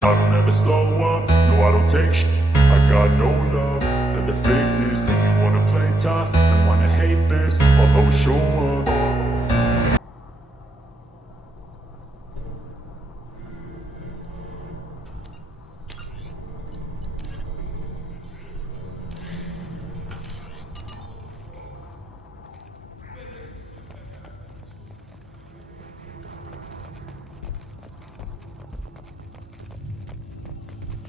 I don't ever slow up, no I don't take shit. I got no love for the fakeness. If you wanna play tough and wanna hate this, I'll always show up.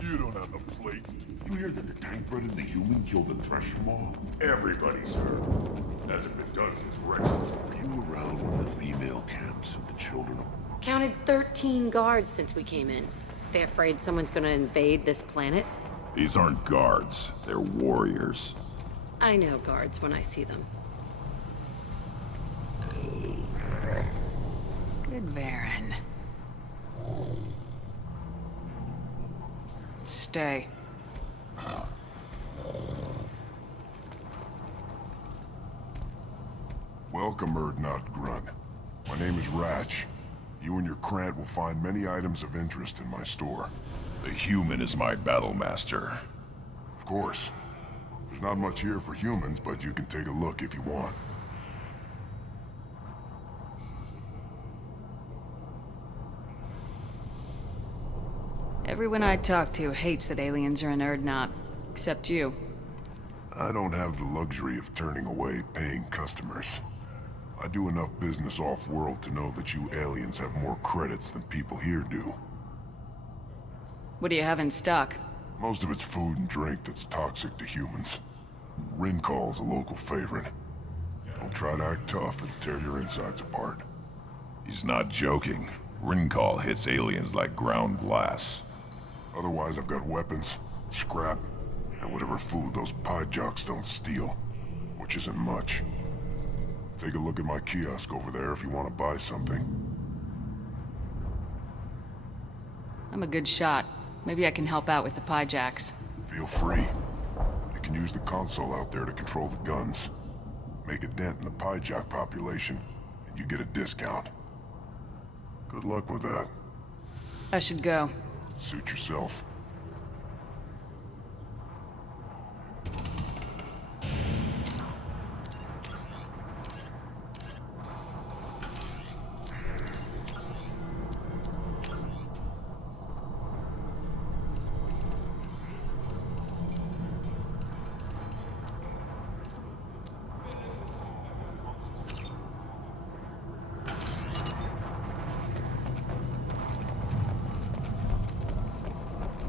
You don't have the plates. You hear that the tank bred and the human killed the Thresh Maw? Everybody's heard. Hasn't been done since Rex was. Were you around when the female camps and the children? Counted 13 guards since we came in. They afraid someone's gonna invade this planet? These aren't guards. They're warriors. I know guards when I see them. Good Varen. Stay. Welcome, Erdnot Grunt. My name is Ratch. You and your Krant will find many items of interest in my store. The human is my battle master. Of course. There's not much here for humans, but you can take a look if you want. Everyone I talk to hates that aliens are in Erdnot, except you. I don't have the luxury of turning away paying customers. I do enough business off-world to know that you aliens have more credits than people here do. What do you have in stock? Most of it's food and drink that's toxic to humans. Rincall's a local favorite. Don't try to act tough, it'll tear your insides apart. He's not joking. Rincall hits aliens like ground glass. Otherwise, I've got weapons, scrap, and whatever food those pie jocks don't steal, which isn't much. Take a look at my kiosk over there if you want to buy something. I'm a good shot. Maybe I can help out with the pie jacks. Feel free. You can use the console out there to control the guns. Make a dent in the pie jock population, and you get a discount. Good luck with that. I should go. Suit yourself.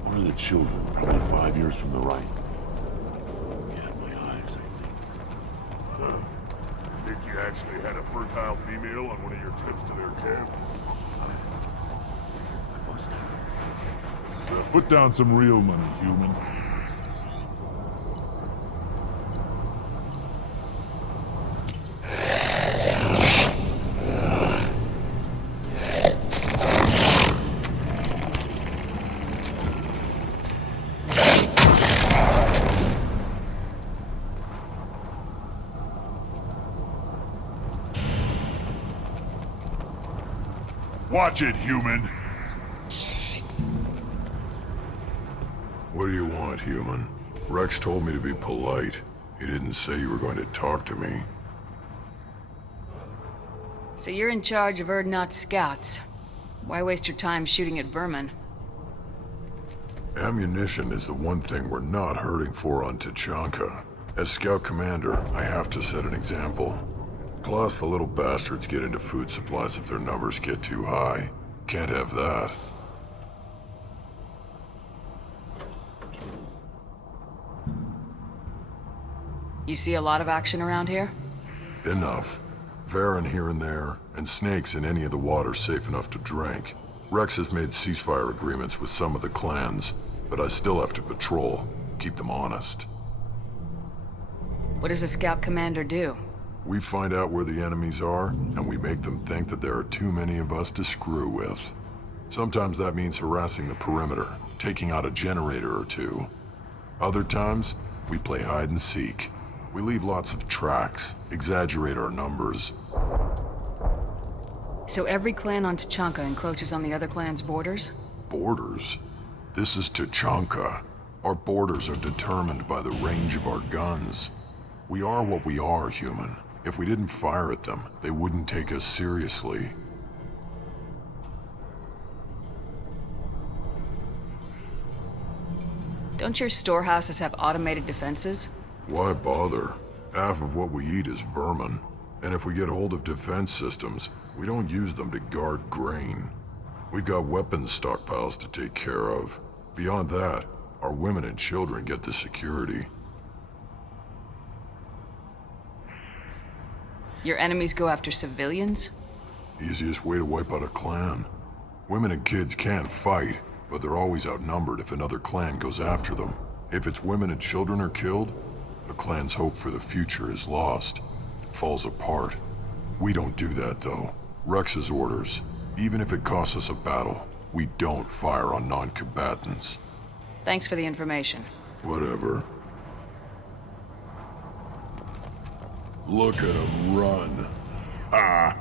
One of the children, probably 5 years from the right. Yeah, my eyes, I think. Think you actually had a fertile female on one of your trips to their camp? I must have. Put down some real money, human. Watch it, human! What do you want, human? Rex told me to be polite. He didn't say you were going to talk to me. So you're in charge of Erdnot scouts. Why waste your time shooting at vermin? Ammunition is the one thing we're not hurting for on Tachanka. As scout commander, I have to set an example. Plus, the little bastards get into food supplies if their numbers get too high. Can't have that. You see a lot of action around here? Enough. Varen here and there, and snakes in any of the water safe enough to drink. Rex has made ceasefire agreements with some of the clans, but I still have to patrol, keep them honest. What does a scout commander do? We find out where the enemies are, and we make them think that there are too many of us to screw with. Sometimes that means harassing the perimeter, taking out a generator or two. Other times, we play hide and seek. We leave lots of tracks, exaggerate our numbers. So every clan on Tachanka encroaches on the other clan's borders? Borders? This is Tachanka. Our borders are determined by the range of our guns. We are what we are, human. If we didn't fire at them, they wouldn't take us seriously. Don't your storehouses have automated defenses? Why bother? Half of what we eat is vermin. And if we get hold of defense systems, we don't use them to guard grain. We've got weapons stockpiles to take care of. Beyond that, our women and children get the security. Your enemies go after civilians? Easiest way to wipe out a clan. Women and kids can't fight, but they're always outnumbered if another clan goes after them. If its women and children are killed, the clan's hope for the future is lost. It falls apart. We don't do that, though. Rex's orders. Even if it costs us a battle, we don't fire on non-combatants. Thanks for the information. Whatever. Look at him run. Ah!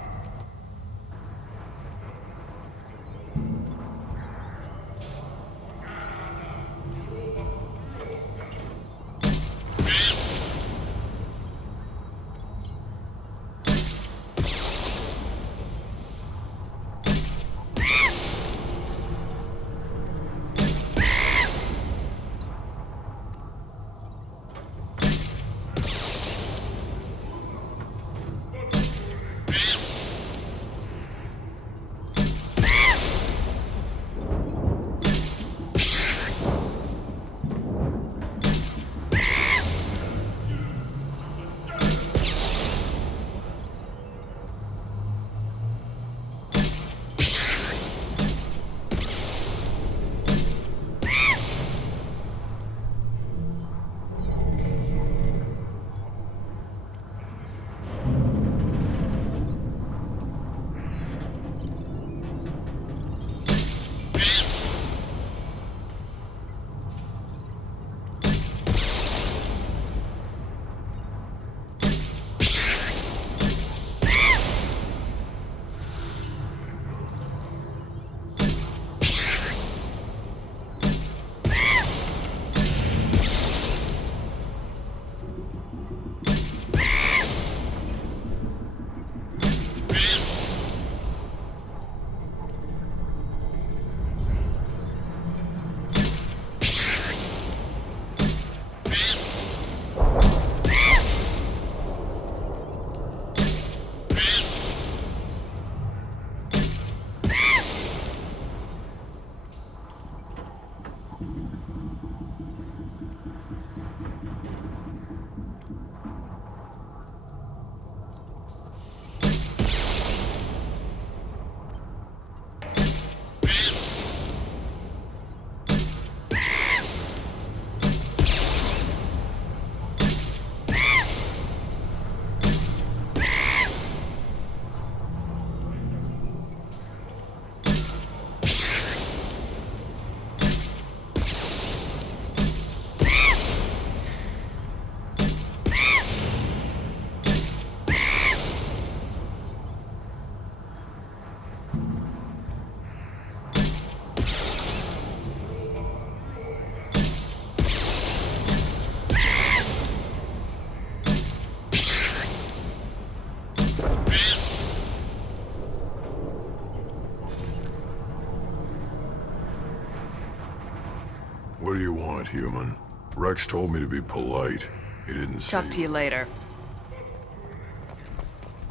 What do you want, human? Rex told me to be polite. He didn't say... Talk to you later.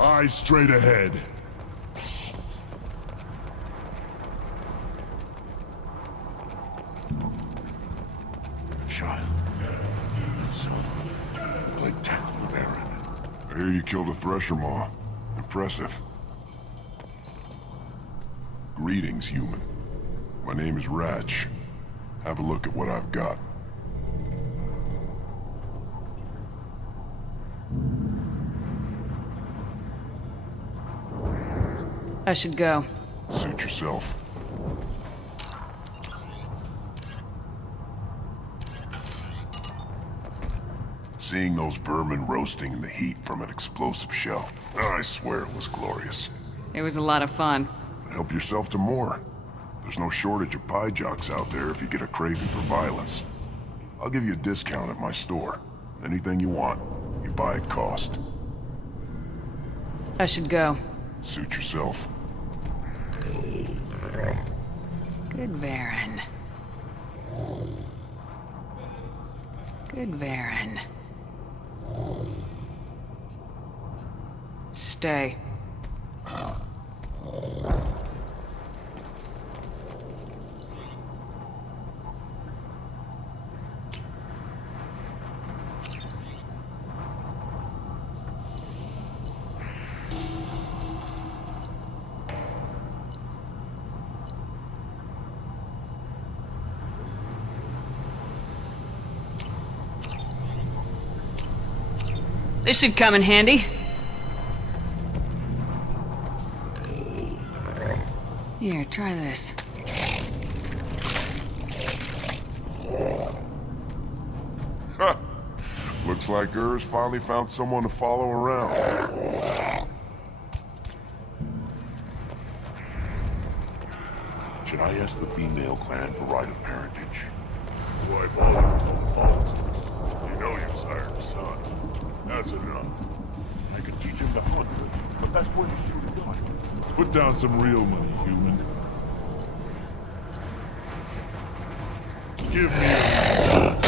Eyes straight ahead. Child. That son. Played tackle with Aaron. I hear you killed a Thresher Maw. Impressive. Greetings, human. My name is Ratch. Have a look at what I've got. I should go. Suit yourself. Seeing those vermin roasting in the heat from an explosive shell, I swear it was glorious. It was a lot of fun. Help yourself to more. There's no shortage of pie jocks out there if you get a craving for violence. I'll give you a discount at my store. Anything you want, you buy at cost. I should go. Suit yourself. Good Varen. Good Varen. Stay. This should come in handy. Here, try this. Looks like Garrus finally found someone to follow around. Should I ask the female clan for right of parentage? Why bother with politics? You know you sired a son. That's enough. I could teach him to hunt, but the best way to shoot a gun. Put down some real money, human. Give me a...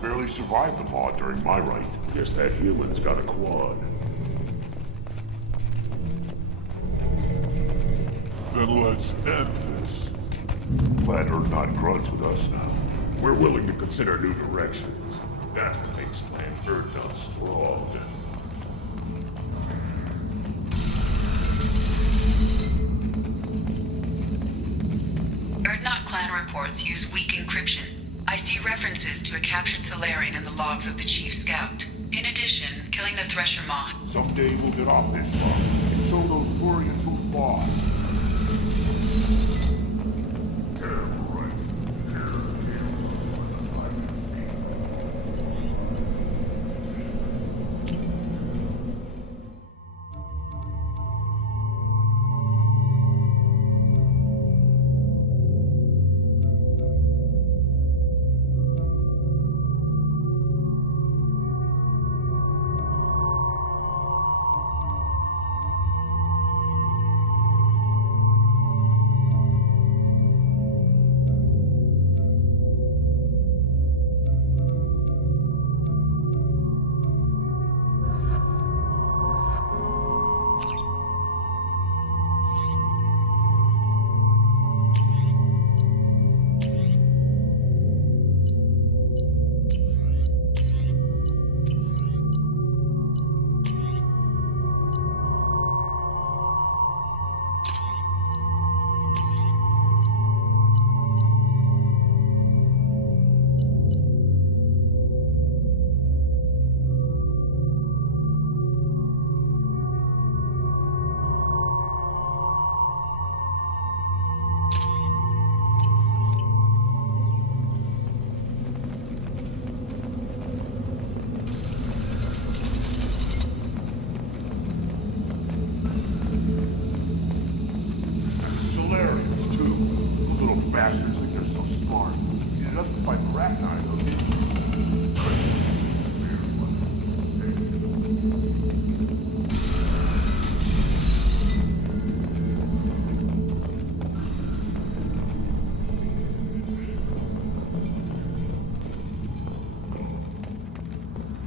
Barely survived the Maw during my reign. Guess that human's got a quad. Then let's end this. Glad are not grudge with us now. We're willing to consider new directions. That's what makes Clan Erdnot strong. Erdnot clan reports use weak encryption. I see references to a captured Solarian in the logs of the Chief Scout. In addition, killing the Thresher Maw. Someday we'll get off this rock and show those Turians who's boss. Bastards think they're so smart. You needed us to fight Arachnai, don't you?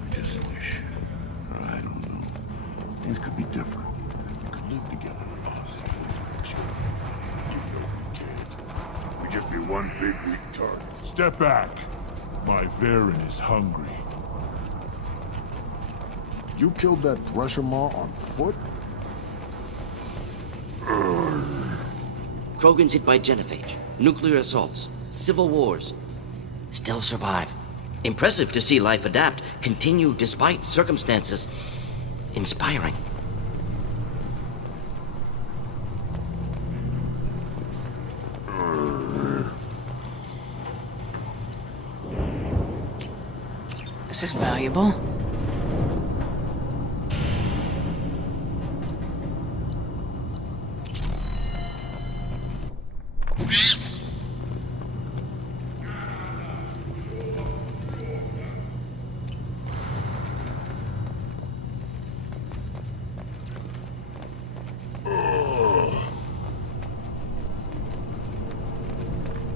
I just wish, I don't know, things could be different. We could live together, us, children. You know we can't. We just be one big weak target. Step back. My Varen is hungry. You killed that Thresher Maw on foot? Krogan's hit by genophage, nuclear assaults, civil wars. Still survive. Impressive to see life adapt, continue despite circumstances. inspiring. This is valuable.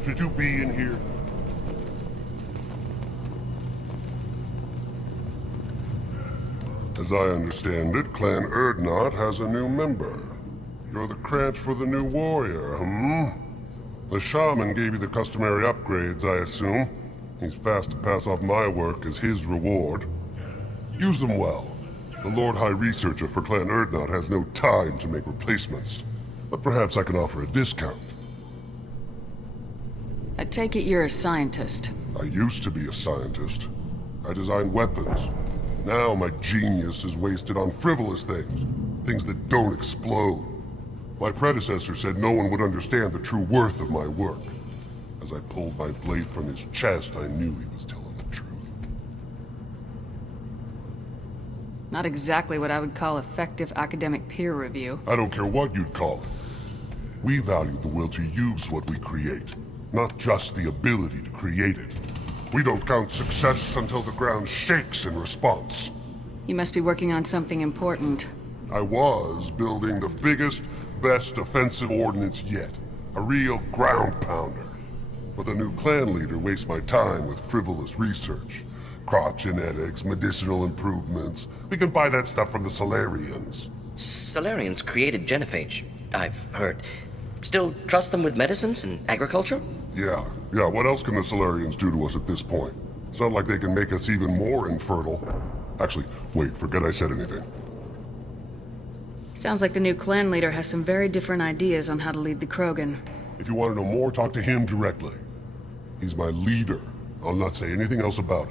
Should you be in here? As I understand it, Clan Erdnot has a new member. You're the cranch for the new warrior, The shaman gave you the customary upgrades, I assume. He's fast to pass off my work as his reward. Use them well. The Lord High Researcher for Clan Erdnot has no time to make replacements. But perhaps I can offer a discount. I take it you're a scientist. I used to be a scientist. I designed weapons. Now my genius is wasted on frivolous things. Things that don't explode. My predecessor said no one would understand the true worth of my work. As I pulled my blade from his chest, I knew he was telling the truth. Not exactly what I would call effective academic peer review. I don't care what you'd call it. We value the will to use what we create, not just the ability to create it. We don't count success until the ground shakes in response. You must be working on something important. I was building the biggest, best offensive ordnance yet. A real ground pounder. But the new clan leader wastes my time with frivolous research. Crop genetics, medicinal improvements. We can buy that stuff from the Solarians. Solarians created genophage, I've heard. Still trust them with medicines and agriculture? Yeah, what else can the Solarians do to us at this point? It's not like they can make us even more infertile. Actually, wait, forget I said anything. Sounds like the new clan leader has some very different ideas on how to lead the Krogan. If you want to know more, talk to him directly. He's my leader. I'll not say anything else about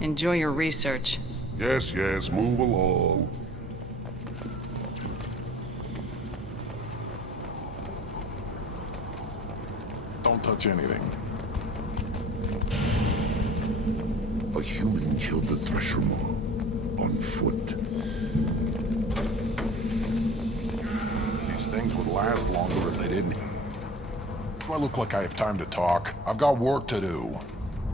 it. Enjoy your research. Yes, move along. Don't touch anything. A human killed the Thresher Maw on foot. These things would last longer if they didn't. Do I look like I have time to talk? I've got work to do.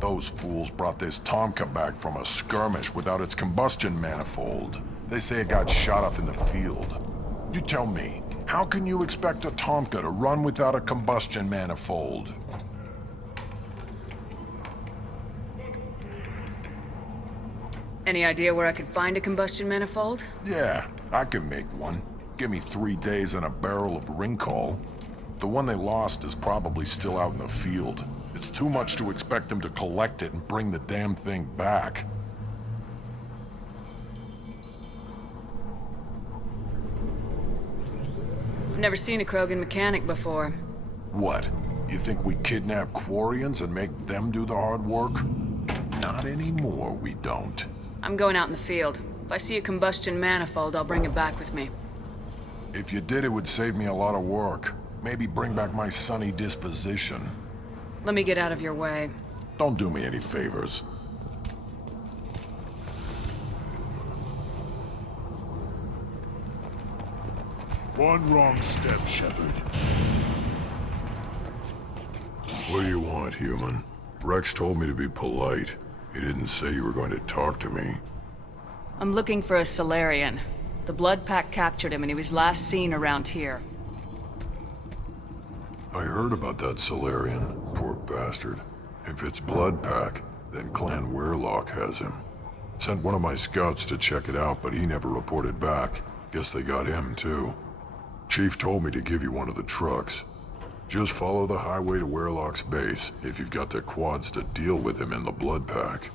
Those fools brought this Tomka back from a skirmish without its combustion manifold. They say it got shot off in the field. You tell me, how can you expect a Tomka to run without a combustion manifold? Any idea where I could find a combustion manifold? Yeah, I can make one. Give me 3 days and a barrel of Ringcall. The one they lost is probably still out in the field. It's too much to expect them to collect it and bring the damn thing back. I've never seen a Krogan mechanic before. What? You think we kidnap Quarians and make them do the hard work? Not anymore, we don't. I'm going out in the field. If I see a combustion manifold, I'll bring it back with me. If you did, it would save me a lot of work. Maybe bring back my sunny disposition. Let me get out of your way. Don't do me any favors. One wrong step, Shepard. What do you want, human? Rex told me to be polite. He didn't say you were going to talk to me. I'm looking for a Solarian. The Blood Pack captured him and he was last seen around here. I heard about that Solarian. Poor bastard. If it's Blood Pack, then Clan Weirlock has him. Sent one of my scouts to check it out, but he never reported back. Guess they got him, too. Chief told me to give you one of the trucks. Just follow the highway to Weirlock's base if you've got the quads to deal with him in the Blood Pack.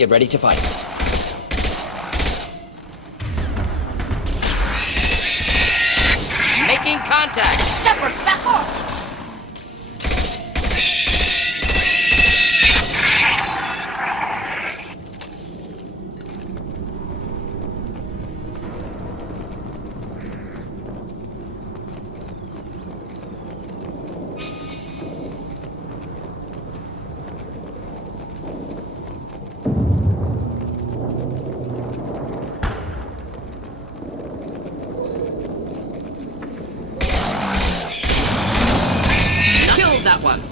Get ready to fight. Making contact! Shepard, back off! Killed that one!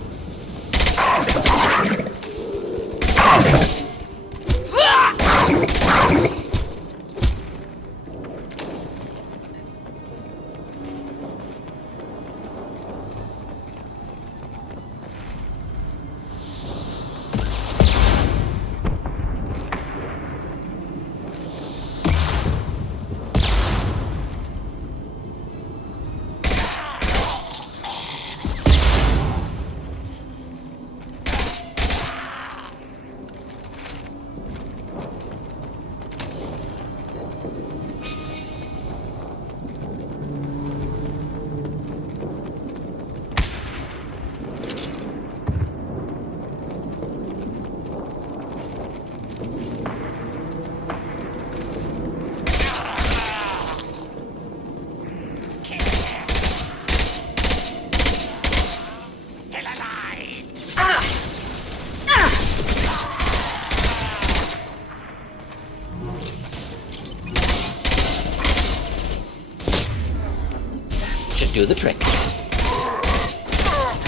Should do the trick.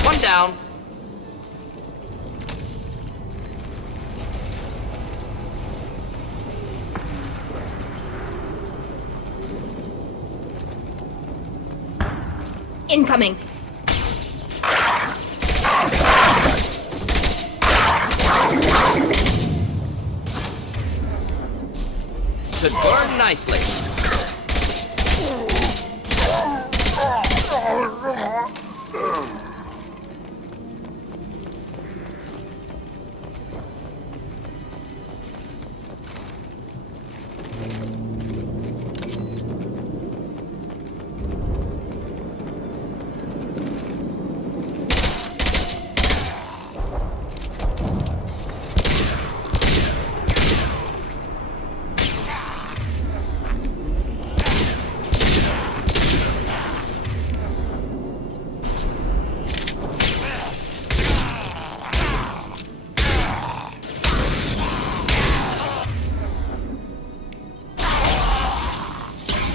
One down. Incoming. Should burn nicely.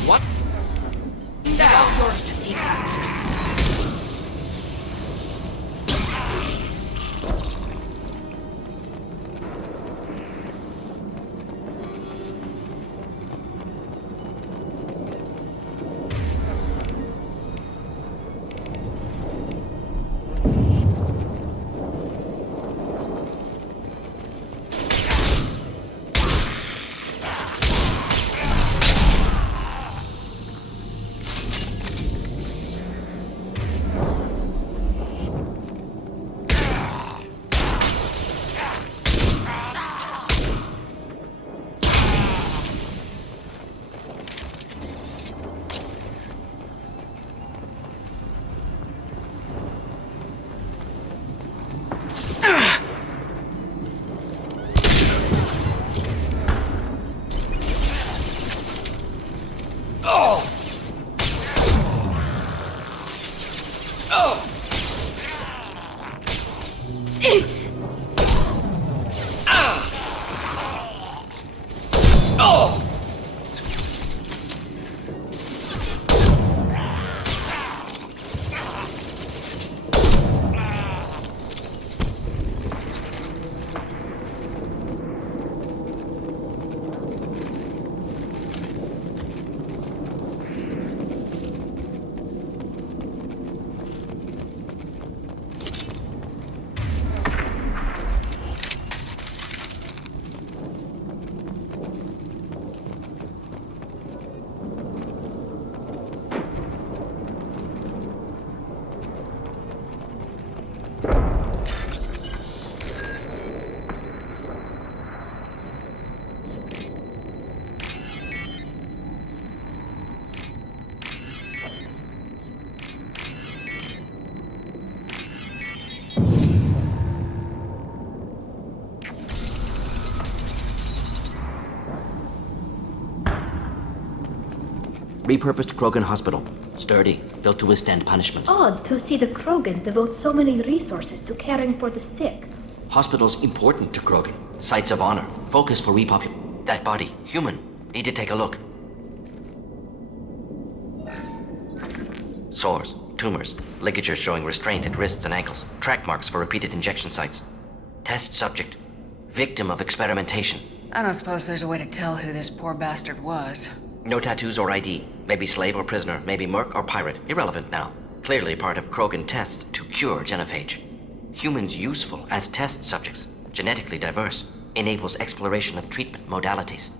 What? Down. Yours to defense. Repurposed Krogan Hospital. Sturdy, built to withstand punishment. Odd to see the Krogan devote so many resources to caring for the sick. Hospital's important to Krogan. Sites of honor. Focus for That body, human. Need to take a look. Sores, tumors, ligatures showing restraint at wrists and ankles. Track marks for repeated injection sites. Test subject. Victim of experimentation. I don't suppose there's a way to tell who this poor bastard was. No tattoos or ID. Maybe slave or prisoner, maybe merc or pirate. Irrelevant now. Clearly part of Krogan tests to cure genophage. Humans useful as test subjects. Genetically diverse. Enables exploration of treatment modalities.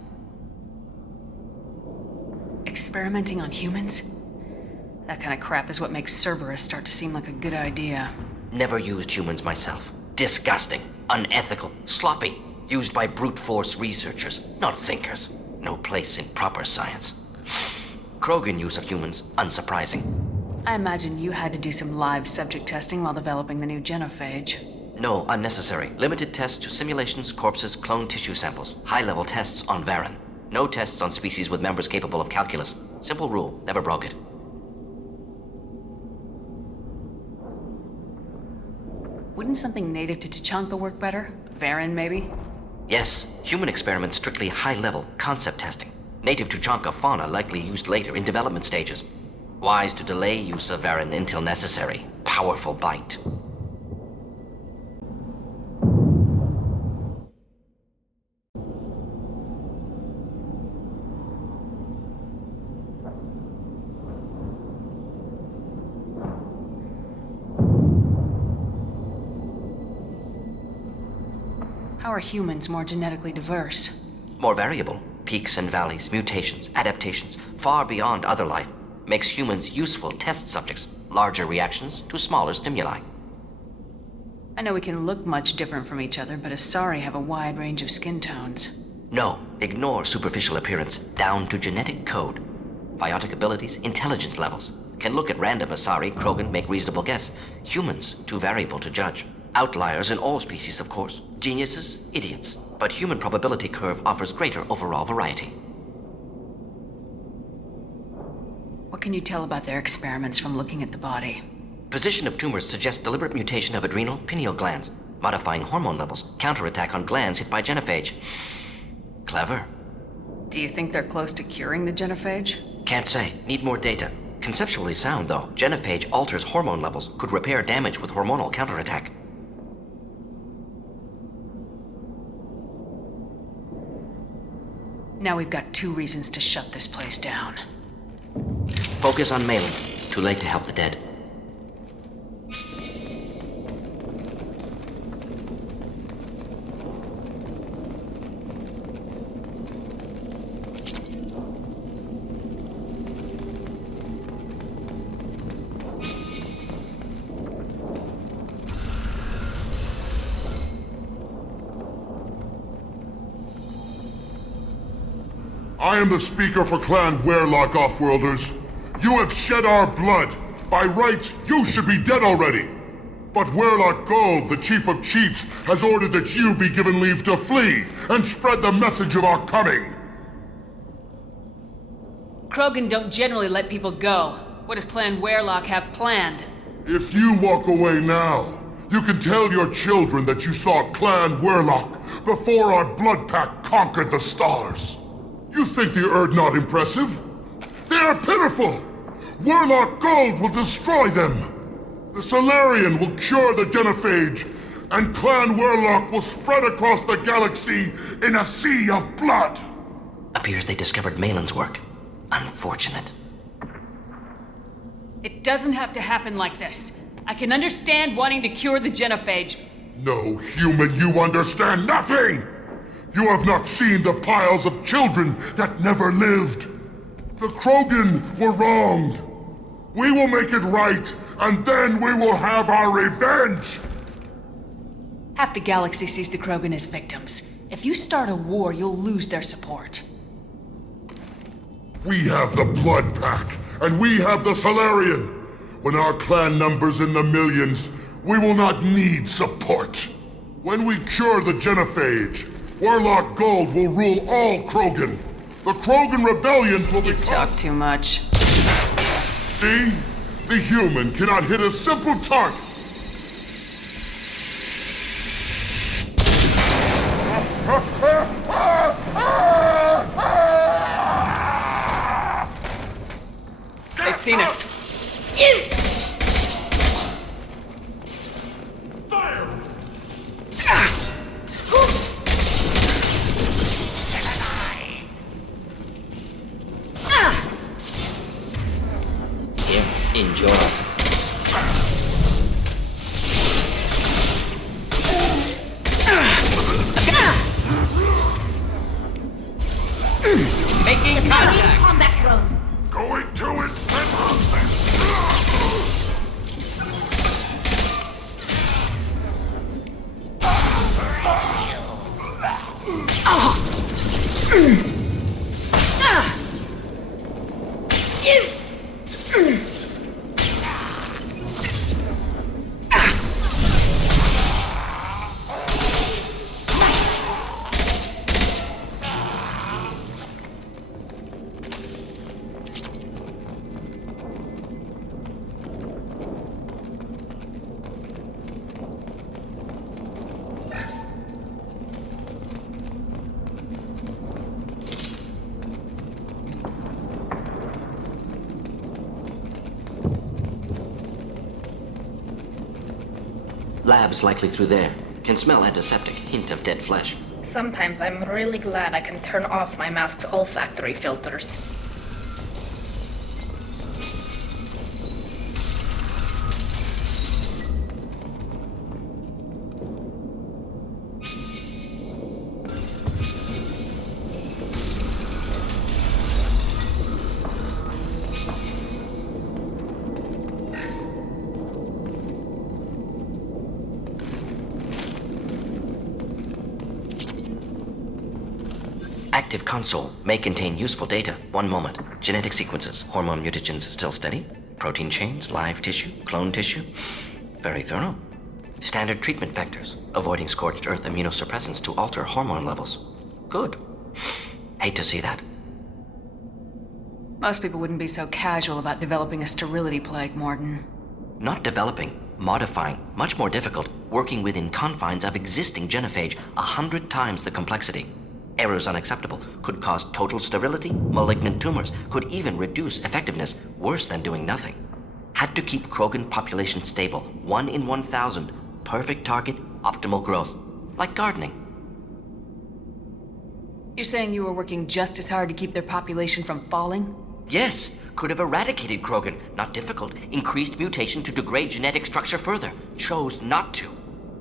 Experimenting on humans? That kind of crap is what makes Cerberus start to seem like a good idea. Never used humans myself. Disgusting. Unethical. Sloppy. Used by brute force researchers, not thinkers. No place in proper science. Krogan use of humans, unsurprising. I imagine you had to do some live subject testing while developing the new genophage. No, unnecessary. Limited tests to simulations, corpses, cloned tissue samples. High-level tests on Varen. No tests on species with members capable of calculus. Simple rule, never broke it. Wouldn't something native to Tuchanka work better? Varen, maybe? Yes, human experiments strictly high-level, concept testing. Native Tuchanka fauna likely used later in development stages. Wise to delay use of Varen until necessary. Powerful bite. How are humans more genetically diverse? More variable. Peaks and valleys, mutations, adaptations, far beyond other life. Makes humans useful test subjects. Larger reactions to smaller stimuli. I know we can look much different from each other, but Asari have a wide range of skin tones. No, ignore superficial appearance, down to genetic code. Biotic abilities, intelligence levels. Can look at random Asari, Krogan, make reasonable guess. Humans, too variable to judge. Outliers in all species, of course. Geniuses, idiots. But human probability curve offers greater overall variety. What can you tell about their experiments from looking at the body? Position of tumors suggests deliberate mutation of adrenal, pineal glands, modifying hormone levels, counterattack on glands hit by genophage. Clever. Do you think they're close to curing the genophage? Can't say. Need more data. Conceptually sound, though. Genophage alters hormone levels, could repair damage with hormonal counterattack. Now we've got 2 reasons to shut this place down. Focus on Malin. Too late to help the dead. I am the speaker for Clan Werlock, Offworlders. You have shed our blood. By rights, you should be dead already. But Werlock Gold, the Chief of Chiefs, has ordered that you be given leave to flee and spread the message of our coming. Krogan don't generally let people go. What does Clan Werlock have planned? If you walk away now, you can tell your children that you saw Clan Werlock before our blood pack conquered the stars. You think the Erd not impressive? They are pitiful! Werlock Gold will destroy them! The Solarian will cure the genophage, and Clan Werlock will spread across the galaxy in a sea of blood! Appears they discovered Malin's work. Unfortunate. It doesn't have to happen like this. I can understand wanting to cure the genophage. No, human, you understand nothing! You have not seen the piles of children that never lived. The Krogan were wronged. We will make it right, and then we will have our revenge! Half the galaxy sees the Krogan as victims. If you start a war, you'll lose their support. We have the Blood Pack, and we have the Solarian. When our clan numbers in the millions, we will not need support. When we cure the genophage, Werlock Gold will rule all Krogan. The Krogan rebellions will be... You talk too much. See? The human cannot hit a simple target. They've seen us. Enjoy. Making contact. Combat drone. Going to its center. Labs likely through there. Can smell antiseptic, hint of dead flesh. Sometimes I'm really glad I can turn off my mask's olfactory filters. Active console may contain useful data. One moment. Genetic sequences. Hormone mutagens still steady. Protein chains, live tissue, clone tissue. Very thorough. Standard treatment vectors. Avoiding scorched earth immunosuppressants to alter hormone levels. Good. Hate to see that. Most people wouldn't be so casual about developing a sterility plague, Mordin. Not developing, modifying, much more difficult, working within confines of existing genophage, 100 times the complexity. Errors unacceptable, could cause total sterility, malignant tumors, could even reduce effectiveness, worse than doing nothing. Had to keep Krogan population stable, 1 in 1,000, perfect target, optimal growth. Like gardening. You're saying you were working just as hard to keep their population from falling? Yes, could have eradicated Krogan, not difficult, increased mutation to degrade genetic structure further, chose not to.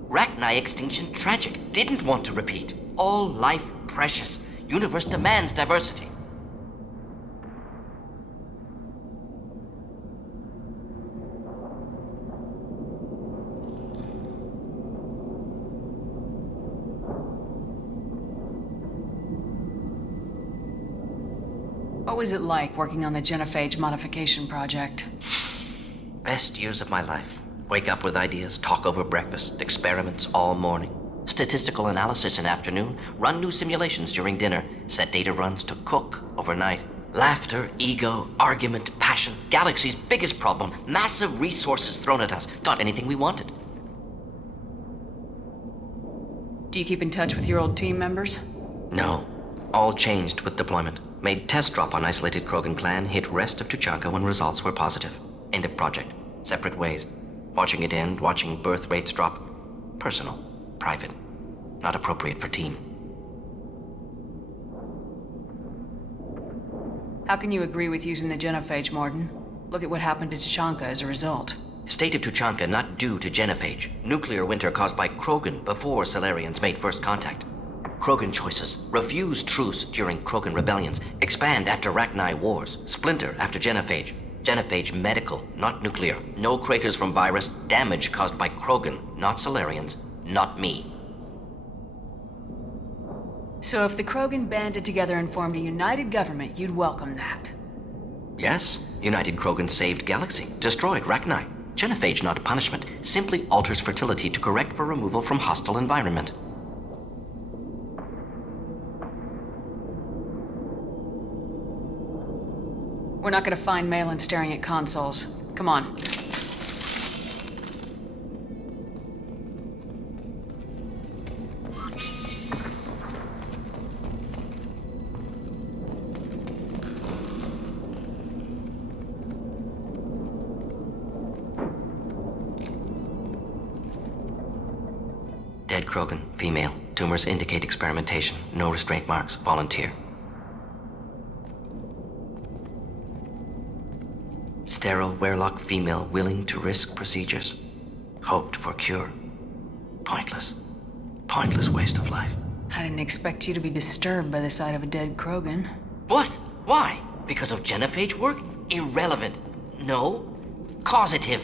Rachni extinction tragic, didn't want to repeat. All life precious. Universe demands diversity. What was it like working on the genophage modification project? Best years of my life. Wake up with ideas, talk over breakfast, experiments all morning. Statistical analysis in afternoon, run new simulations during dinner, set data runs to cook overnight. Laughter, ego, argument, passion, galaxy's biggest problem, massive resources thrown at us. Got anything we wanted. Do you keep in touch with your old team members? No. All changed with deployment. Made test drop on isolated Krogan clan, hit rest of Tuchanka when results were positive. End of project. Separate ways. Watching it end, watching birth rates drop. Personal. Private. Not appropriate for team. How can you agree with using the genophage, Mordin? Look at what happened to Tuchanka as a result. State of Tuchanka not due to genophage. Nuclear winter caused by Krogan before Salarians made first contact. Krogan choices. Refuse truce during Krogan rebellions. Expand after Rachni wars. Splinter after genophage. Genophage medical, not nuclear. No craters from virus. Damage caused by Krogan, not Salarians. Not me. So if the Krogan banded together and formed a united government, you'd welcome that? Yes. United Krogan saved Galaxy. Destroyed Rachni. Genophage not punishment. Simply alters fertility to correct for removal from hostile environment. We're not gonna find Malin staring at consoles. Come on. Dead Krogan, female. Tumors indicate experimentation. No restraint marks. Volunteer. Sterile Werelock female willing to risk procedures. Hoped for cure. Pointless. Pointless waste of life. I didn't expect you to be disturbed by the sight of a dead Krogan. What? Why? Because of genophage work? Irrelevant. No. Causative.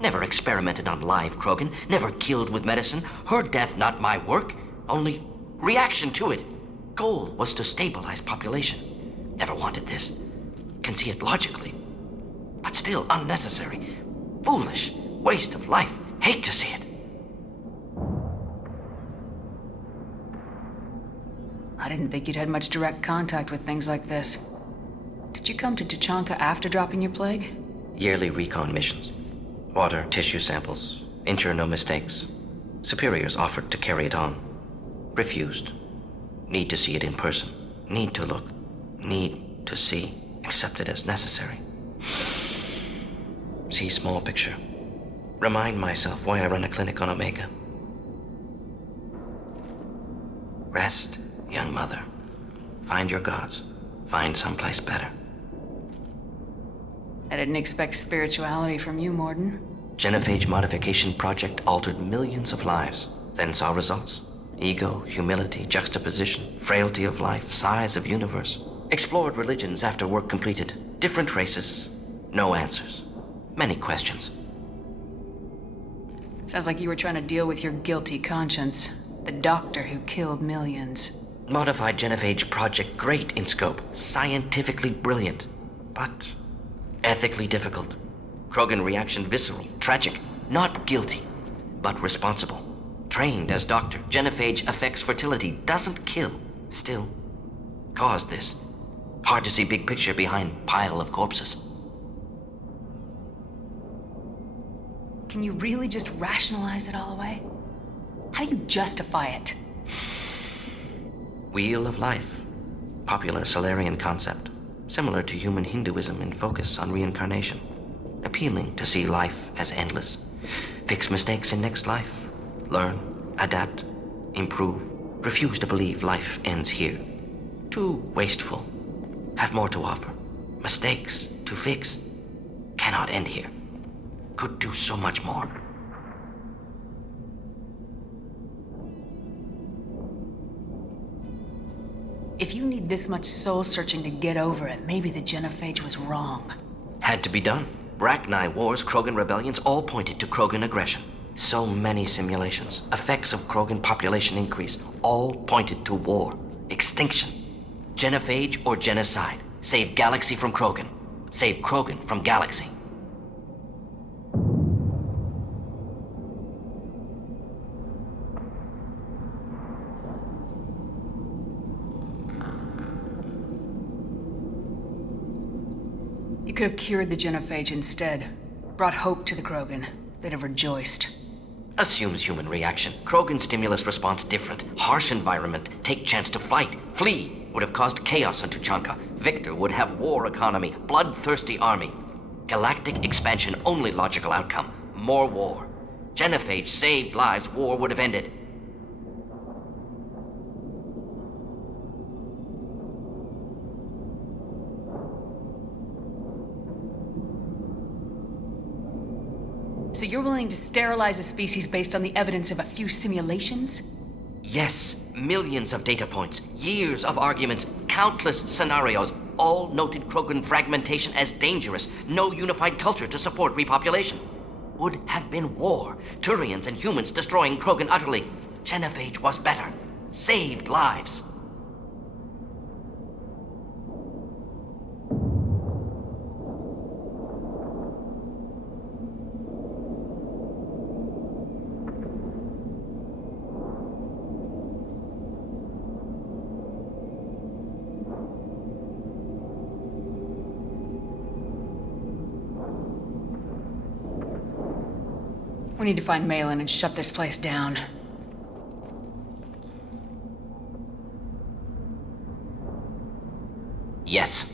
Never experimented on live Krogan. Never killed with medicine. Her death not my work. Only reaction to it. Goal was to stabilize population. Never wanted this. Can see it logically. But still unnecessary. Foolish. Waste of life. Hate to see it. I didn't think you'd had much direct contact with things like this. Did you come to Tuchanka after dropping your plague? Yearly recon missions. Water, tissue samples. Ensure no mistakes. Superiors offered to carry it on. Refused. Need to see it in person. Need to look. Need to see. Accepted as necessary. See small picture. Remind myself why I run a clinic on Omega. Rest, young mother. Find your gods. Find someplace better. I didn't expect spirituality from you, Mordin. Genophage modification project altered millions of lives. Then saw results. Ego, humility, juxtaposition, frailty of life, size of universe. Explored religions after work completed. Different races. No answers. Many questions. Sounds like you were trying to deal with your guilty conscience. The doctor who killed millions. Modified genophage project great in scope. Scientifically brilliant. But ethically difficult. Krogan reaction visceral, tragic. Not guilty, but responsible. Trained as doctor. Genophage affects fertility. Doesn't kill. Still, caused this. Hard to see big picture behind pile of corpses. Can you really just rationalize it all away? How do you justify it? Wheel of life. Popular Solarian concept. Similar to human Hinduism in focus on reincarnation. Appealing to see life as endless. Fix mistakes in next life. Learn, adapt, improve. Refuse to believe life ends here. Too wasteful. Have more to offer. Mistakes to fix. Cannot end here. Could do so much more. If you need this much soul searching to get over it, maybe the genophage was wrong. Had to be done. Bracknai wars, Krogan rebellions, all pointed to Krogan aggression. So many simulations, effects of Krogan population increase, all pointed to war, extinction. Genophage or genocide. Save galaxy from Krogan. Save Krogan from galaxy. You could have cured the genophage instead. Brought hope to the Krogan. They'd have rejoiced. Assumes human reaction. Krogan stimulus response different. Harsh environment. Take chance to fight. Flee. Would have caused chaos on Tuchanka. Victor would have war economy. Bloodthirsty army. Galactic expansion only logical outcome. More war. Genophage saved lives. War would have ended. So you're willing to sterilize a species based on the evidence of a few simulations? Yes, millions of data points, years of arguments, countless scenarios, all noted Krogan fragmentation as dangerous, no unified culture to support repopulation. Would have been war, Turians and humans destroying Krogan utterly. Genophage was better, saved lives. We need to find Malin and shut this place down. Yes.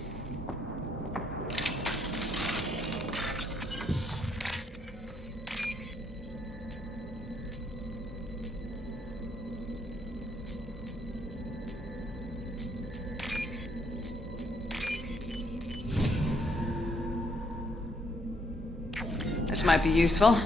This might be useful.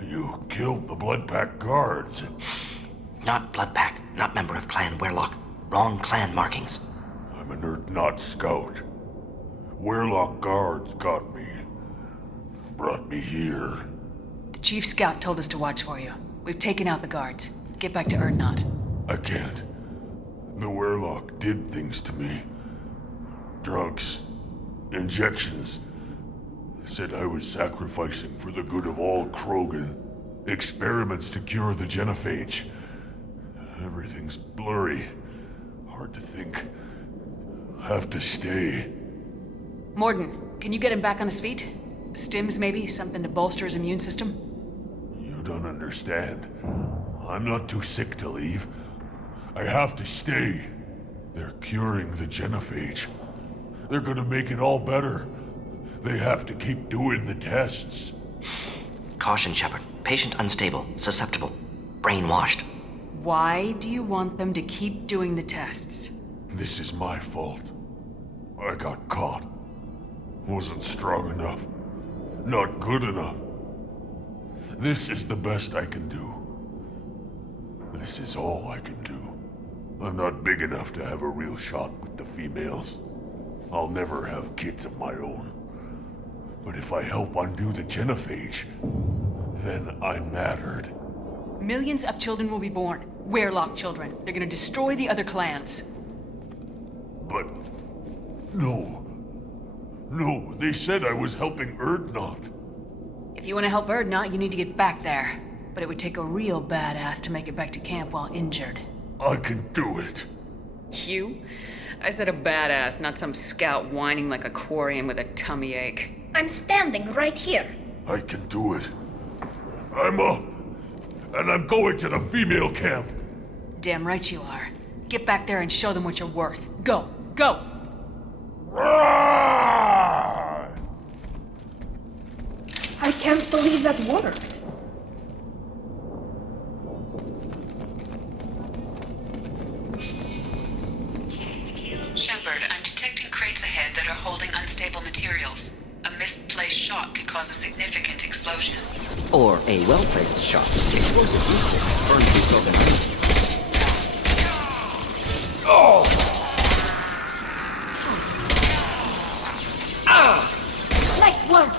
You killed the Bloodpack guards. Not Bloodpack, not member of Clan Werlock. Wrong clan markings. I'm a nerd, not scout. Werlock guards got me. Brought me here. The Chief Scout told us to watch for you. We've taken out the guards. Get back to Erdnot. I can't. The Werlock did things to me. Drugs. Injections. Said I was sacrificing for the good of all Krogan. Experiments to cure the genophage. Everything's blurry. Hard to think. Have to stay. Mordin, can you get him back on his feet? Stims, maybe? Something to bolster his immune system? You don't understand. I'm not too sick to leave. I have to stay. They're curing the genophage. They're gonna make it all better. They have to keep doing the tests. Caution, Shepard. Patient unstable, susceptible, brainwashed. Why do you want them to keep doing the tests? This is my fault. I got caught. Wasn't strong enough. Not good enough. This is the best I can do. This is all I can do. I'm not big enough to have a real shot with the females. I'll never have kids of my own. But if I help undo the genophage, then I mattered. Millions of children will be born. Werlock children. They're gonna destroy the other clans. But... No. No, they said I was helping Erdnot. If you want to help Erdnot, you need to get back there. But it would take a real badass to make it back to camp while injured. I can do it. You? I said a badass, not some scout whining like a quarian with a tummy ache. I'm standing right here. I can do it. I'm up. And I'm going to the female camp. Damn right you are. Get back there and show them what you're worth. Go! Go! I can't believe that worked. Shepard, I'm detecting crates ahead that are holding unstable materials. A misplaced shot could cause a significant explosion. Or a well-placed shot. Explosive usage burns these organized. Nice work.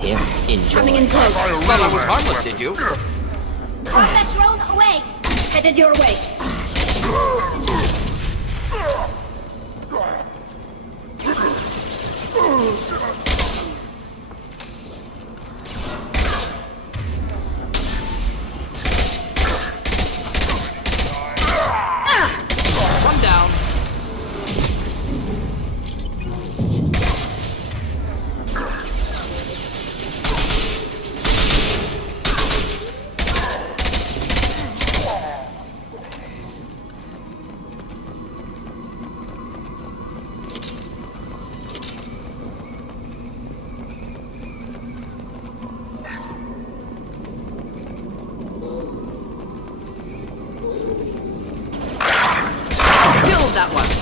Here, enjoy. Coming in close. Thought I was harmless, did you? Drop that drone away. Headed your way. One down.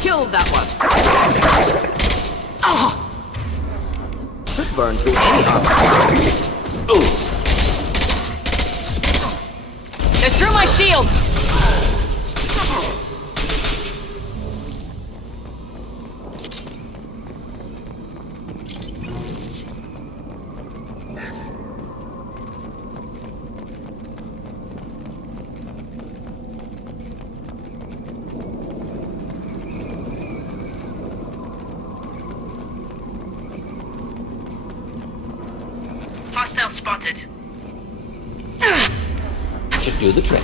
Killed that one. This burns through any armor. Ooh. They're through my shields! Should do the trick.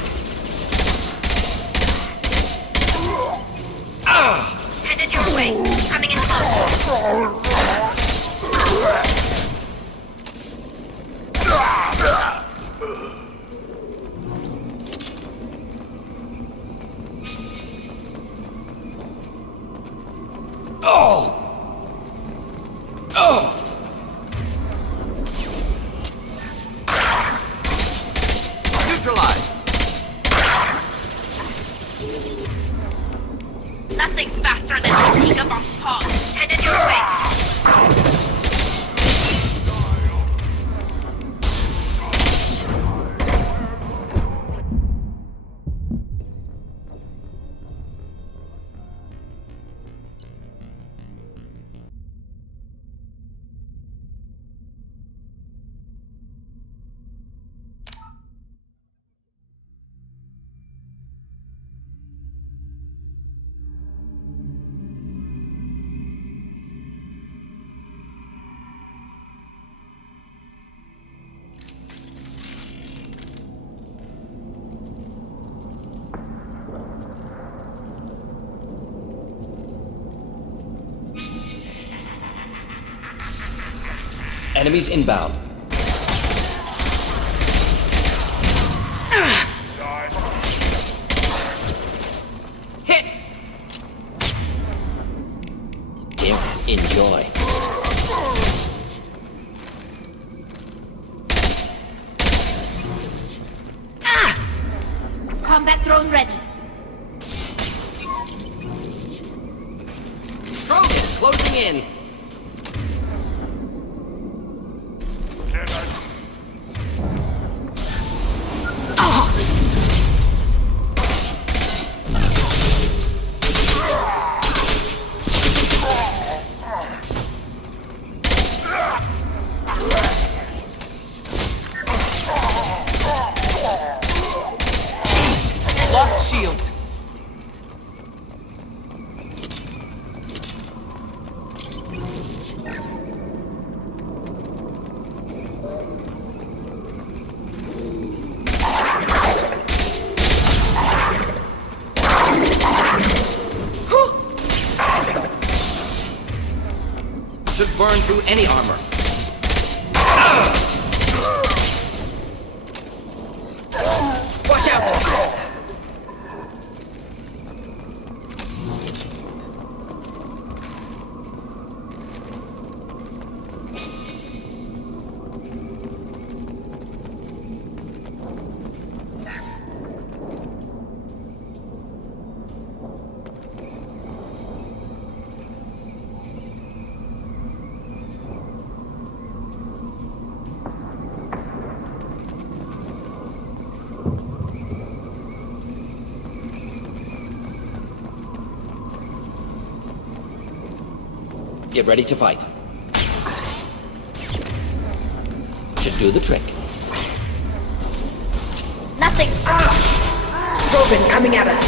Headed your way. Coming in close. Neutralized. Nothing's faster than picking up on paw. Headed your way. Enemies inbound. Hit! Here, enjoy. Combat drone ready. Krogan closing in. Lost shield. Should burn through any armor. Watch out! Get ready to fight. Should do the trick. Nothing. Krogan coming at us.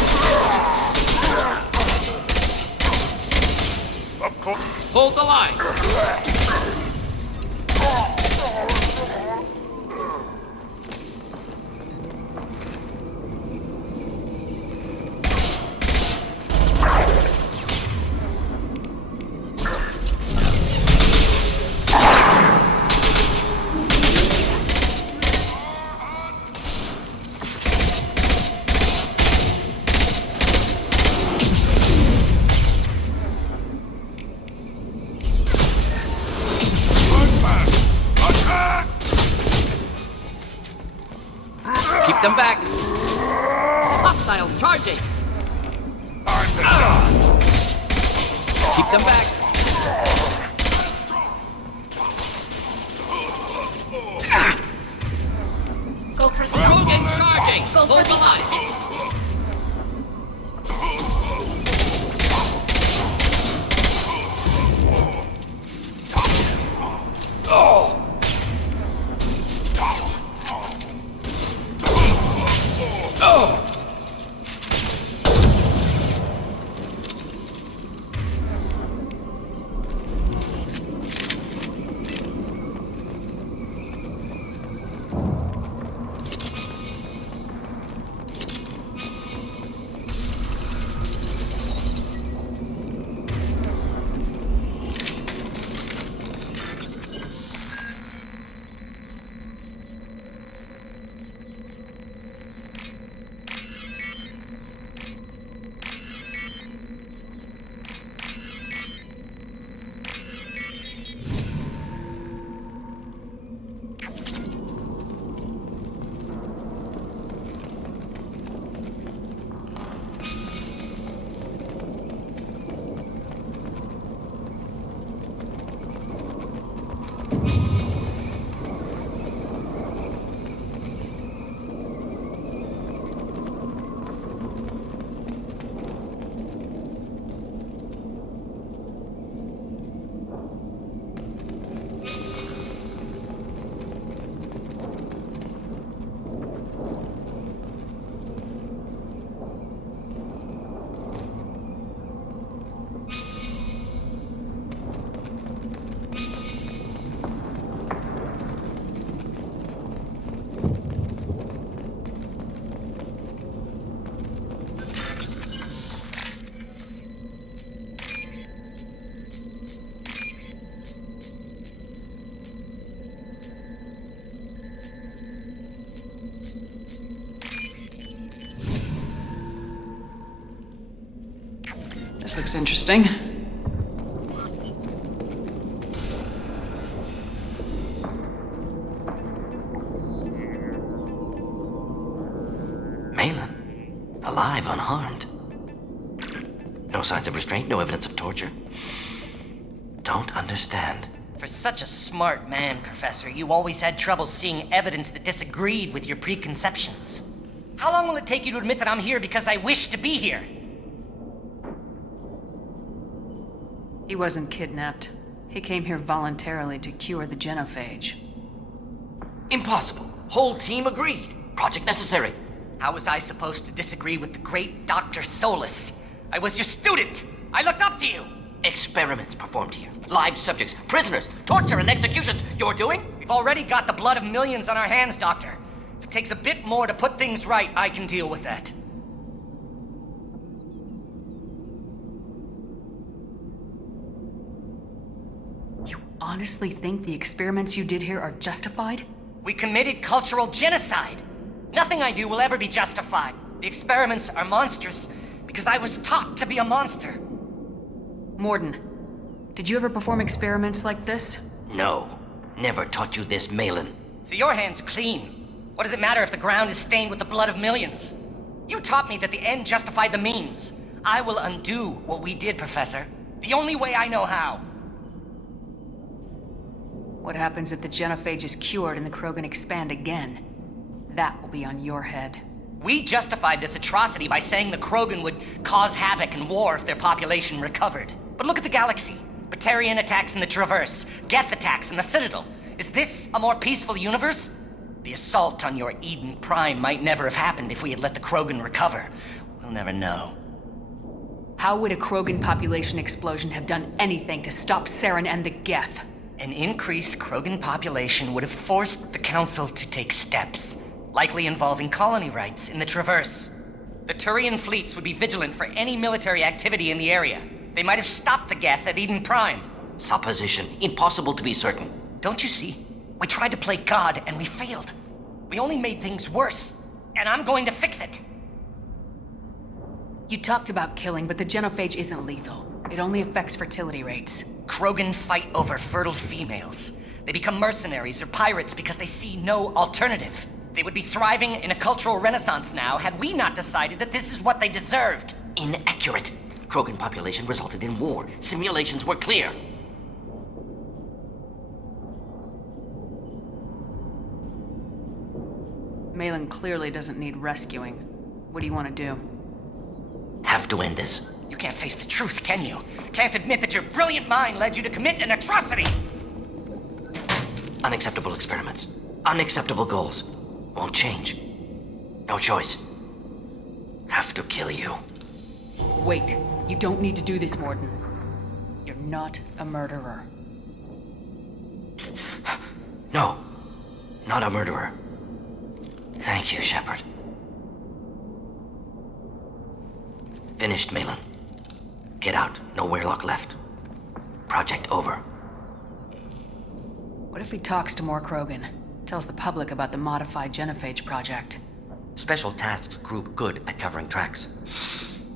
Hold the line. Keep them back. Hostiles charging. Keep them back. Go for the Krogan charging. Go for Hold the the line. This looks interesting. Malin, alive, unharmed. No signs of restraint, no evidence of torture. Don't understand. For such a smart man, Professor, you always had trouble seeing evidence that disagreed with your preconceptions. How long will it take you to admit that I'm here because I wish to be here? He wasn't kidnapped. He came here voluntarily to cure the genophage. Impossible. Whole team agreed. Project necessary. How was I supposed to disagree with the great Dr. Solus? I was your student! I looked up to you! Experiments performed here. Live subjects, prisoners, torture and executions. You're doing? We've already got the blood of millions on our hands, Doctor. If it takes a bit more to put things right, I can deal with that. You honestly think the experiments you did here are justified? We committed cultural genocide. Nothing I do will ever be justified. The experiments are monstrous because I was taught to be a monster. Mordin, did you ever perform experiments like this? No. Never taught you this, Malin. So your hands are clean. What does it matter if the ground is stained with the blood of millions? You taught me that the end justified the means. I will undo what we did, Professor. The only way I know how. What happens if the genophage is cured and the Krogan expand again? That will be on your head. We justified this atrocity by saying the Krogan would cause havoc and war if their population recovered. But look at the galaxy. Batarian attacks in the Traverse, Geth attacks in the Citadel. Is this a more peaceful universe? The assault on your Eden Prime might never have happened if we had let the Krogan recover. We'll never know. How would a Krogan population explosion have done anything to stop Saren and the Geth? An increased Krogan population would have forced the Council to take steps, likely involving colony rights in the Traverse. The Turian fleets would be vigilant for any military activity in the area. They might have stopped the Geth at Eden Prime. Supposition. Impossible to be certain. Don't you see? We tried to play God and we failed. We only made things worse. And I'm going to fix it. You talked about killing, but the genophage isn't lethal. It only affects fertility rates. Krogan fight over fertile females. They become mercenaries or pirates because they see no alternative. They would be thriving in a cultural renaissance now had we not decided that this is what they deserved. Inaccurate. Krogan population resulted in war. Simulations were clear. Malin clearly doesn't need rescuing. What do you want to do? Have to end this. You can't face the truth, can you? Can't admit that your brilliant mind led you to commit an atrocity! Unacceptable experiments. Unacceptable goals. Won't change. No choice. Have to kill you. Wait. You don't need to do this, Mordin. You're not a murderer. No. Not a murderer. Thank you, Shepard. Finished, Malin. Get out. No Weirlock left. Project over. What if he talks to more Krogan? Tells the public about the modified genophage project? Special Tasks Group good at covering tracks.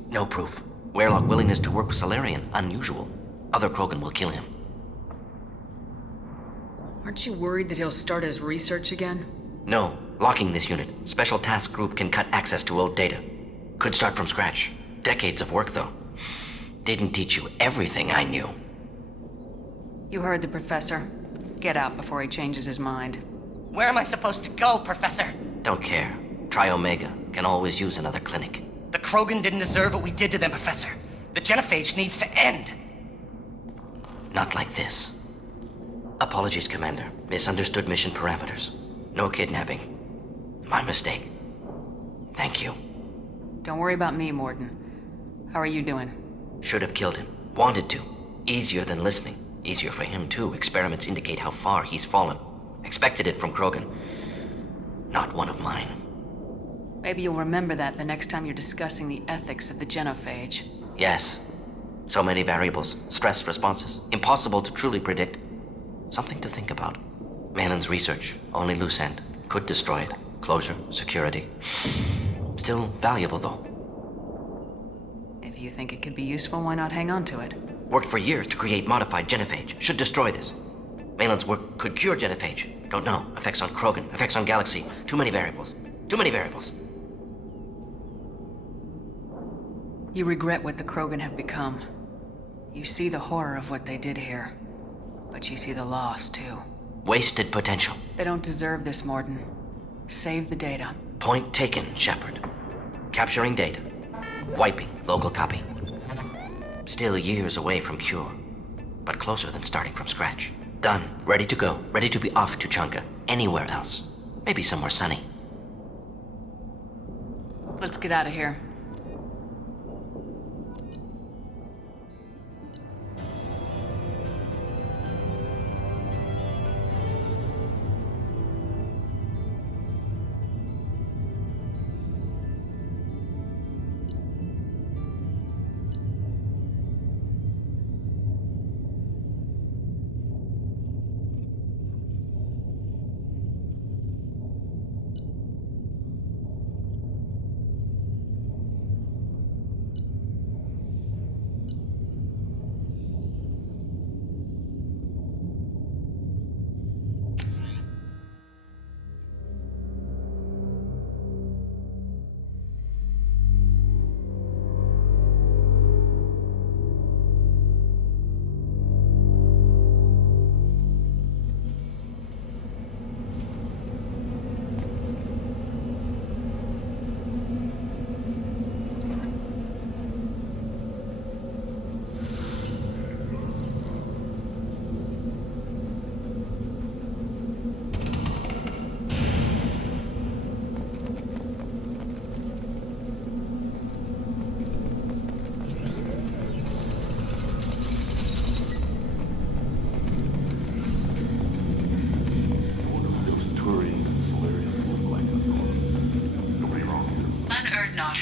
No proof. Weirlock willingness to work with Salarian, unusual. Other Krogan will kill him. Aren't you worried that he'll start his research again? No. Locking this unit. Special Task Group can cut access to old data. Could start from scratch. Decades of work, though. Didn't teach you everything I knew. You heard the professor. Get out before he changes his mind. Where am I supposed to go, Professor? Don't care. Try Omega. Can always use another clinic. The Krogan didn't deserve what we did to them, Professor. The genophage needs to end. Not like this. Apologies, Commander. Misunderstood mission parameters. No kidnapping. My mistake. Thank you. Don't worry about me, Mordin. How are you doing? Should have killed him. Wanted to. Easier than listening. Easier for him, too. Experiments indicate how far he's fallen. Expected it from Krogan. Not one of mine. Maybe you'll remember that the next time you're discussing the ethics of the genophage. Yes. So many variables. Stress responses. Impossible to truly predict. Something to think about. Malin's research. Only loose end. Could destroy it. Closure. Security. Still valuable, though. If If you think it could be useful, why not hang on to it? Worked for years to create modified genophage. Should destroy this. Malin's work could cure genophage. Don't know. Effects on Krogan, effects on Galaxy. Too many variables. Too many variables. You regret what the Krogan have become. You see the horror of what they did here. But you see the loss, too. Wasted potential. They don't deserve this, Mordin. Save the data. Point taken, Shepard. Capturing data. Wiping local copy. Still years away from cure, but closer than starting from scratch. Done. Ready to go. Ready to be off to Chunka. Anywhere else. Maybe somewhere sunny. Let's get out of here.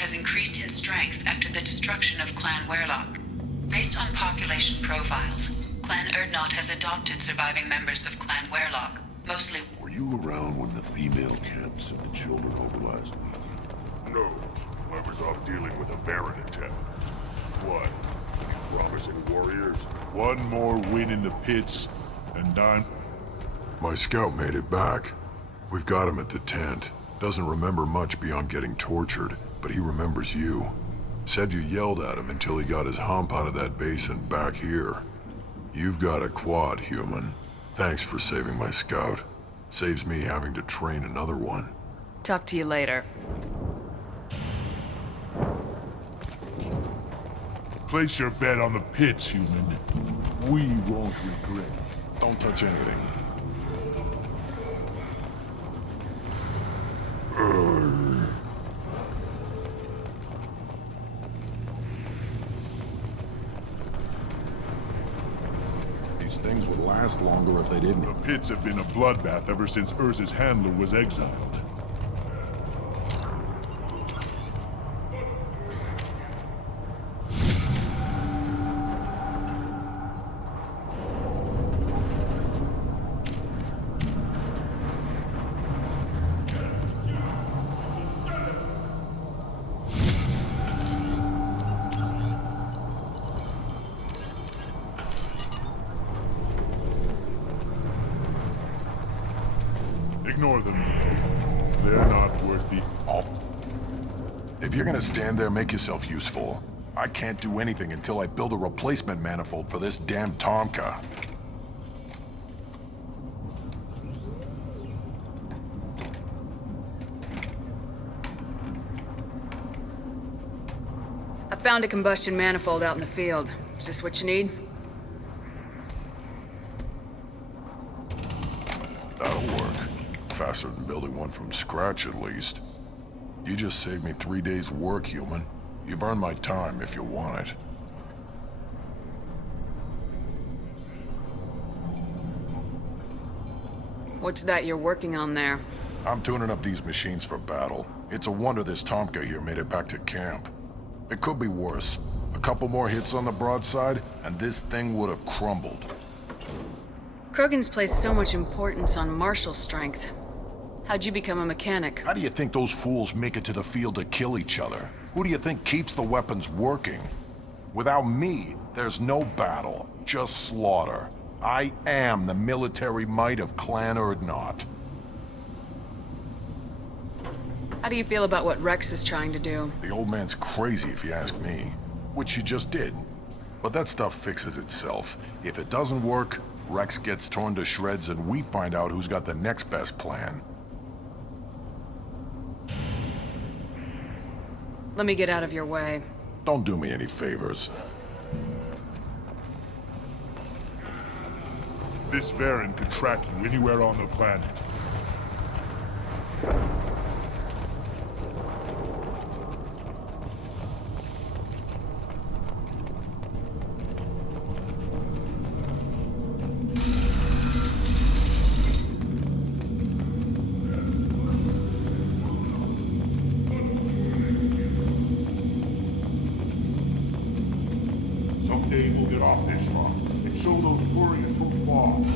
Has increased in strength after the destruction of Clan Werlock. Based on population profiles, Clan Erdnot has adopted surviving members of Clan Werlock, mostly... Were you around when the female camp sent the children over last week? No, I was off dealing with a Baron attack. What? Promising warriors? One more win in the pits, and I'm... My scout made it back. We've got him at the tent. Doesn't remember much beyond getting tortured, but he remembers you. Said you yelled at him until he got his hump out of that base and back here. You've got a quad, human. Thanks for saving my scout. Saves me having to train another one. Talk to you later. Place your bet on the pits, human. We won't regret it. Don't touch anything. These things would last longer if they didn't. The pits have been a bloodbath ever since Urza's handler was exiled. Ignore them. They're not worth the... If you're gonna stand there, make yourself useful. I can't do anything until I build a replacement manifold for this damn Tomka. I found a combustion manifold out in the field. Is this what you need? That'll work. Faster than building one from scratch, at least. You just saved me 3 days' work, human. You've earned my time if you want it. What's that you're working on there? I'm tuning up these machines for battle. It's a wonder this Tomka here made it back to camp. It could be worse. A couple more hits on the broadside, and this thing would have crumbled. Krogan's placed so much importance on martial strength. How'd you become a mechanic? How do you think those fools make it to the field to kill each other? Who do you think keeps the weapons working? Without me, there's no battle, just slaughter. I am the military might of Clan Urdnot. How do you feel about what Rex is trying to do? The old man's crazy if you ask me, which you just did. But that stuff fixes itself. If it doesn't work, Rex gets torn to shreds and we find out who's got the next best plan. Let me get out of your way. Don't do me any favors. This Baron could track you anywhere on the planet. Someday we'll get off this rock and show those Turians who's boss.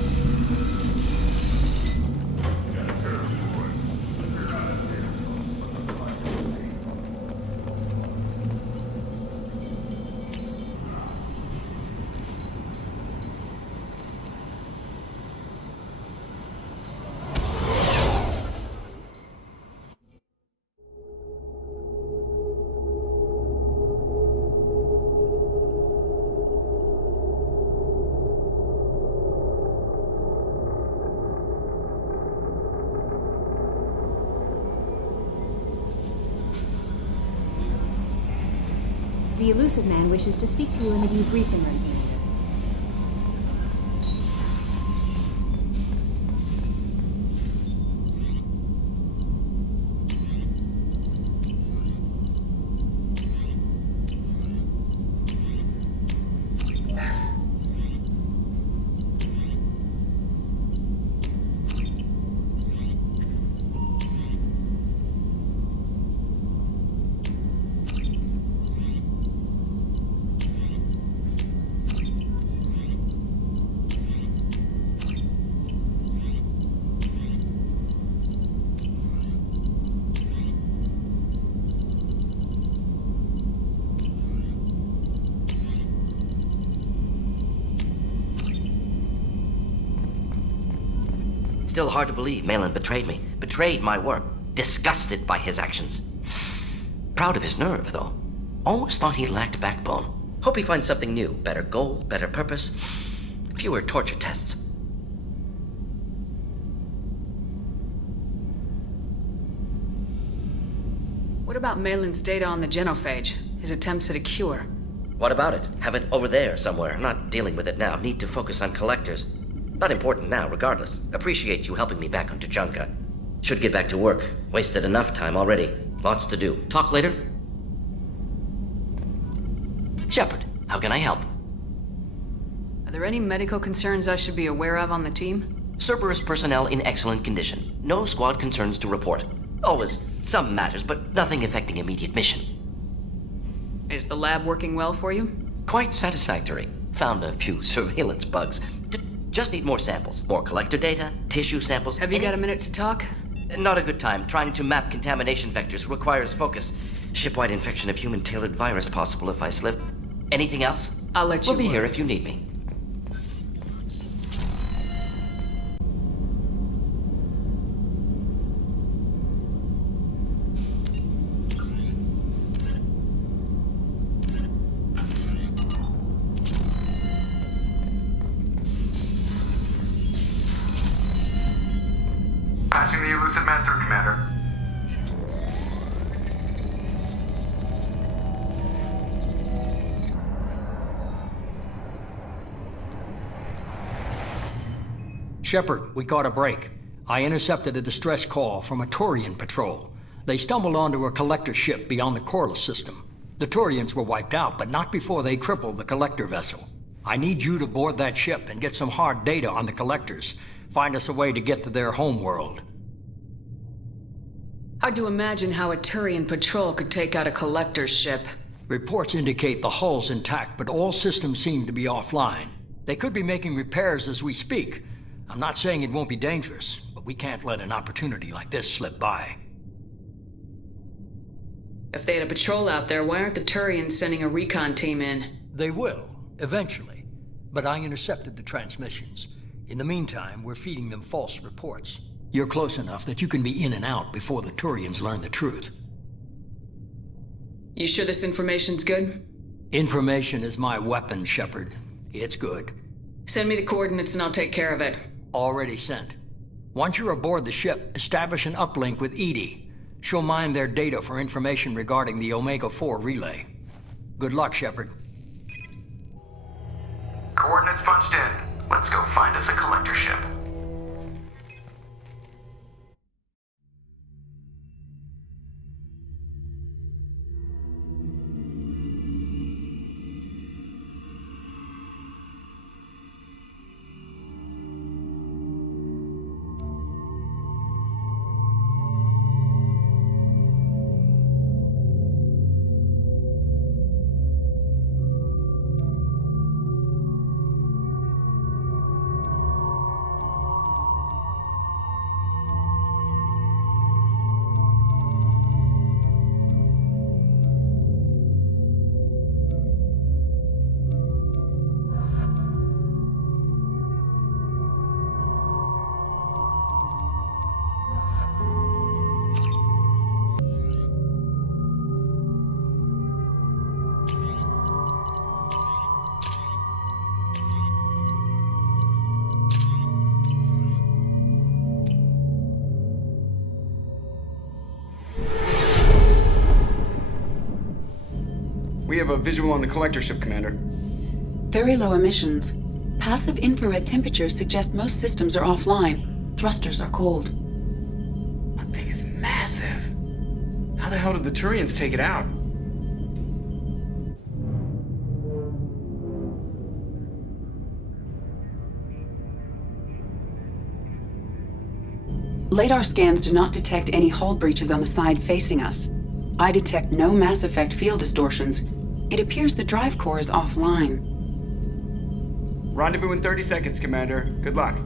The elusive man wishes to speak to you in the debriefing room. Still hard to believe Malin betrayed me. Betrayed my work. Disgusted by his actions. Proud of his nerve, though. Always thought he lacked backbone. Hope he finds something new. Better goal, better purpose. Fewer torture tests. What about Malin's data on the genophage? His attempts at a cure? What about it? Have it over there somewhere. Not dealing with it now. Need to focus on collectors. Not important now, regardless. Appreciate you helping me back on Tuchanka. Should get back to work. Wasted enough time already. Lots to do. Talk later? Shepard, how can I help? Are there any medical concerns I should be aware of on the team? Cerberus personnel in excellent condition. No squad concerns to report. Always some matters, but nothing affecting immediate mission. Is the lab working well for you? Quite satisfactory. Found a few surveillance bugs. Just need more samples. More collector data, tissue samples. Have you got a minute to talk? Not a good time. Trying to map contamination vectors requires focus. Shipwide infection of human-tailored virus possible if I slip. Anything else? I'll let you We'll be work. here if you need me. Patching the elusive man through, Commander. Shepard, we caught a break. I intercepted a distress call from a Turian patrol. They stumbled onto a collector ship beyond the Corliss system. The Turians were wiped out, but not before they crippled the collector vessel. I need you to board that ship and get some hard data on the collectors. Find us a way to get to their homeworld. Hard to imagine how a Turian patrol could take out a collector's ship. Reports indicate the hull's intact, but all systems seem to be offline. They could be making repairs as we speak. I'm not saying it won't be dangerous, but we can't let an opportunity like this slip by. If they had a patrol out there, why aren't the Turians sending a recon team in? They will, eventually. But I intercepted the transmissions. In the meantime, we're feeding them false reports. You're close enough that you can be in and out before the Turians learn the truth. You sure this information's good? Information is my weapon, Shepard. It's good. Send me the coordinates and I'll take care of it. Already sent. Once you're aboard the ship, establish an uplink with Edie. She'll mine their data for information regarding the Omega-4 relay. Good luck, Shepard. Coordinates punched in. Let's go find us a collector ship. We have a visual on the collector ship, Commander. Very low emissions. Passive infrared temperatures suggest most systems are offline. Thrusters are cold. That thing is massive. How the hell did the Turians take it out? Radar scans do not detect any hull breaches on the side facing us. I detect no mass effect field distortions. It appears the drive core is offline. Rendezvous in 30 seconds, Commander. Good luck.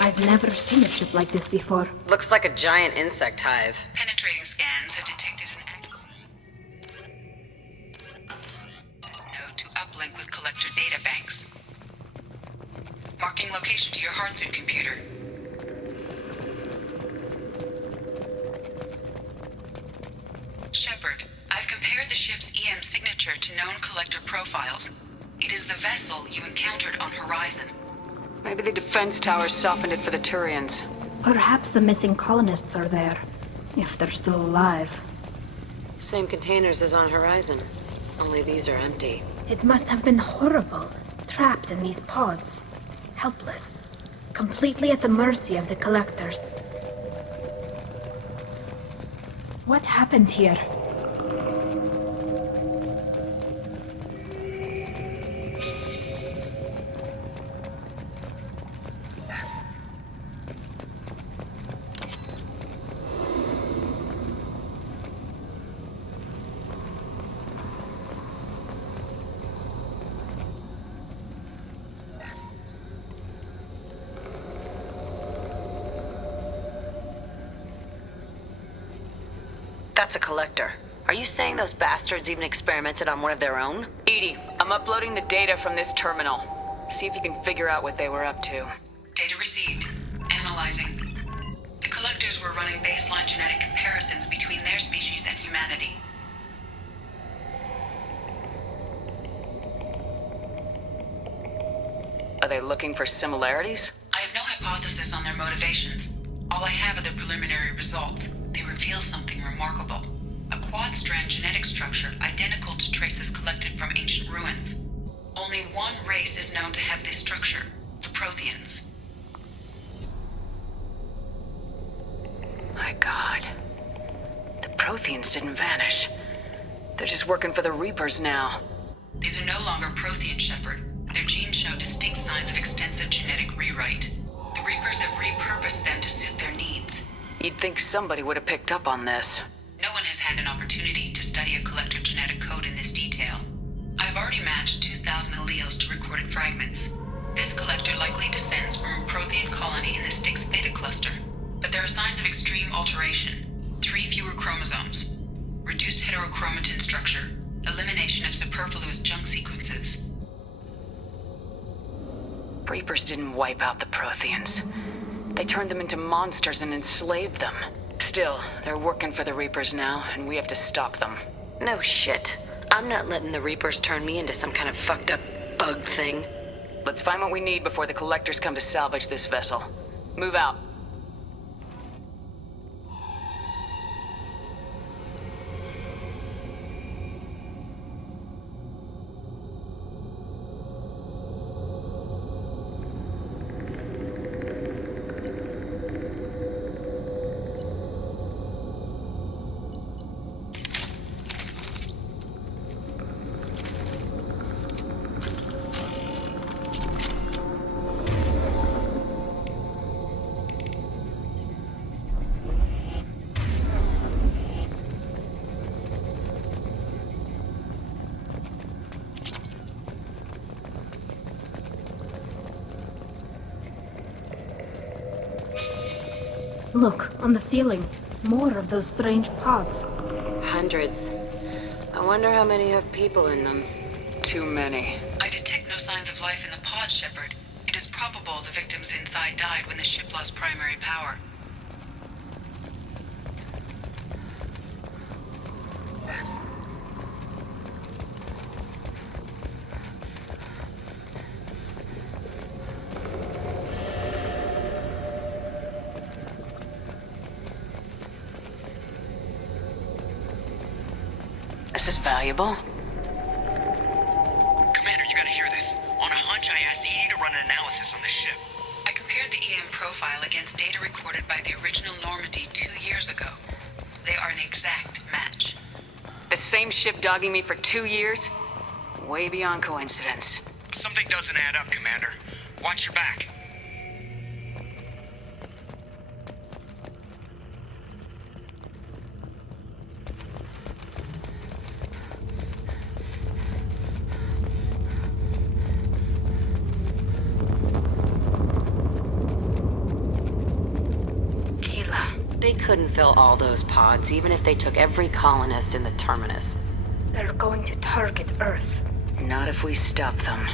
I've never seen a ship like this before. Looks like a giant insect hive. Penetrating scans have detected an angle. Node to uplink with collector data banks. Marking location to your hardsuit computer. Shepard, I've compared the ship's EM signature to known collector profiles. It is the vessel you encountered on Horizon. Maybe the defense towers softened it for the Turians. Perhaps the missing colonists are there, if they're still alive. Same containers as on Horizon, only these are empty. It must have been horrible, trapped in these pods. Helpless, completely at the mercy of the collectors. What happened here? That's a collector. Are you saying those bastards even experimented on one of their own? Edie, I'm uploading the data from this terminal. See if you can figure out what they were up to. Data received. Analyzing. The collectors were running baseline genetic comparisons between their species and humanity. Are they looking for similarities? I have no hypothesis on their motivations. All I have are the preliminary results. they reveal something remarkable. A quad-strand genetic structure identical to traces collected from ancient ruins. Only one race is known to have this structure, the Protheans. My God. The Protheans didn't vanish. They're just working for the Reapers now. These are no longer Prothean, Shepard. Their genes show distinct signs of extensive genetic rewrite. The Reapers have repurposed them to suit their needs. You'd think somebody would have picked up on this. No one has had an opportunity to study a collective genetic code in this detail. I've already matched 2,000 alleles to recorded fragments. This collector likely descends from a Prothean colony in the Styx Theta cluster. But there are signs of extreme alteration. 3 fewer chromosomes. Reduced heterochromatin structure. Elimination of superfluous junk sequences. Reapers didn't wipe out the Protheans. They turned them into monsters and enslaved them. Still, they're working for the Reapers now, and we have to stop them. No shit. I'm not letting the Reapers turn me into some kind of fucked up bug thing. Let's find what we need before the Collectors come to salvage this vessel. Move out. Look, on the ceiling. More of those strange pods. Hundreds. I wonder how many have people in them. Too many. I detect no signs of life in the pod, Shepard. It is probable the victims inside died when the ship lost primary power. This is valuable. Commander, you gotta hear this. On a hunch, I asked Edie to run an analysis on this ship. I compared the EM profile against data recorded by the original Normandy 2 years ago. They are an exact match. The same ship dogging me for 2 years? Way beyond coincidence. Something doesn't add up, Commander. Watch your back. They couldn't fill all those pods, even if they took every colonist in the terminus. They're going to target Earth. Not if we stop them.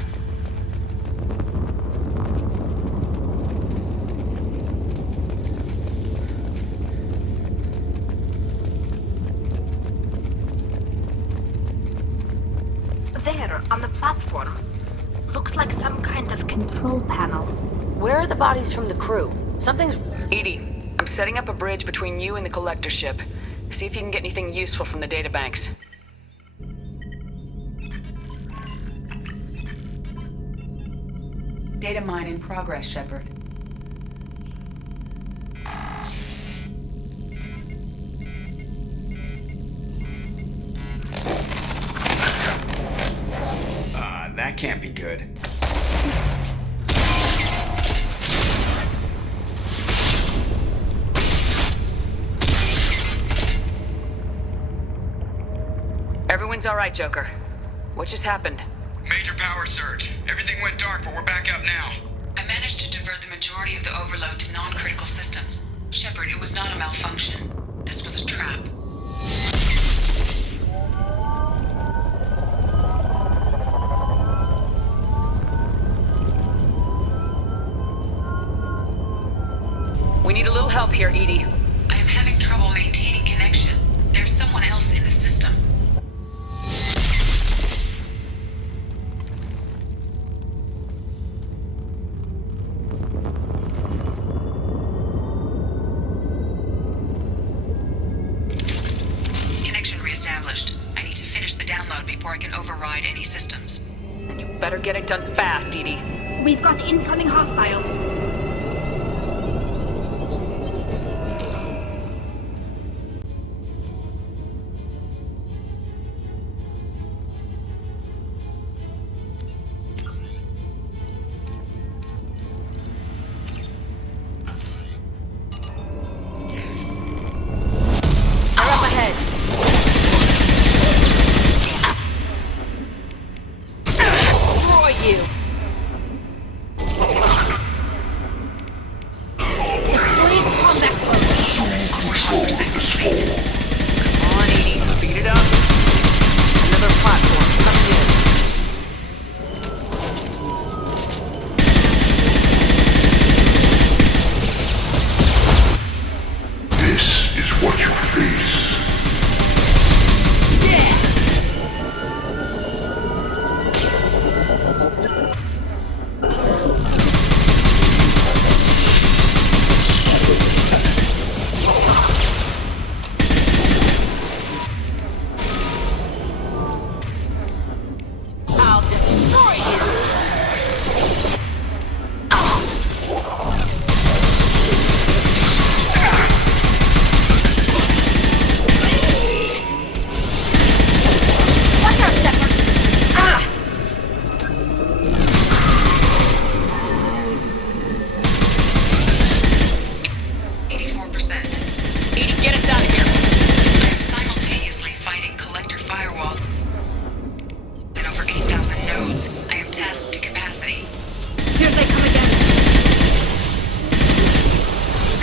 There, on the platform. Looks like some kind of control panel. Where are the bodies from the crew? Something's... Edie, I'm setting up a bridge between you and the collector ship. See if you can get anything useful from the databanks. Data mine in progress, Shepard. That can't be good. Everyone's all right, Joker. What just happened? Major power surge. Everything went dark, but we're back up now. I managed to divert the majority of the overload to non-critical systems. Shepard, it was not a malfunction. This was a trap. We need a little help here, Edie. I am having trouble maintaining connection. There's someone else in the system. override any systems. Then you better get it done fast, Edie. We've got incoming hostiles.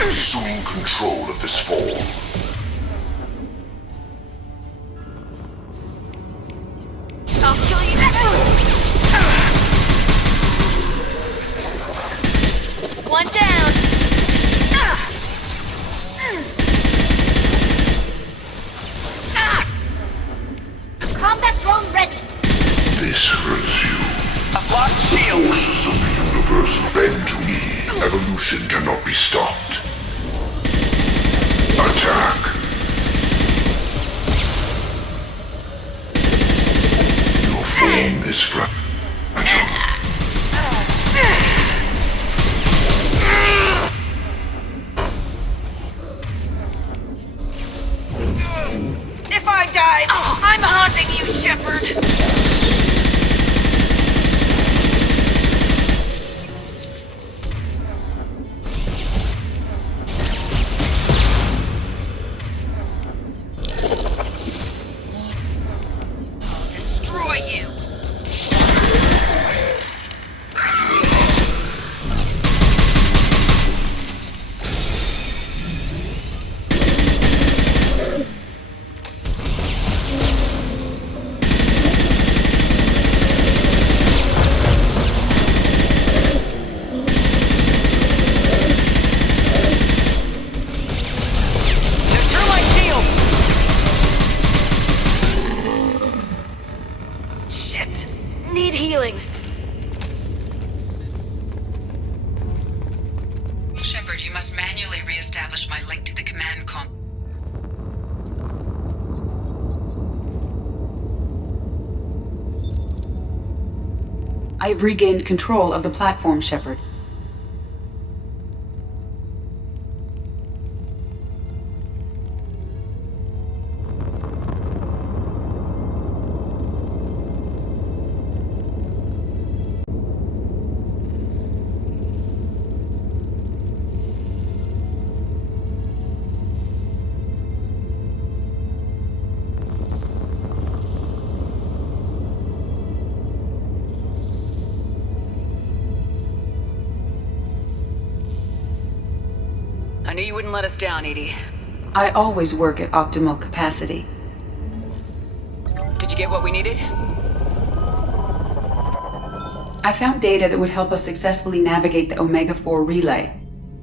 Assuming control of this form. I'll kill you. One down. Combat drone ready. This hurts you. I've lost shield. Forces of the universe bend to me. Evolution cannot be stopped. Attack. Your form is fragile. If I die, I'm haunting you, Shepard! Shepard, you must manually re-establish my link to the command console. I've regained control of the platform, Shepard. I knew you wouldn't let us down, Edie. I always work at optimal capacity. Did you get what we needed? I found data that would help us successfully navigate the Omega-4 relay.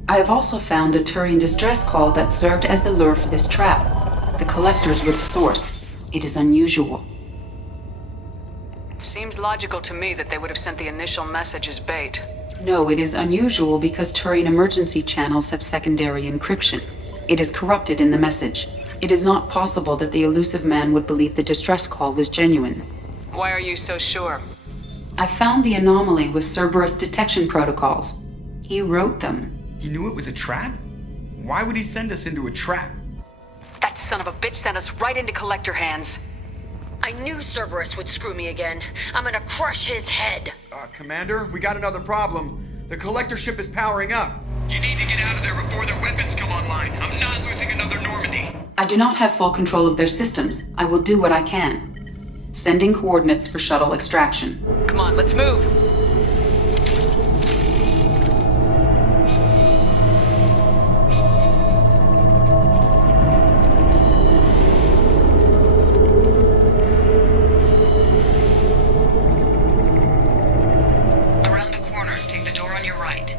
I have also found a Turian distress call that served as the lure for this trap. The collectors were the source. It is unusual. It seems logical to me that they would have sent the initial message as bait. No, it is unusual because Turian emergency channels have secondary encryption. It is corrupted in the message. It is not possible that the elusive man would believe the distress call was genuine. Why are you so sure? I found the anomaly with Cerberus detection protocols. He wrote them. He knew it was a trap? Why would he send us into a trap? That son of a bitch sent us right into Collector hands. I knew Cerberus would screw me again. I'm gonna crush his head. Commander, we got another problem. The Collector ship is powering up. You need to get out of there before their weapons come online. I'm not losing another Normandy. I do not have full control of their systems. I will do what I can. Sending coordinates for shuttle extraction. Come on, let's move. Around the corner, take the door on your right.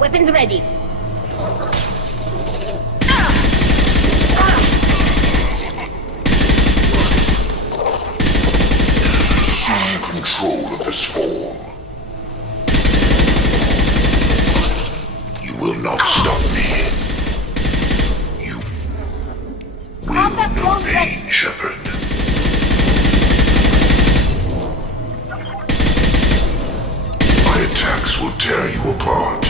Weapons ready. Assume control of this form. You will not stop me. You will know pain, Shepard. My attacks will tear you apart.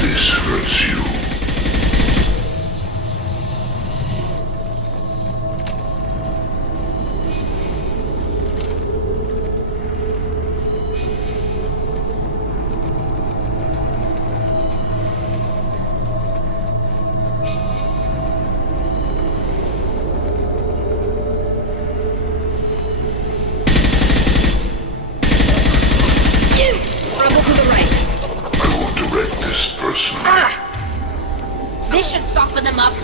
This hurts you. Rebel to the right. I will direct this personally. This should soften them up.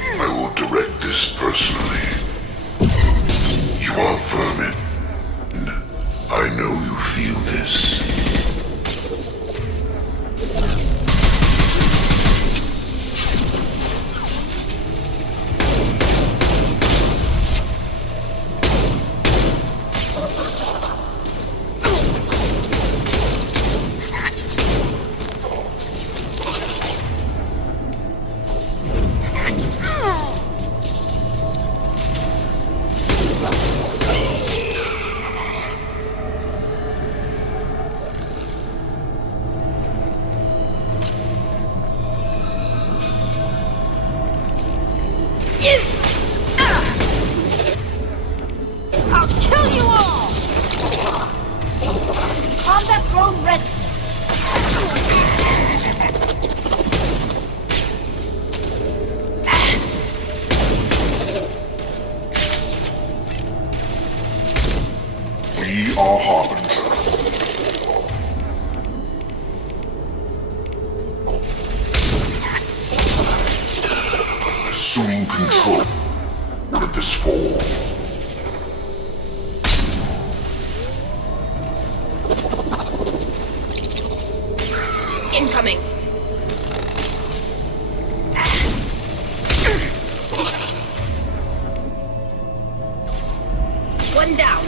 I will direct this personally. You are vermin. I know you feel this. I'll kill you all! Combat drone ready. We are Harbinger. Assuming control of this form. Incoming. One down.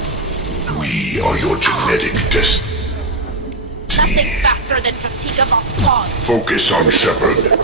We are your genetic destiny. Nothing faster than fatigue of our spawn. Focus on Shepard.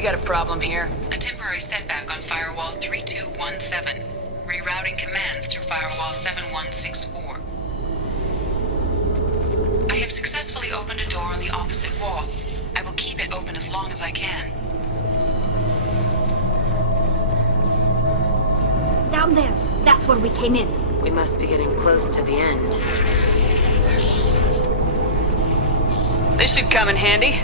We got a problem here. A temporary setback on Firewall 3217. Rerouting commands through Firewall 7164. I have successfully opened a door on the opposite wall. I will keep it open as long as I can. Down there. That's where we came in. We must be getting close to the end. This should come in handy.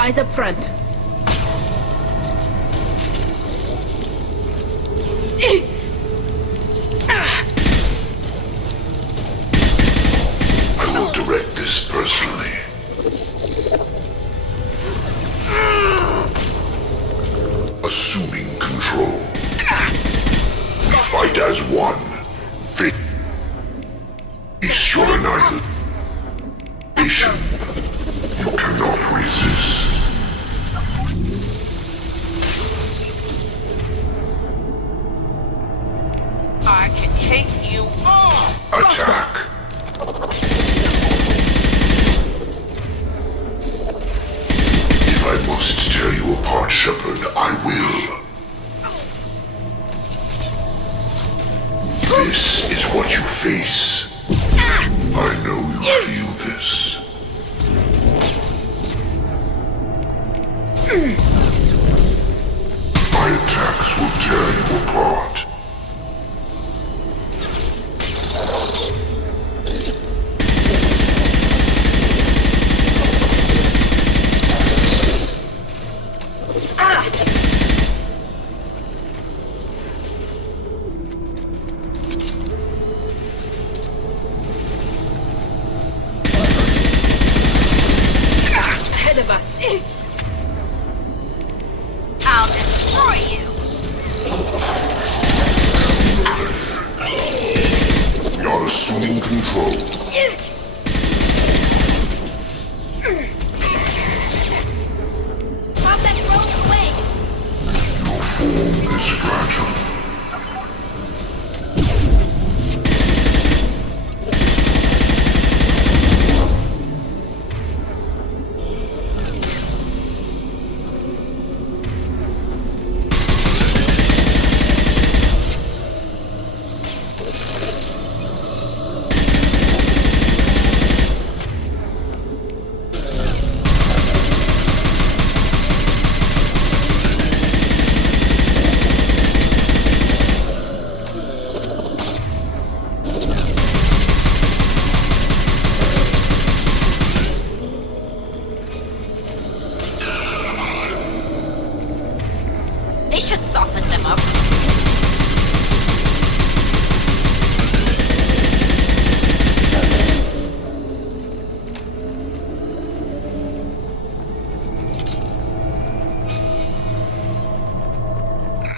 Eyes up front. I will direct this personally. Assuming control. We fight as one. Face your annihilation. You cannot resist. I can take you on! Attack. If I must tear you apart, Shepard, I will. This is what you face. I know you feel this. My attacks will tear you apart. Ahead of us. I'll destroy you! We are assuming control. Pop that drone away! Your form is fragile. They should soften them up.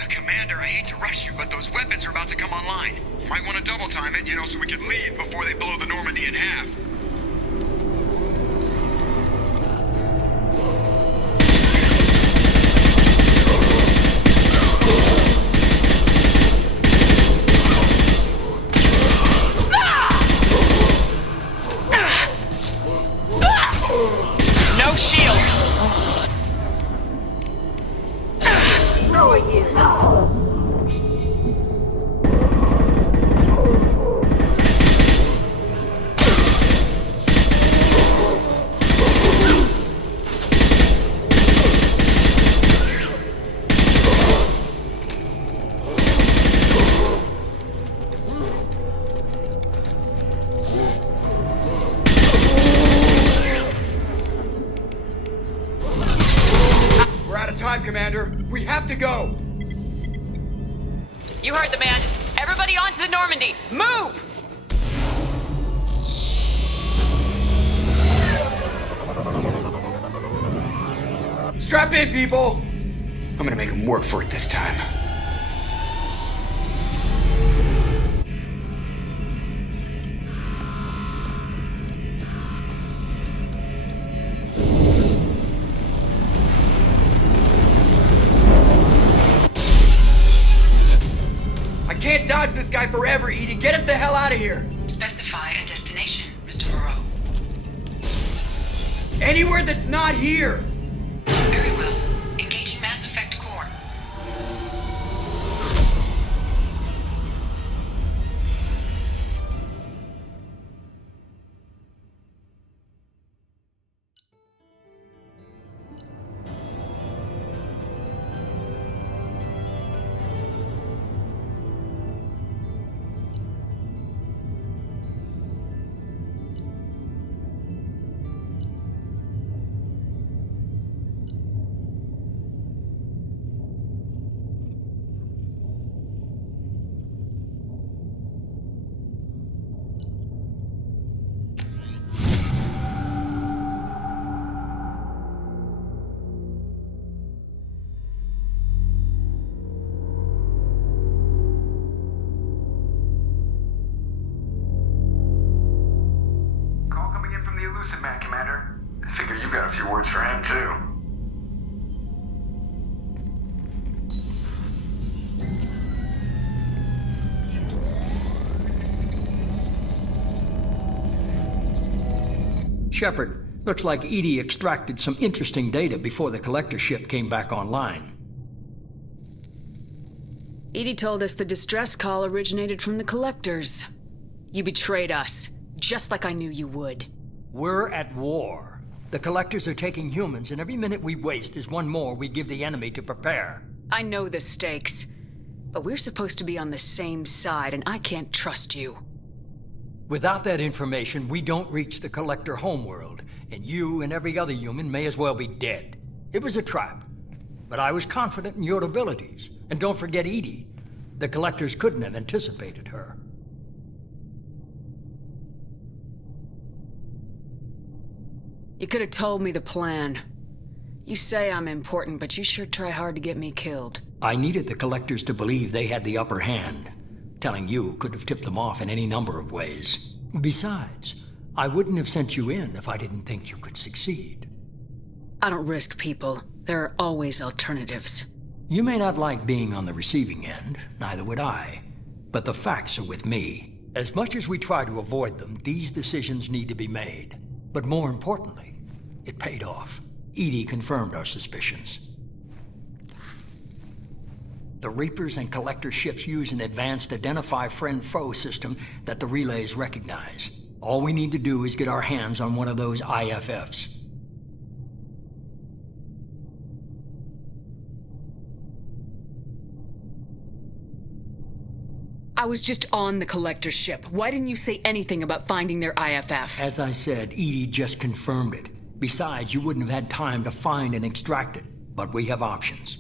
Commander, I hate to rush you, but those weapons are about to come online. Might want to double time it, so we can leave before they blow the Normandy in half. No shield! Destroy you! We're out of time, Commander. We have to go. You heard the man. Everybody onto the Normandy. Move! Strap in, people! I'm gonna make them work for it this time. can't dodge this guy forever, Edie. Get us the hell out of here. Specify a destination, Mr. Moreau. Anywhere that's not here. Very well. Engaging Mass Effect core. Lucid Man, Commander. I figure you've got a few words for him, too. Shepard, looks like Edie extracted some interesting data before the collector ship came back online. Edie told us the distress call originated from the collectors. You betrayed us, just like I knew you would. We're at war. The collectors are taking humans, and every minute we waste is one more we give the enemy to prepare. I know the stakes, but we're supposed to be on the same side, and I can't trust you. Without that information, we don't reach the collector homeworld, and you and every other human may as well be dead. It was a trap, but I was confident in your abilities. And don't forget Edie. The collectors couldn't have anticipated her. You could have told me the plan. You say I'm important, but you sure try hard to get me killed. I needed the collectors to believe they had the upper hand. Telling you could have tipped them off in any number of ways. Besides, I wouldn't have sent you in if I didn't think you could succeed. I don't risk people. There are always alternatives. You may not like being on the receiving end, neither would I. But the facts are with me. As much as we try to avoid them, these decisions need to be made. But more importantly, it paid off. Edie confirmed our suspicions. The Reapers and Collector ships use an advanced Identify Friend-Foe system that the relays recognize. All we need to do is get our hands on one of those IFFs. I was just on the Collector ship. Why didn't you say anything about finding their IFF? As I said, Edie just confirmed it. Besides, you wouldn't have had time to find and extract it. But we have options.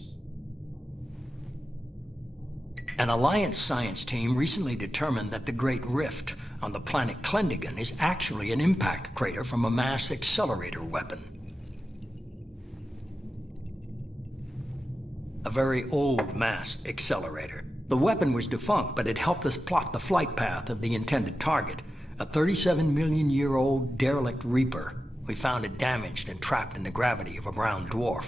An Alliance science team recently determined that the Great Rift on the planet Klendigan is actually an impact crater from a mass accelerator weapon. A very old mass accelerator. The weapon was defunct, but it helped us plot the flight path of the intended target, a 37-million-year-old derelict Reaper. We found it damaged and trapped in the gravity of a brown dwarf.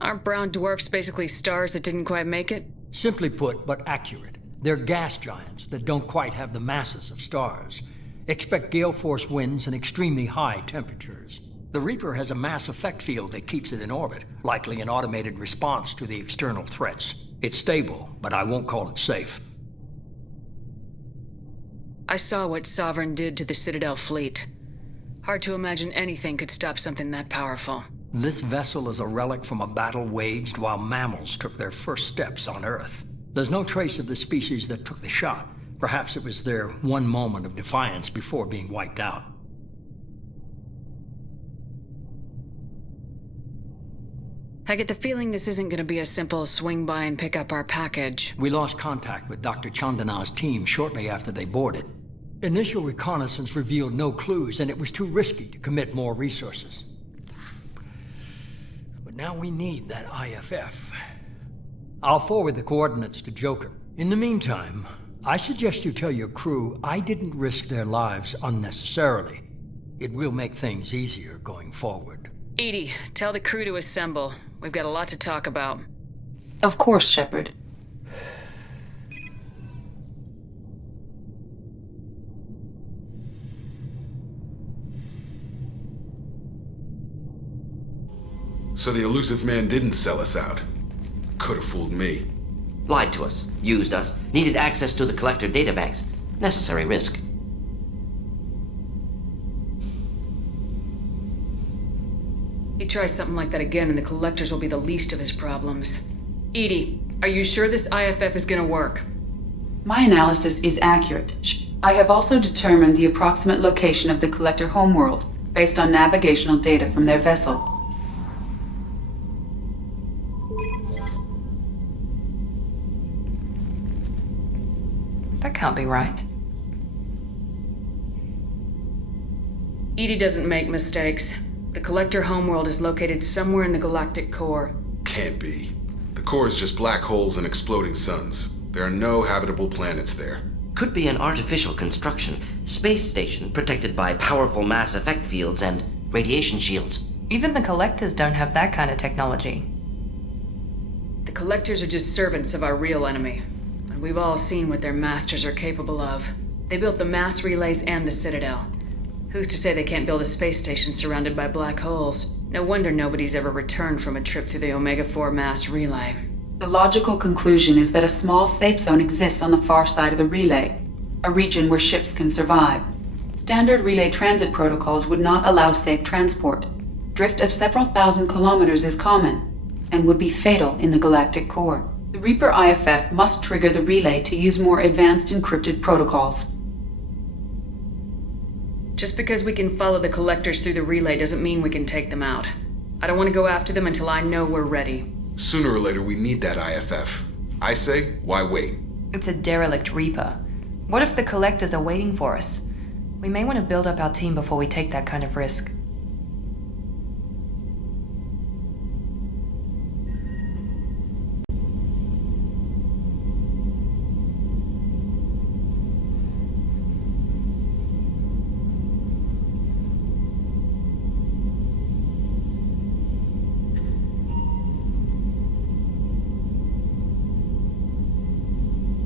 Aren't brown dwarfs basically stars that didn't quite make it? Simply put, but accurate. They're gas giants that don't quite have the masses of stars. Expect gale force winds and extremely high temperatures. The Reaper has a mass effect field that keeps it in orbit, likely an automated response to the external threats. It's stable, but I won't call it safe. I saw what Sovereign did to the Citadel fleet. Hard to imagine anything could stop something that powerful. This vessel is a relic from a battle waged while mammals took their first steps on Earth. There's no trace of the species that took the shot. Perhaps it was their one moment of defiance before being wiped out. I get the feeling this isn't going to be a simple swing by and pick up our package. We lost contact with Dr. Chandana's team shortly after they boarded. Initial reconnaissance revealed no clues, and it was too risky to commit more resources. But now we need that IFF. I'll forward the coordinates to Joker. In the meantime, I suggest you tell your crew I didn't risk their lives unnecessarily. It will make things easier going forward. Edie, tell the crew to assemble. We've got a lot to talk about. Of course, Shepard. So the elusive man didn't sell us out. Could have fooled me. Lied to us, used us, needed access to the collector databanks. Necessary risk. He tries something like that again and the collectors will be the least of his problems. Edie, are you sure this IFF is gonna work? My analysis is accurate. I have also determined the approximate location of the collector homeworld based on navigational data from their vessel. That can't be right. Edie doesn't make mistakes. The collector homeworld is located somewhere in the galactic core. Can't be. The core is just black holes and exploding suns. There are no habitable planets there. Could be an artificial construction, space station protected by powerful mass effect fields and radiation shields. Even the collectors don't have that kind of technology. The collectors are just servants of our real enemy. And we've all seen what their masters are capable of. They built the mass relays and the Citadel. Who's to say they can't build a space station surrounded by black holes? No wonder nobody's ever returned from a trip through the Omega-4 mass relay. The logical conclusion is that a small safe zone exists on the far side of the relay, a region where ships can survive. Standard relay transit protocols would not allow safe transport. Drift of several thousand kilometers is common, and would be fatal in the galactic core. The Reaper IFF must trigger the relay to use more advanced encrypted protocols. Just because we can follow the collectors through the relay doesn't mean we can take them out. I don't want to go after them until I know we're ready. Sooner or later, we need that IFF. I say, why wait? It's a derelict Reaper. What if the collectors are waiting for us? We may want to build up our team before we take that kind of risk.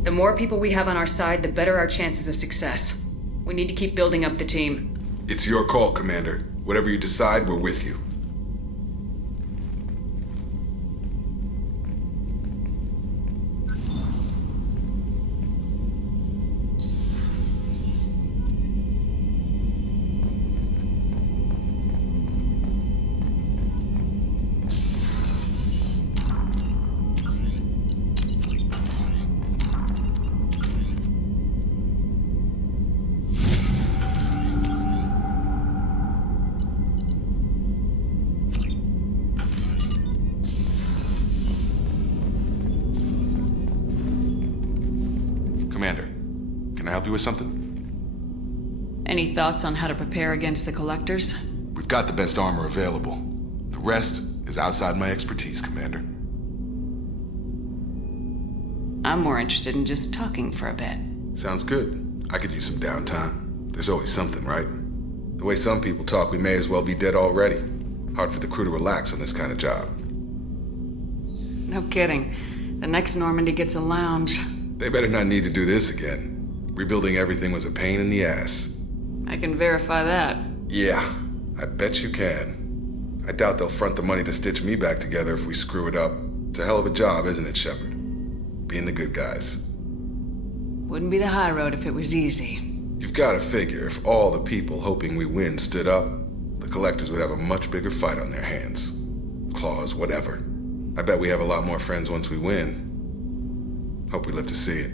The more people we have on our side, the better our chances of success. We need to keep building up the team. It's your call, Commander. Whatever you decide, we're with you. Commander, can I help you with something? Any thoughts on how to prepare against the collectors? We've got the best armor available. The rest is outside my expertise, Commander. I'm more interested in just talking for a bit. Sounds good. I could use some downtime. There's always something, right? The way some people talk, we may as well be dead already. Hard for the crew to relax on this kind of job. No kidding. The next Normandy gets a lounge. They better not need to do this again. Rebuilding everything was a pain in the ass. I can verify that. Yeah, I bet you can. I doubt they'll front the money to stitch me back together if we screw it up. It's a hell of a job, isn't it, Shepard? Being the good guys. Wouldn't be the high road if it was easy. You've got to figure if all the people hoping we win stood up, the collectors would have a much bigger fight on their hands. Claws, whatever. I bet we have a lot more friends once we win. Hope we live to see it.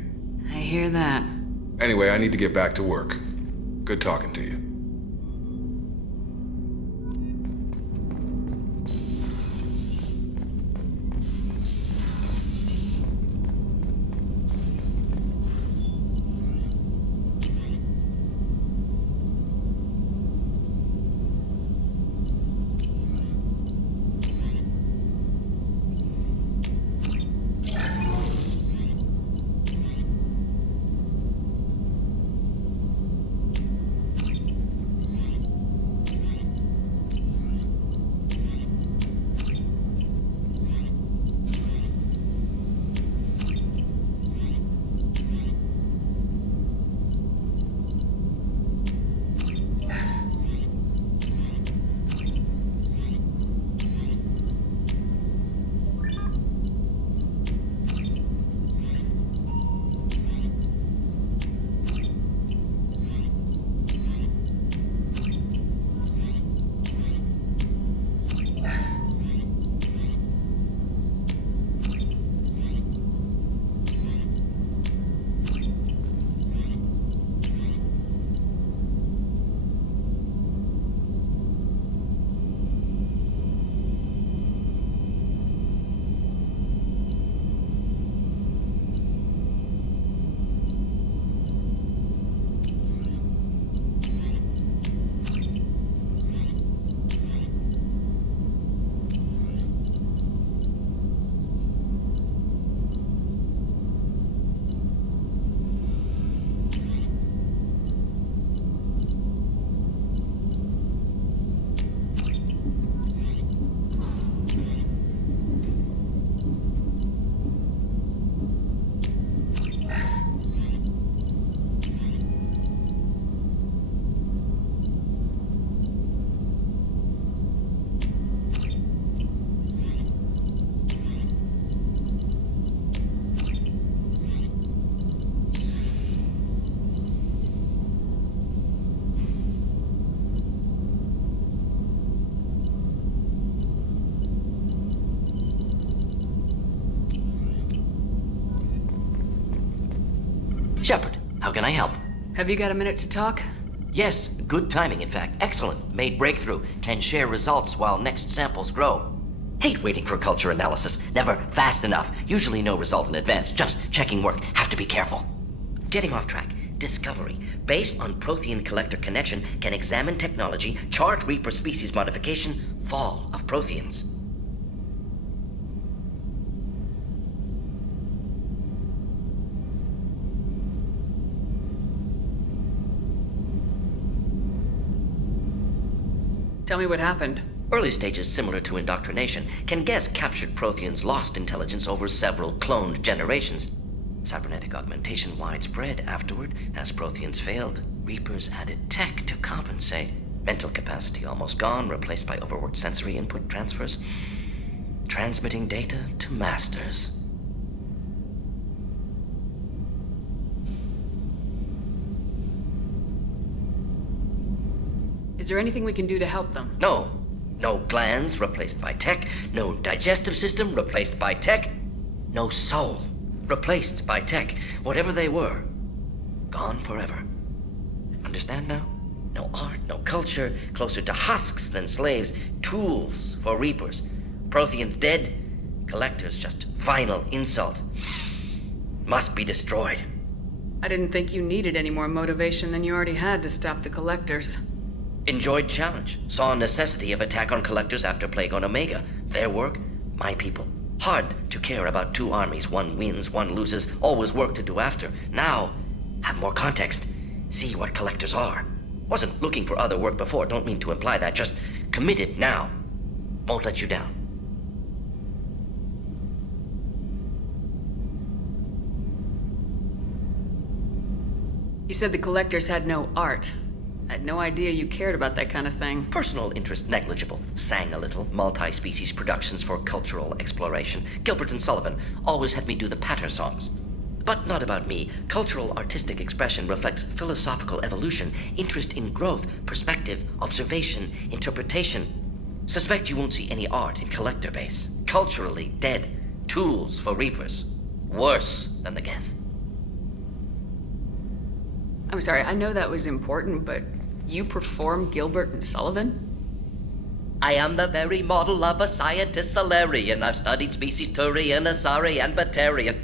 I hear that. Anyway, I need to get back to work. Good talking to you. Shepard, how can I help? Have you got a minute to talk? Yes, good timing, in fact. Excellent. Made breakthrough. Can share results while next samples grow. Hate waiting for culture analysis. Never fast enough. Usually no result in advance. Just checking work. Have to be careful. Getting off track. Discovery. Based on Prothean collector connection, can examine technology, chart Reaper species modification, fall of Protheans. Tell me what happened. Early stages similar to indoctrination. Can guess captured Protheans lost intelligence over several cloned generations. Cybernetic augmentation widespread afterward. As Protheans failed, Reapers added tech to compensate. Mental capacity almost gone, replaced by overworked sensory input transfers. Transmitting data to masters. Is there anything we can do to help them? No. No glands replaced by tech. No digestive system replaced by tech. No soul replaced by tech. Whatever they were, gone forever. Understand now? No art, no culture, closer to husks than slaves. Tools for Reapers. Protheans dead, collectors just final insult. Must be destroyed. I didn't think you needed any more motivation than you already had to stop the collectors. Enjoyed challenge. Saw necessity of attack on collectors after Plague on Omega. Their work, my people. Hard to care about two armies. One wins, one loses. Always work to do after. Now, have more context. See what collectors are. Wasn't looking for other work before. Don't mean to imply that. Just committed now. Won't let you down. You said the collectors had no art. I had no idea you cared about that kind of thing. Personal interest negligible. Sang a little. Multi-species productions for cultural exploration. Gilbert and Sullivan always had me do the patter songs. But not about me. Cultural artistic expression reflects philosophical evolution, interest in growth, perspective, observation, interpretation. Suspect you won't see any art in collector base. Culturally dead. Tools for Reapers. Worse than the Geth. I'm sorry, I know that was important, but you perform Gilbert and Sullivan? I am the very model of a scientist Solarian. I've studied species Turian, Asari, and Batarian.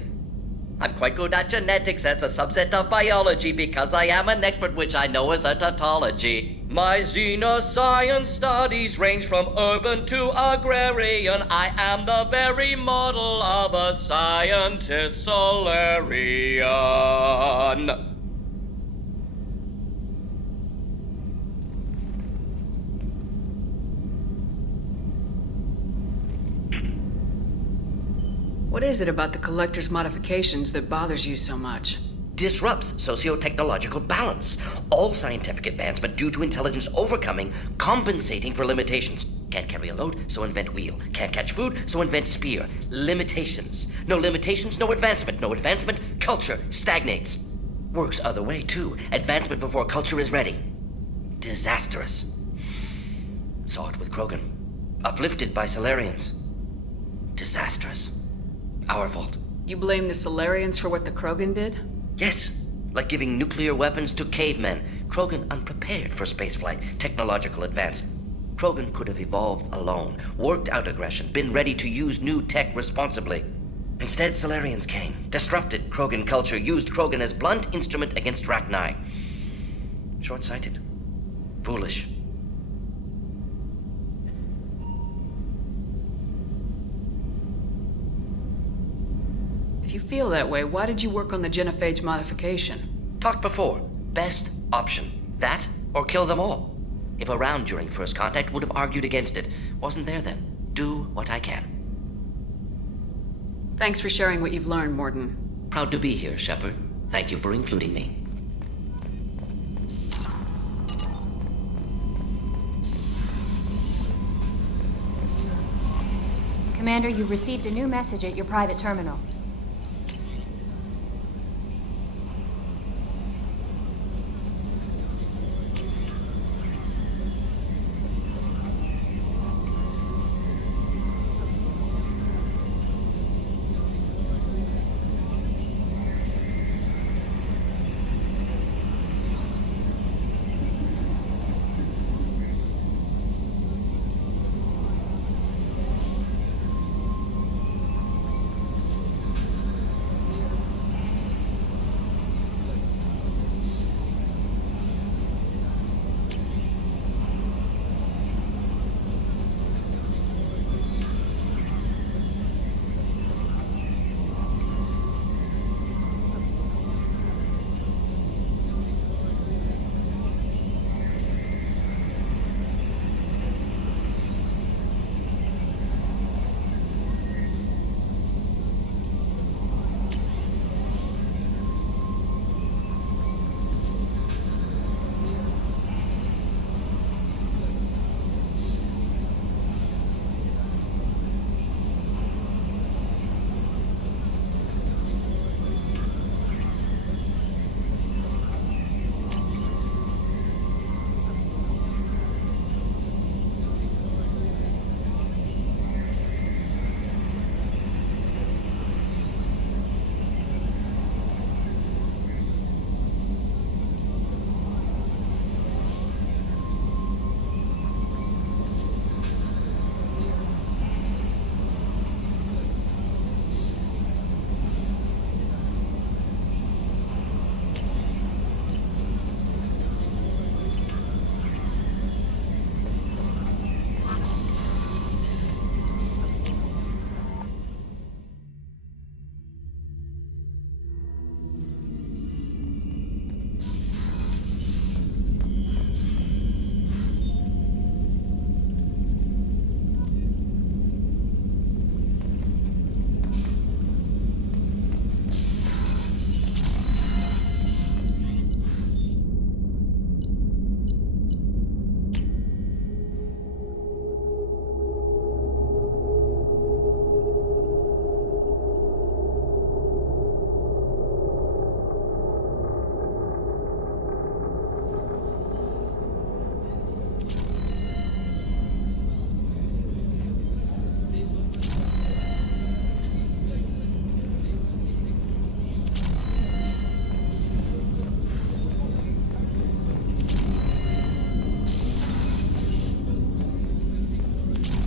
I'm quite good at genetics as a subset of biology because I am an expert, which I know is a tautology. My xenoscience studies range from urban to agrarian. I am the very model of a scientist Solarian. What is it about the collector's modifications that bothers you so much? Disrupts socio-technological balance. All scientific advancement due to intelligence overcoming, compensating for limitations. Can't carry a load, so invent wheel. Can't catch food, so invent spear. Limitations. No limitations, no advancement. No advancement, culture stagnates. Works other way, too. Advancement before culture is ready. Disastrous. Saw it with Krogan. Uplifted by Solarians. Disastrous. Our fault. You blame the Solarians for what the Krogan did? Yes. Like giving nuclear weapons to cavemen. Krogan unprepared for spaceflight, technological advance. Krogan could have evolved alone, worked out aggression, been ready to use new tech responsibly. Instead, Solarians came, disrupted Krogan culture, used Krogan as blunt instrument against Rachni. Short-sighted. Foolish. If you feel that way, why did you work on the genophage modification? Talked before. Best option. That or kill them all. If around during first contact, would have argued against it. Wasn't there then. Do what I can. Thanks for sharing what you've learned, Mordin. Proud to be here, Shepard. Thank you for including me. Commander, you've received a new message at your private terminal.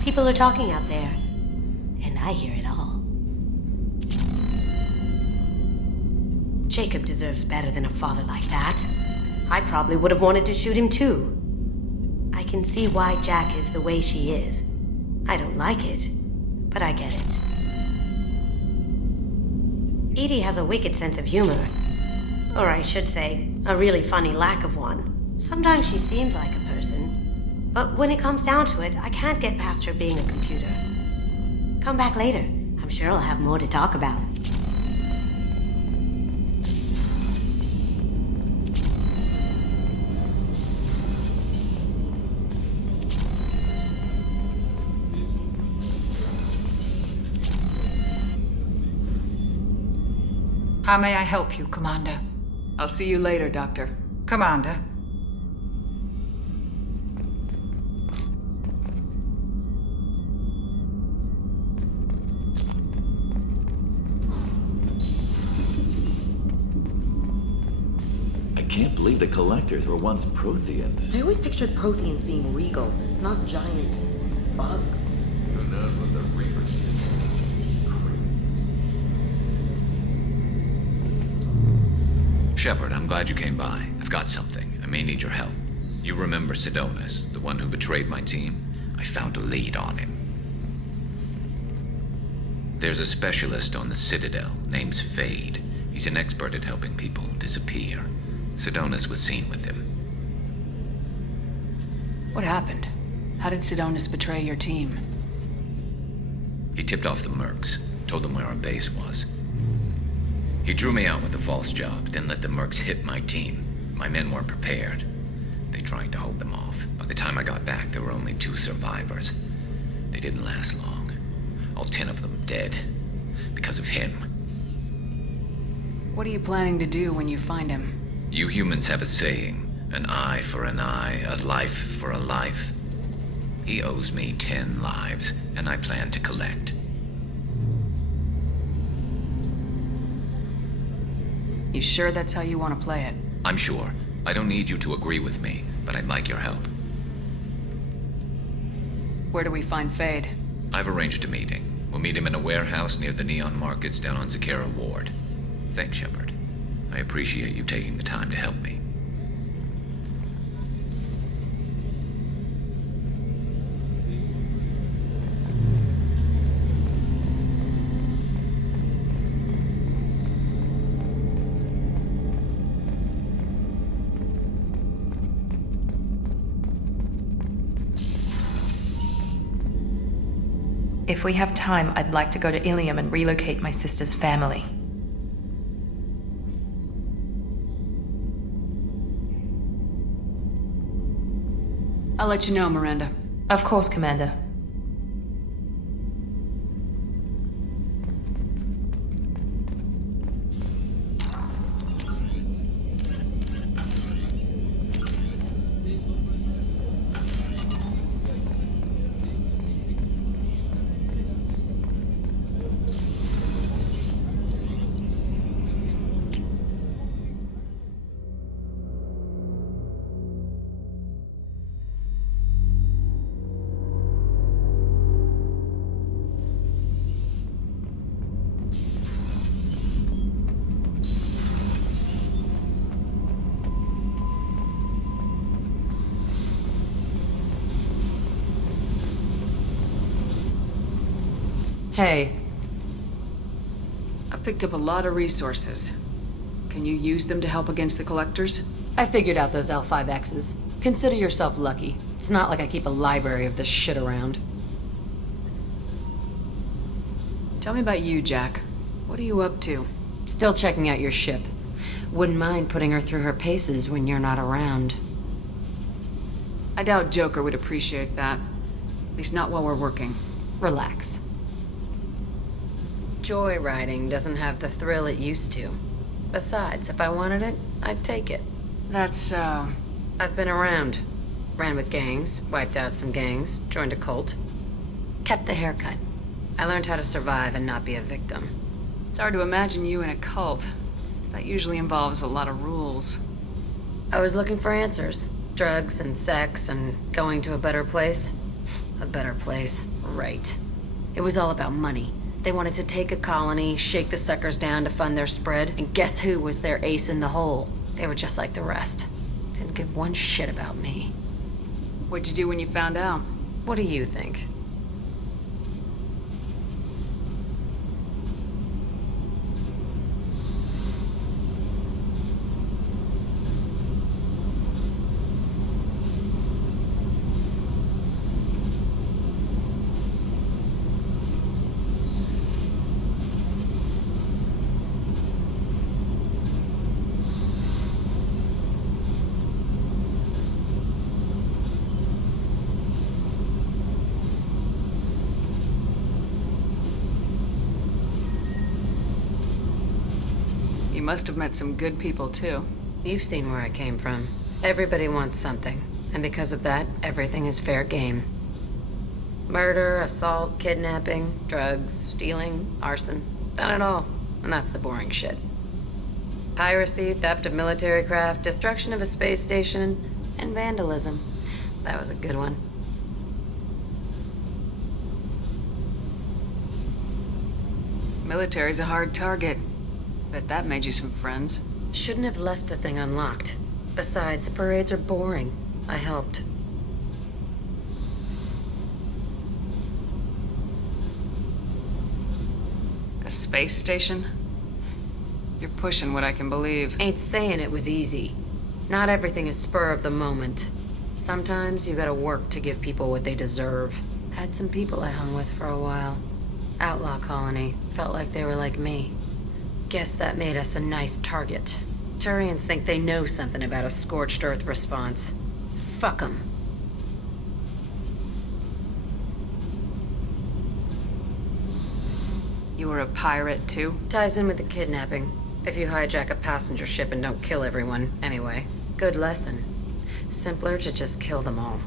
People are talking out there, and I hear it all. Jacob deserves better than a father like that. I probably would have wanted to shoot him too. I can see why Jack is the way she is. I don't like it, but I get it. Edie has a wicked sense of humor. Or I should say, a really funny lack of one. Sometimes she seems like a person. But when it comes down to it, I can't get past her being a computer. Come back later. I'm sure I'll have more to talk about. How may I help you, Commander? I'll see you later, Doctor. Commander. I can't believe the Collectors were once Protheans. I always pictured Protheans being regal, not giant bugs. Who knows what the Reapers did? Shepard, I'm glad you came by. I've got something. I may need your help. You remember Sidonus, the one who betrayed my team? I found a lead on him. There's a specialist on the Citadel named Fade. He's an expert at helping people disappear. Sidonus was seen with him. What happened? How did Sidonus betray your team? He tipped off the mercs, told them where our base was. He drew me out with a false job, then let the mercs hit my team. My men weren't prepared. They tried to hold them off. By the time I got back, there were only 2 survivors. They didn't last long. All 10 of them dead. Because of him. What are you planning to do when you find him? You humans have a saying, an eye for an eye, a life for a life. He owes me 10 lives, and I plan to collect. You sure that's how you want to play it? I'm sure. I don't need you to agree with me, but I'd like your help. Where do we find Fade? I've arranged a meeting. We'll meet him in a warehouse near the Neon Markets down on Zakera Ward. Thanks, Shepard. I appreciate you taking the time to help me. If we have time, I'd like to go to Ilium and relocate my sister's family. I'll let you know, Miranda. Of course, Commander. Hey. I've picked up a lot of resources. Can you use them to help against the Collectors? I figured out those L5Xs. Consider yourself lucky. It's not like I keep a library of this shit around. Tell me about you, Jack. What are you up to? Still checking out your ship. Wouldn't mind putting her through her paces when you're not around. I doubt Joker would appreciate that. At least not while we're working. Relax. Joyriding doesn't have the thrill it used to. Besides, if I wanted it, I'd take it. That's, I've been around. Ran with gangs, wiped out some gangs, joined a cult. Kept the haircut. I learned how to survive and not be a victim. It's hard to imagine you in a cult. That usually involves a lot of rules. I was looking for answers. Drugs and sex and going to a better place. A better place. Right. It was all about money. They wanted to take a colony, shake the suckers down to fund their spread, and guess who was their ace in the hole? They were just like the rest. Didn't give one shit about me. What'd you do when you found out? What do you think? You must have met some good people, too. You've seen where I came from. Everybody wants something, and because of that, everything is fair game. Murder, assault, kidnapping, drugs, stealing, arson. Done it all. And that's the boring shit. Piracy, theft of military craft, destruction of a space station, and vandalism. That was a good one. Military's a hard target. Bet that made you some friends. Shouldn't have left the thing unlocked. Besides, parades are boring. I helped. A space station? You're pushing what I can believe. Ain't saying it was easy. Not everything is spur of the moment. Sometimes you gotta work to give people what they deserve. Had some people I hung with for a while. Outlaw colony. Felt like they were like me. Guess that made us a nice target. Turians think they know something about a scorched earth response. Fuck 'em. You were a pirate, too? Ties in with the kidnapping. If you hijack a passenger ship and don't kill everyone, anyway. Good lesson. Simpler to just kill them all.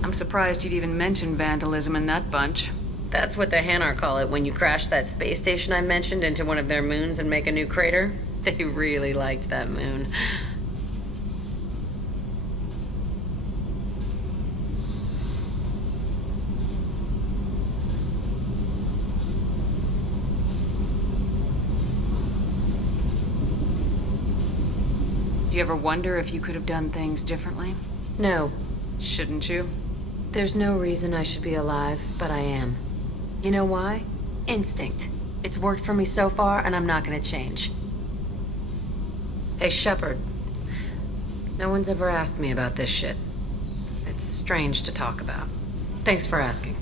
I'm surprised you'd even mention vandalism in that bunch. That's what the Hanar call it when you crash that space station I mentioned into one of their moons and make a new crater. They really liked that moon. Do you ever wonder if you could have done things differently? No. Shouldn't you? There's no reason I should be alive, but I am. You know why? Instinct. It's worked for me so far, and I'm not gonna change. Hey, Shepard. No one's ever asked me about this shit. It's strange to talk about. Thanks for asking.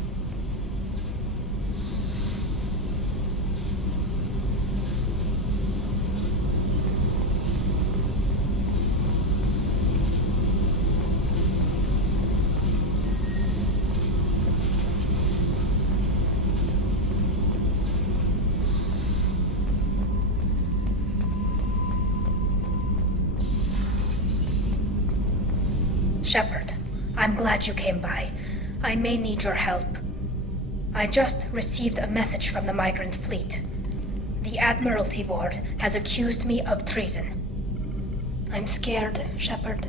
Shepard, I'm glad you came by. I may need your help. I just received a message from the migrant fleet. The Admiralty Board has accused me of treason. I'm scared, Shepard.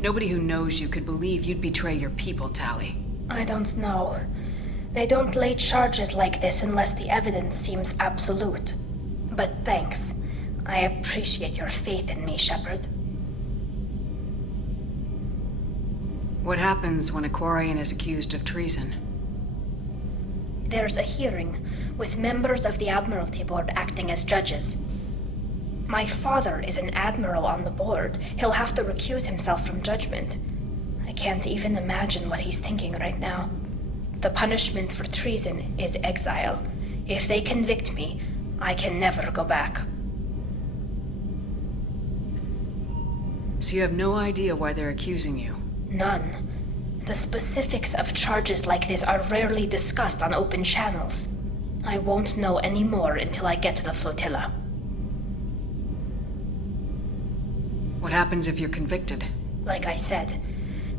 Nobody who knows you could believe you'd betray your people, Tali. I don't know. They don't lay charges like this unless the evidence seems absolute. But thanks. I appreciate your faith in me, Shepard. What happens when a Quarian is accused of treason? There's a hearing, with members of the Admiralty Board acting as judges. My father is an admiral on the board. He'll have to recuse himself from judgment. I can't even imagine what he's thinking right now. The punishment for treason is exile. If they convict me, I can never go back. So you have no idea why they're accusing you? None. The specifics of charges like this are rarely discussed on open channels. I won't know any more until I get to the flotilla. What happens if you're convicted? Like I said,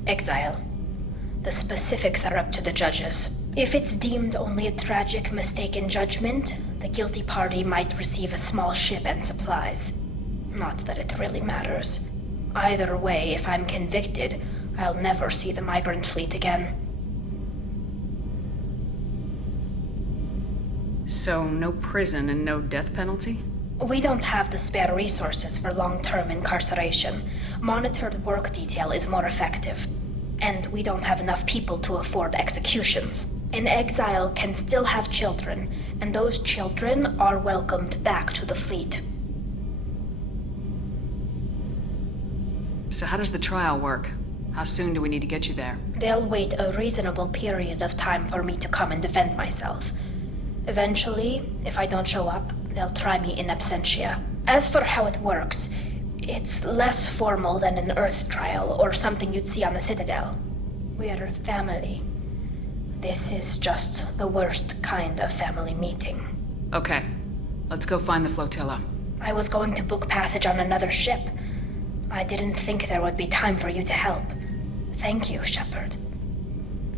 exile. The specifics are up to the judges. If it's deemed only a tragic mistake in judgment, the guilty party might receive a small ship and supplies. Not that it really matters. Either way, if I'm convicted, I'll never see the migrant fleet again. So, no prison and no death penalty? We don't have the spare resources for long-term incarceration. Monitored work detail is more effective. And we don't have enough people to afford executions. An exile can still have children, and those children are welcomed back to the fleet. So how does the trial work? How soon do we need to get you there? They'll wait a reasonable period of time for me to come and defend myself. Eventually, if I don't show up, they'll try me in absentia. As for how it works, it's less formal than an Earth trial or something you'd see on the Citadel. We're family. This is just the worst kind of family meeting. Okay, let's go find the flotilla. I was going to book passage on another ship. I didn't think there would be time for you to help. Thank you, Shepard.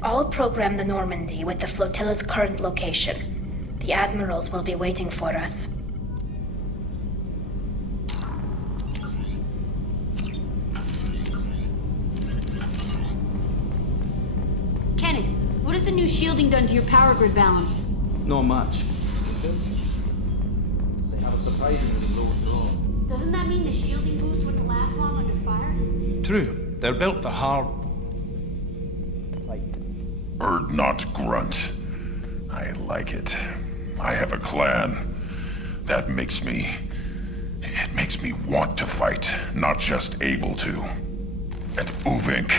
I'll program the Normandy with the flotilla's current location. The admirals will be waiting for us. Kenneth, what has the new shielding done to your power grid balance? Not much. They have a surprisingly low draw. Doesn't that mean the shielding boost wouldn't last long under fire? True. They're built for hard... Urdnot grunt. I like it. I have a clan. That makes me... It makes me want to fight, not just able to. At Uvink,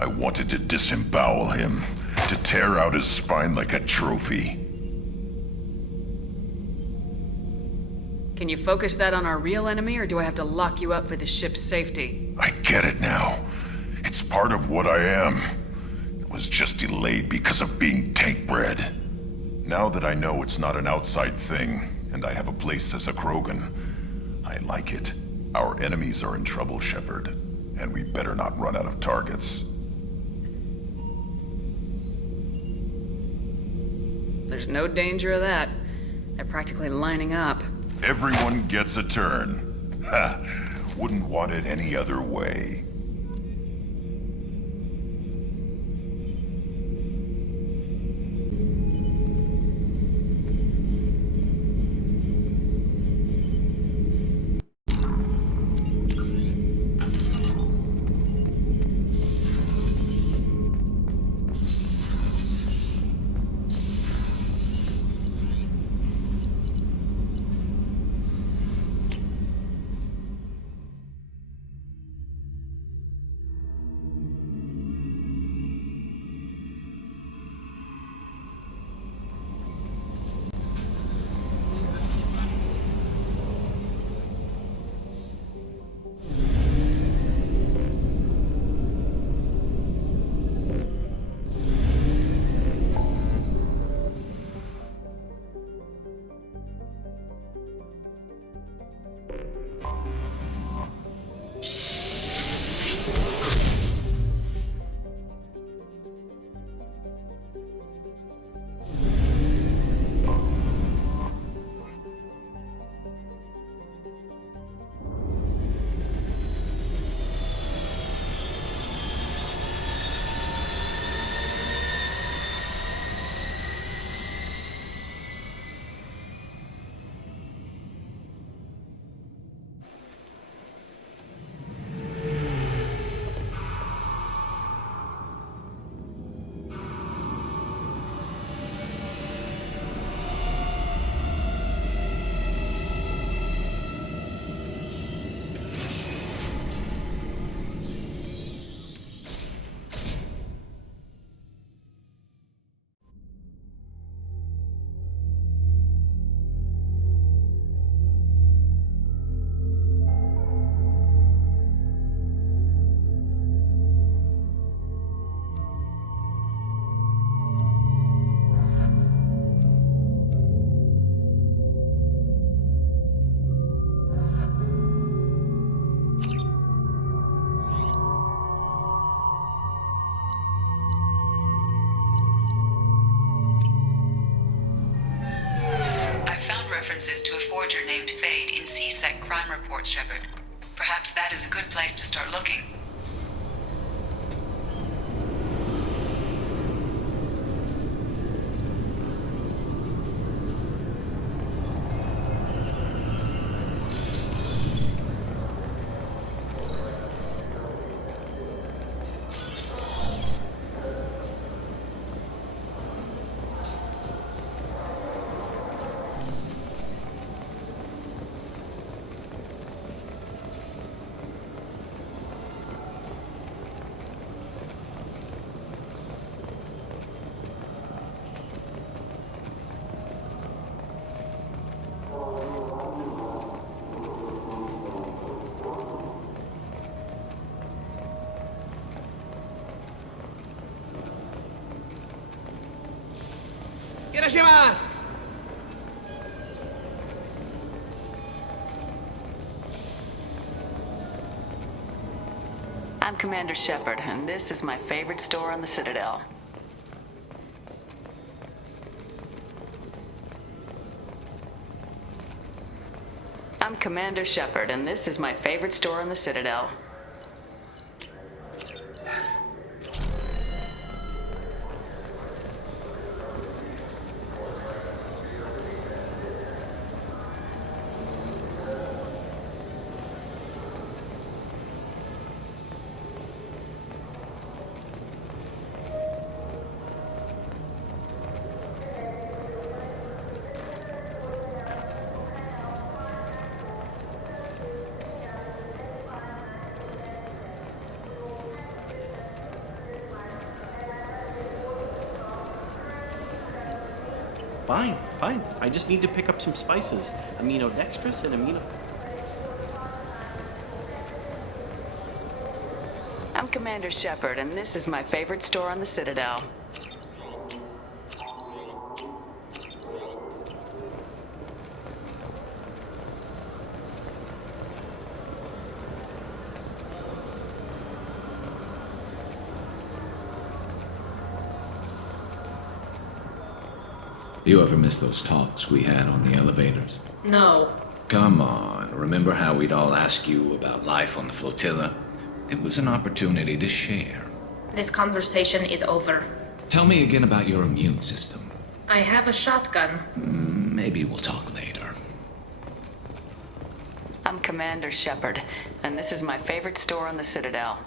I wanted to disembowel him, to tear out his spine like a trophy. Can you focus that on our real enemy, or do I have to lock you up for the ship's safety? I get it now. It's part of what I am. It was just delayed because of being tank-bred. Now that I know it's not an outside thing, and I have a place as a Krogan, I like it. Our enemies are in trouble, Shepard, and we better not run out of targets. There's no danger of that. They're practically lining up. Everyone gets a turn. Ha! Wouldn't want it any other way. forger named Fade in C-Sec crime reports, Shepard. Perhaps that is a good place to start looking. I'm Commander Shepard, and this is my favorite store on the Citadel. I'm Commander Shepard, and this is my favorite store on the Citadel. Fine. I just need to pick up some spices. Aminodextrous and amino... I'm Commander Shepard, and this is my favorite store on the Citadel. You ever miss those talks we had on the elevators? No. Come on, remember how we'd all ask you about life on the flotilla? It was an opportunity to share. This conversation is over. Tell me again about your immune system. I have a shotgun. Maybe we'll talk later. I'm Commander Shepard, and this is my favorite store on the Citadel.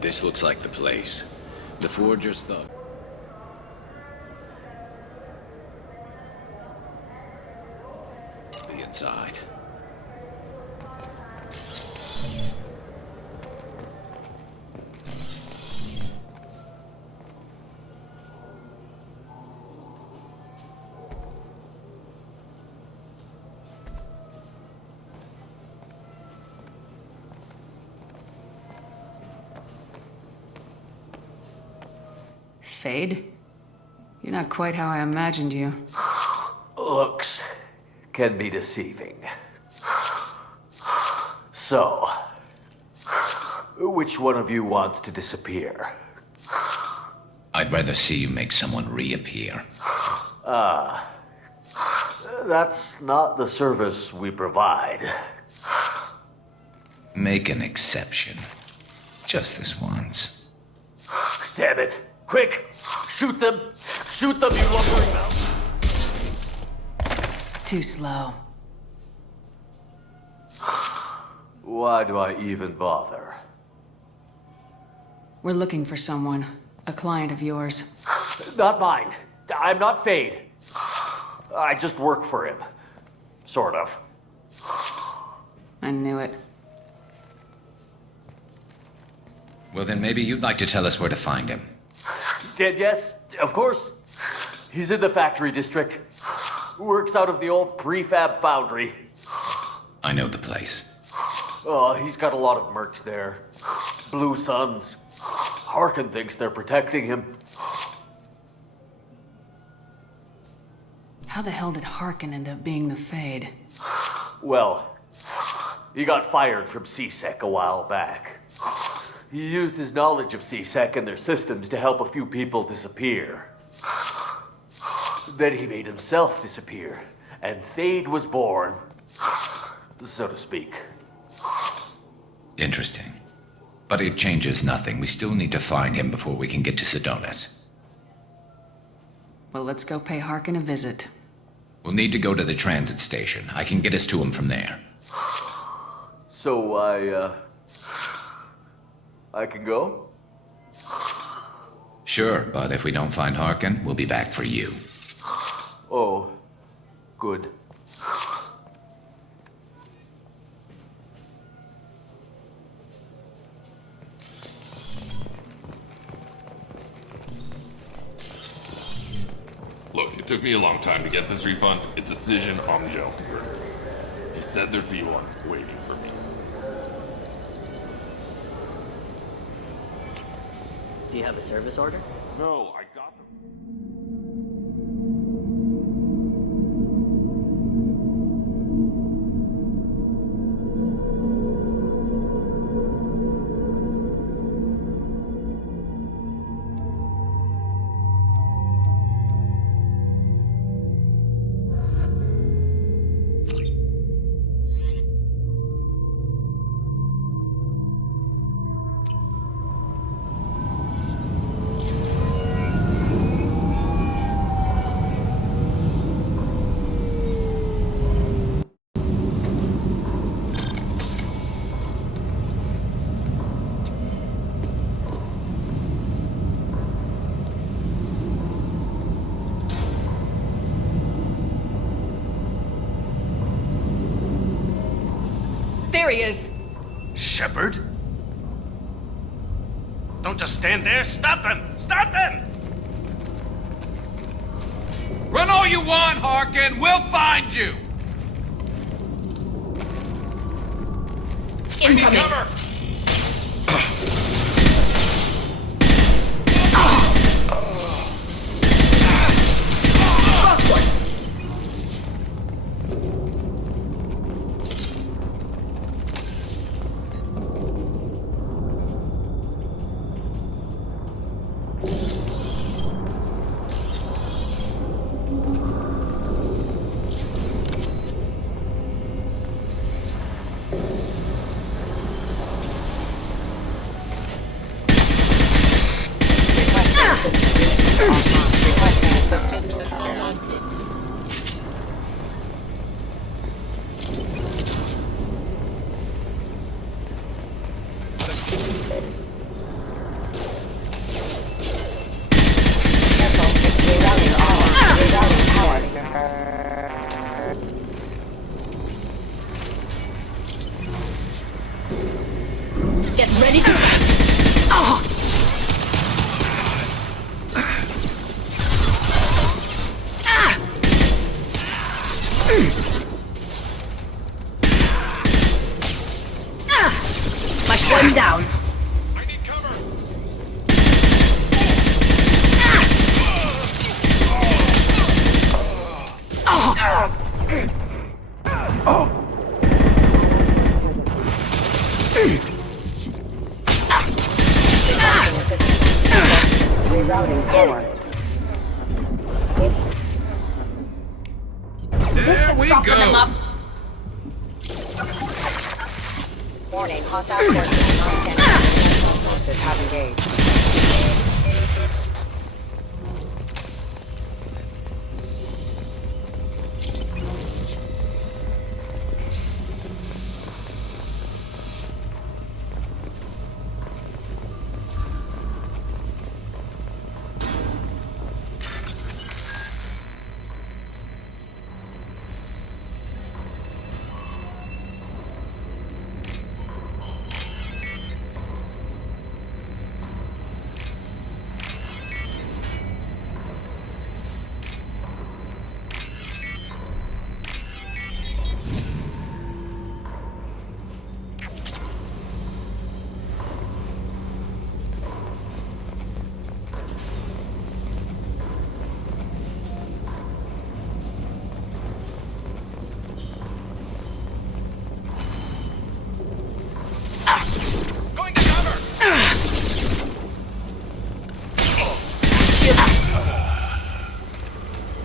This looks like the place. The forgers thought... Be inside. Fade? You're not quite how I imagined you. Looks can be deceiving. So, which one of you wants to disappear? I'd rather see you make someone reappear. That's not the service we provide. Make an exception. Just this once. Damn it! Quick! Shoot them! Shoot them, you lumbering mouth! Too slow. Why do I even bother? We're looking for someone. A client of yours. Not mine. I'm not Fade. I just work for him. Sort of. I knew it. Well, then maybe you'd like to tell us where to find him. Yes, of course. He's in the factory district. Works out of the old prefab foundry. I know the place. Oh, he's got a lot of mercs there. Blue Suns. Harkin thinks they're protecting him. How the hell did Harkin end up being the Fade? Well, he got fired from CSEC a while back. He used his knowledge of CSEC and their systems to help a few people disappear. Then he made himself disappear, and Fade was born, so to speak. Interesting. But it changes nothing. We still need to find him before we can get to Sedonis. Well, let's go pay Harkin a visit. We'll need to go to the transit station. I can get us to him from there. So I can go? Sure, but if we don't find Harkin, we'll be back for you. Oh, good. Look, it took me a long time to get this refund. It's a decision on the jail converter. He said there'd be one waiting for me. Do you have a service order? No, I got them. There he is! Shepard? Don't just stand there. Stop them! Stop them! Run all you want, Harkin. We'll find you. Incoming! Cover! we Soften them go. up. Warning, hostile forces have engaged.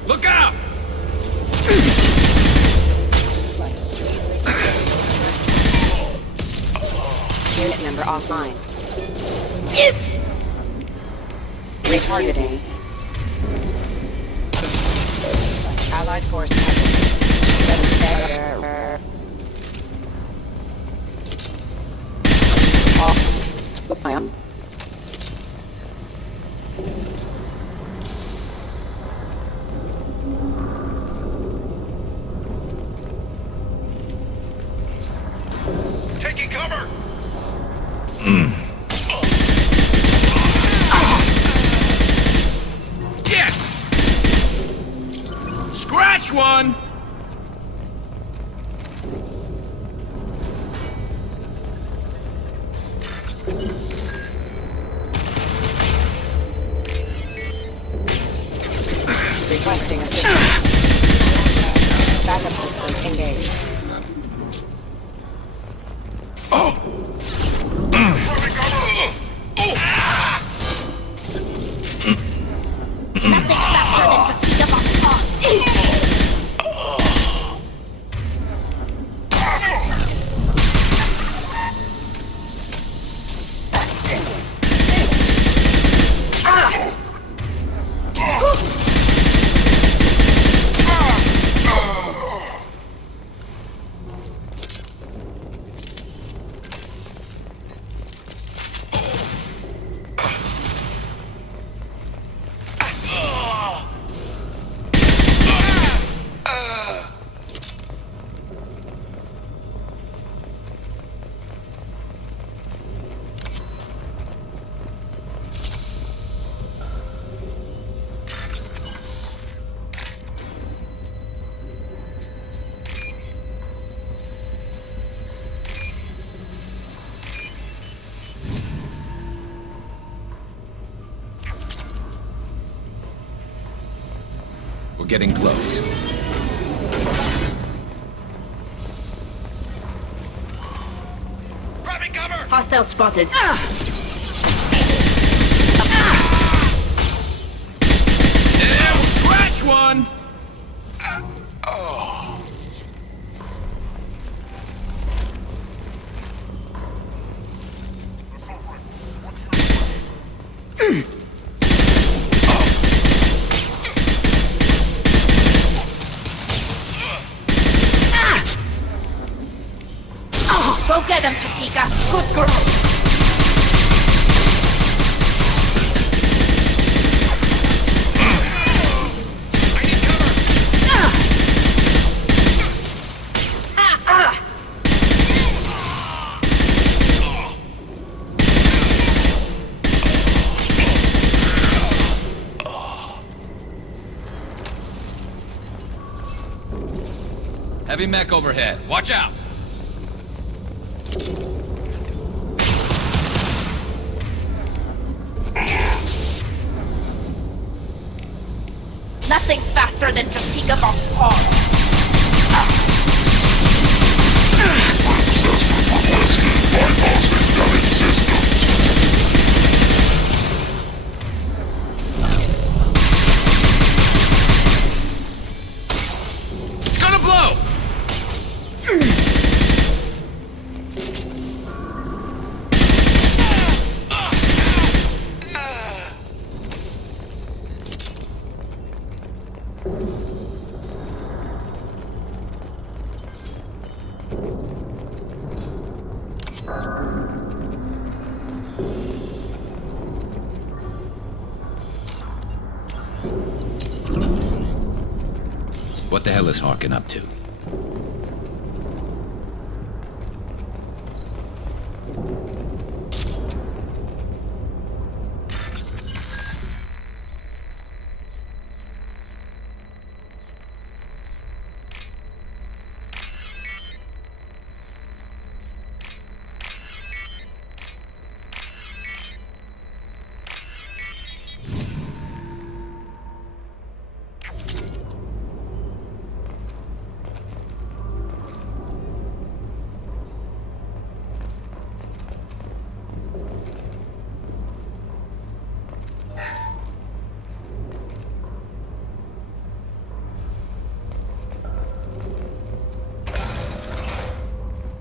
Look out! Unit member offline. Retargeting. Allied force. I am. Taking cover! Yes! Scratch one! Requesting assistance. Backup system engaged. Nothing faster than to feed up on cause. We're getting close. Grabbing cover! Hostile spotted. Yeah, we'll scratch one! Go get him, Topeka. Good girl. Heavy mech overhead. Watch out! Nothing's faster than Topeka on cause. It's gonna blow! What the hell is Harkin up to?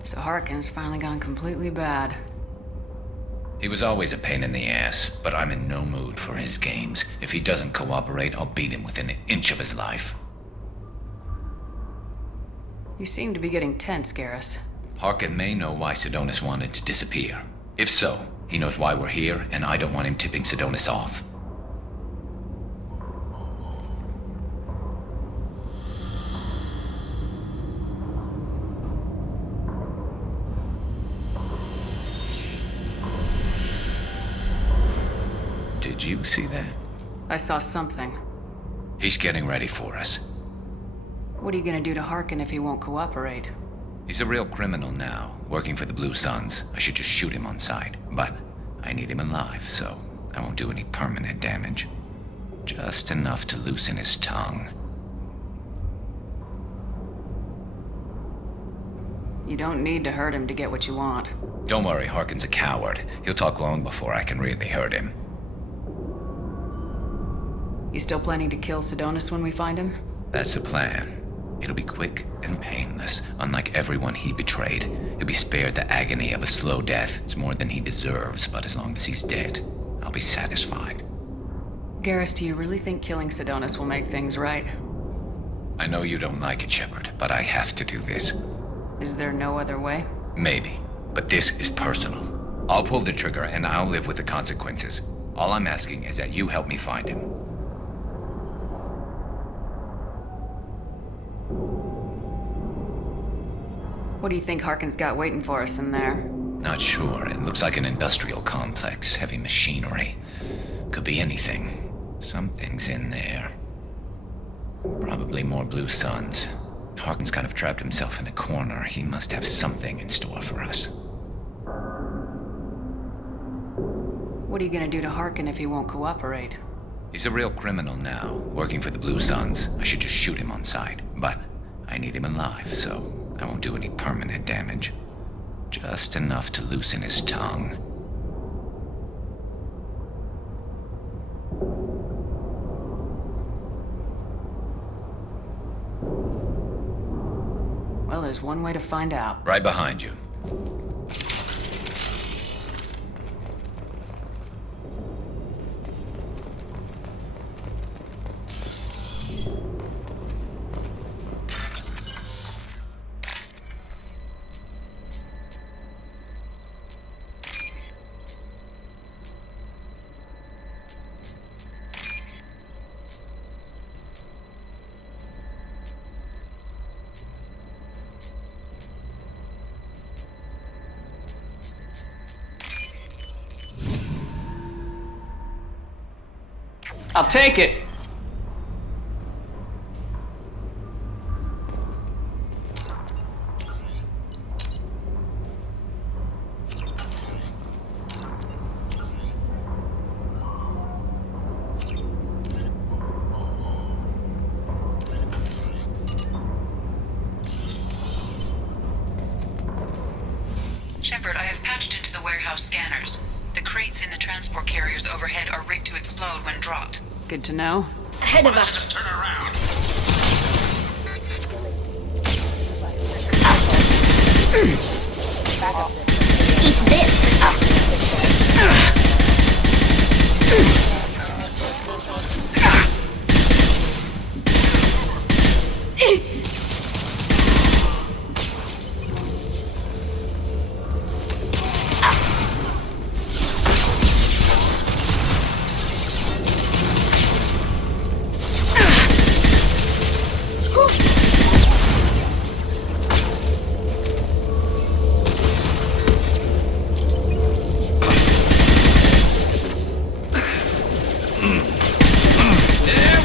So Harkin's finally gone completely bad. He was always a pain in the ass, but I'm in no mood for his games. If he doesn't cooperate, I'll beat him within an inch of his life. You seem to be getting tense, Garrus. Harkin may know why Sidonis wanted to disappear. If so, he knows why we're here, and I don't want him tipping Sidonis off. Did you see that? I saw something. He's getting ready for us. What are you gonna do to Harkin if he won't cooperate? He's a real criminal now, working for the Blue Suns. I should just shoot him on sight, but I need him alive, so I won't do any permanent damage. Just enough to loosen his tongue. You don't need to hurt him to get what you want. Don't worry, Harkin's a coward. He'll talk long before I can really hurt him. You still planning to kill Sidonis when we find him? That's the plan. It'll be quick and painless, unlike everyone he betrayed. He'll be spared the agony of a slow death. It's more than he deserves, but as long as he's dead, I'll be satisfied. Garrus, do you really think killing Sidonis will make things right? I know you don't like it, Shepard, but I have to do this. Is there no other way? Maybe, but this is personal. I'll pull the trigger and I'll live with the consequences. All I'm asking is that you help me find him. What do you think Harkin's got waiting for us in there? Not sure. It looks like an industrial complex, heavy machinery. Could be anything. Something's in there. Probably more Blue Suns. Harkin's kind of trapped himself in a corner. He must have something in store for us. What are you gonna do to Harkin if he won't cooperate? He's a real criminal now, working for the Blue Suns. I should just shoot him on sight, but I need him alive, so I won't do any permanent damage. Just enough to loosen his tongue. Well, there's one way to find out. Right behind you. I'll take it! Shepard, I have patched into the warehouse scanners. The crates in the transport carriers overhead are rigged to explode when dropped. Good to know. Ahead of us. Just turn around. Eat this. There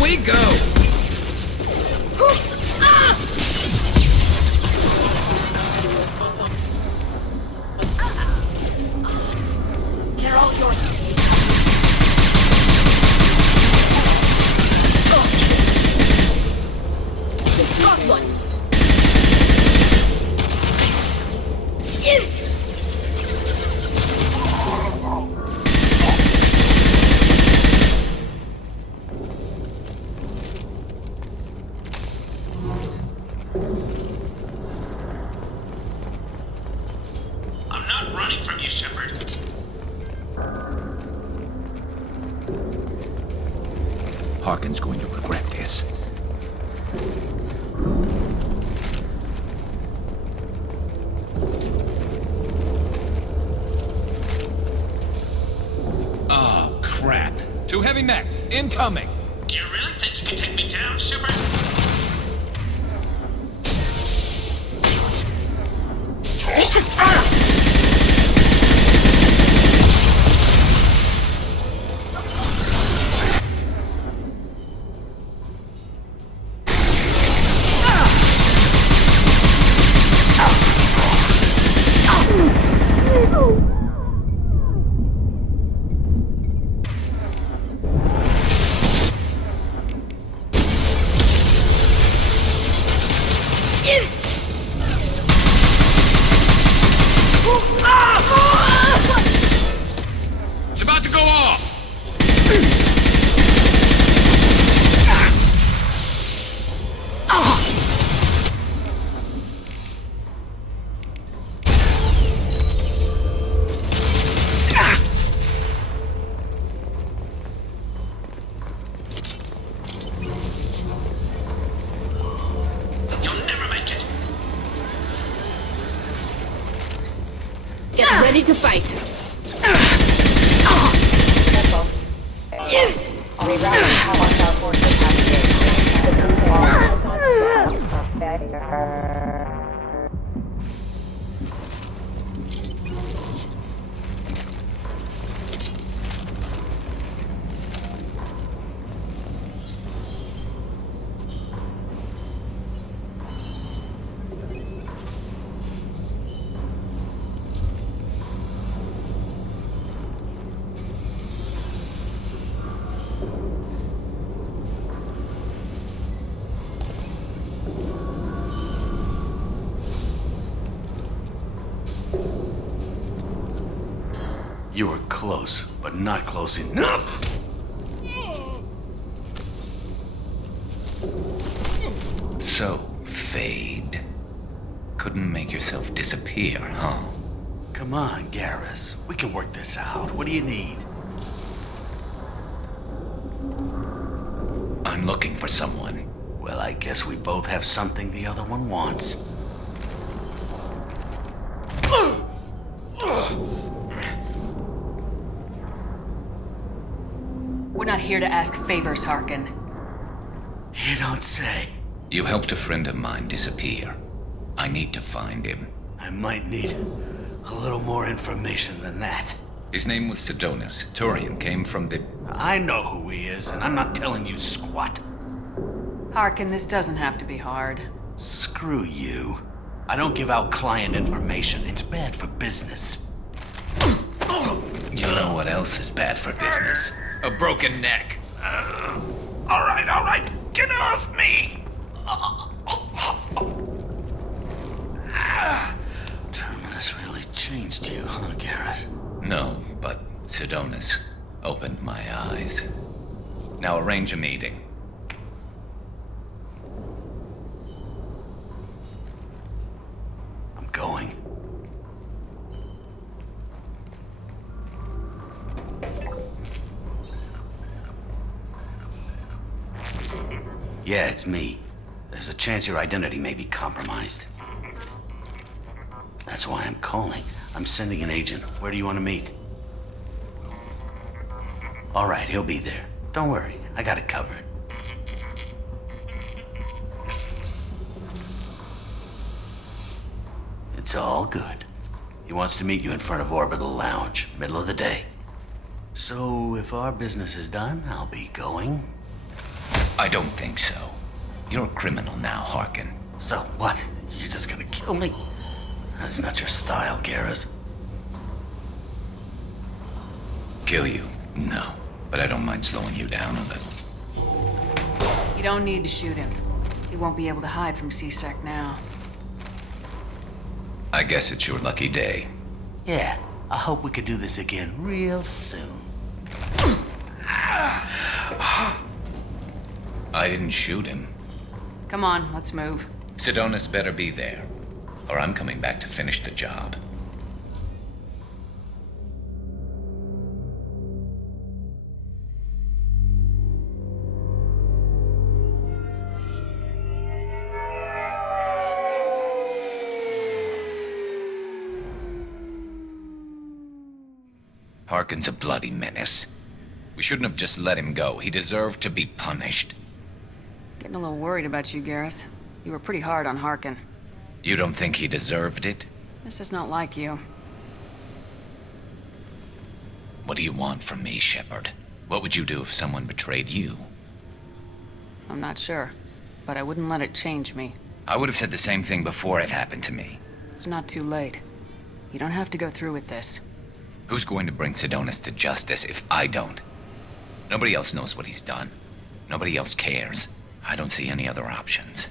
we go! They're all yours. Got one. I'm not running from you, Shepard. Harkin's going to regret this. Oh, crap. Two heavy mechs, incoming! Do you really think you can take me down, Shepard? It's about to go off! You'll never make it! Get ready to fight. Rerouting how much our forces have engaged. You were close, but not close enough. So, Fade. Couldn't make yourself disappear, huh? Come on, Garrus. We can work this out. What do you need? I'm looking for someone. Well, I guess we both have something the other one wants. We're not here to ask favors, Harkin. You don't say. You helped a friend of mine disappear. I need to find him. I might need a little more information than that. His name was Sidonis. Turian came from the... I know who he is, and I'm not telling you squat. Harkin, this doesn't have to be hard. Screw you. I don't give out client information. It's bad for business. You know what else is bad for business? A broken neck. All right. Get off me! Terminus really changed you, huh, Garrus? No, but Sidonis opened my eyes. Now arrange a meeting. I'm going. Yeah, it's me. There's a chance your identity may be compromised. That's why I'm calling. I'm sending an agent. Where do you want to meet? All right, he'll be there. Don't worry, I got it covered. It's all good. He wants to meet you in front of Orbital Lounge, middle of the day. So, if our business is done, I'll be going. I don't think so. You're a criminal now, Harkin. So what? You're just gonna kill me? That's not your style, Garrus. Kill you? No. But I don't mind slowing you down a little. You don't need to shoot him. He won't be able to hide from C-Sec now. I guess it's your lucky day. Yeah, I hope we could do this again real soon. I didn't shoot him. Come on, let's move. Sedonis better be there, or I'm coming back to finish the job. Harkin's a bloody menace. We shouldn't have just let him go. He deserved to be punished. Getting a little worried about you, Garrus. You were pretty hard on Harkin. You don't think he deserved it? This is not like you. What do you want from me, Shepard? What would you do if someone betrayed you? I'm not sure, but I wouldn't let it change me. I would have said the same thing before it happened to me. It's not too late. You don't have to go through with this. Who's going to bring Sedonis to justice if I don't? Nobody else knows what he's done. Nobody else cares. I don't see any other options.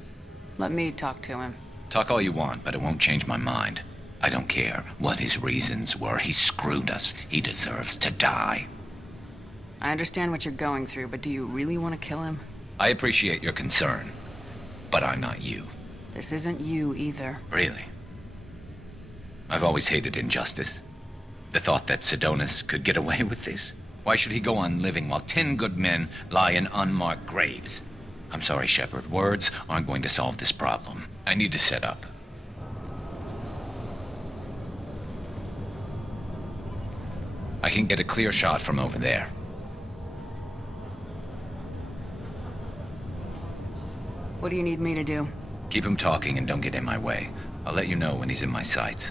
Let me talk to him. Talk all you want, but it won't change my mind. I don't care what his reasons were. He screwed us. He deserves to die. I understand what you're going through, but do you really want to kill him? I appreciate your concern, but I'm not you. This isn't you either. Really? I've always hated injustice. The thought that Sedonis could get away with this? Why should he go on living while 10 good men lie in unmarked graves? I'm sorry, Shepard. Words aren't going to solve this problem. I need to set up. I can get a clear shot from over there. What do you need me to do? Keep him talking and don't get in my way. I'll let you know when he's in my sights.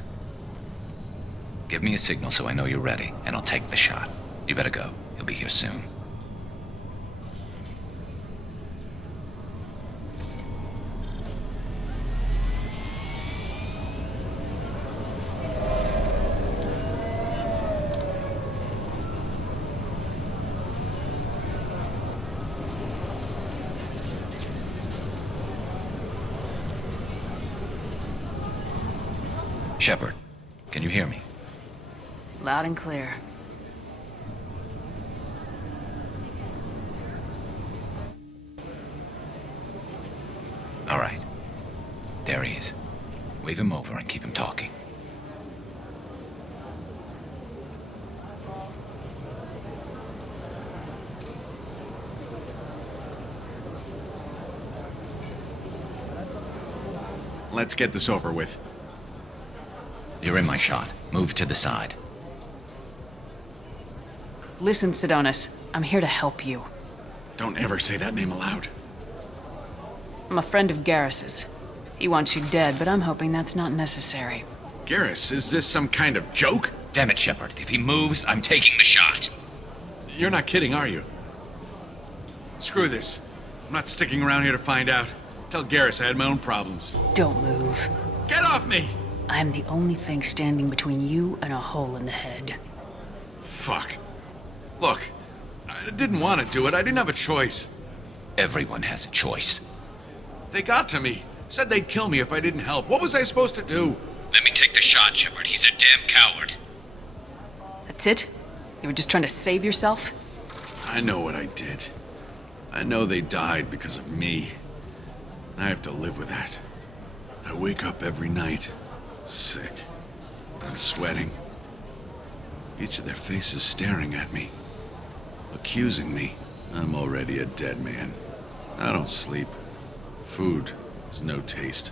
Give me a signal so I know you're ready, and I'll take the shot. You better go. He'll be here soon. Shepard, can you hear me? Loud and clear. All right. There he is. Wave him over and keep him talking. Let's get this over with. You're in my shot. Move to the side. Listen, Sedonis. I'm here to help you. Don't ever say that name aloud. I'm a friend of Garrus's. He wants you dead, but I'm hoping that's not necessary. Garrus, is this some kind of joke? Damn it, Shepard. If he moves, I'm taking the shot. You're not kidding, are you? Screw this. I'm not sticking around here to find out. Tell Garrus I had my own problems. Don't move. Get off me! I'm the only thing standing between you and a hole in the head. Fuck. Look, I didn't want to do it. I didn't have a choice. Everyone has a choice. They got to me. Said they'd kill me if I didn't help. What was I supposed to do? Let me take the shot, Shepard. He's a damn coward. That's it? You were just trying to save yourself? I know what I did. I know they died because of me. And I have to live with that. I wake up every night, sick and sweating. Each of their faces staring at me, accusing me. I'm already a dead man. I don't sleep. Food has no taste.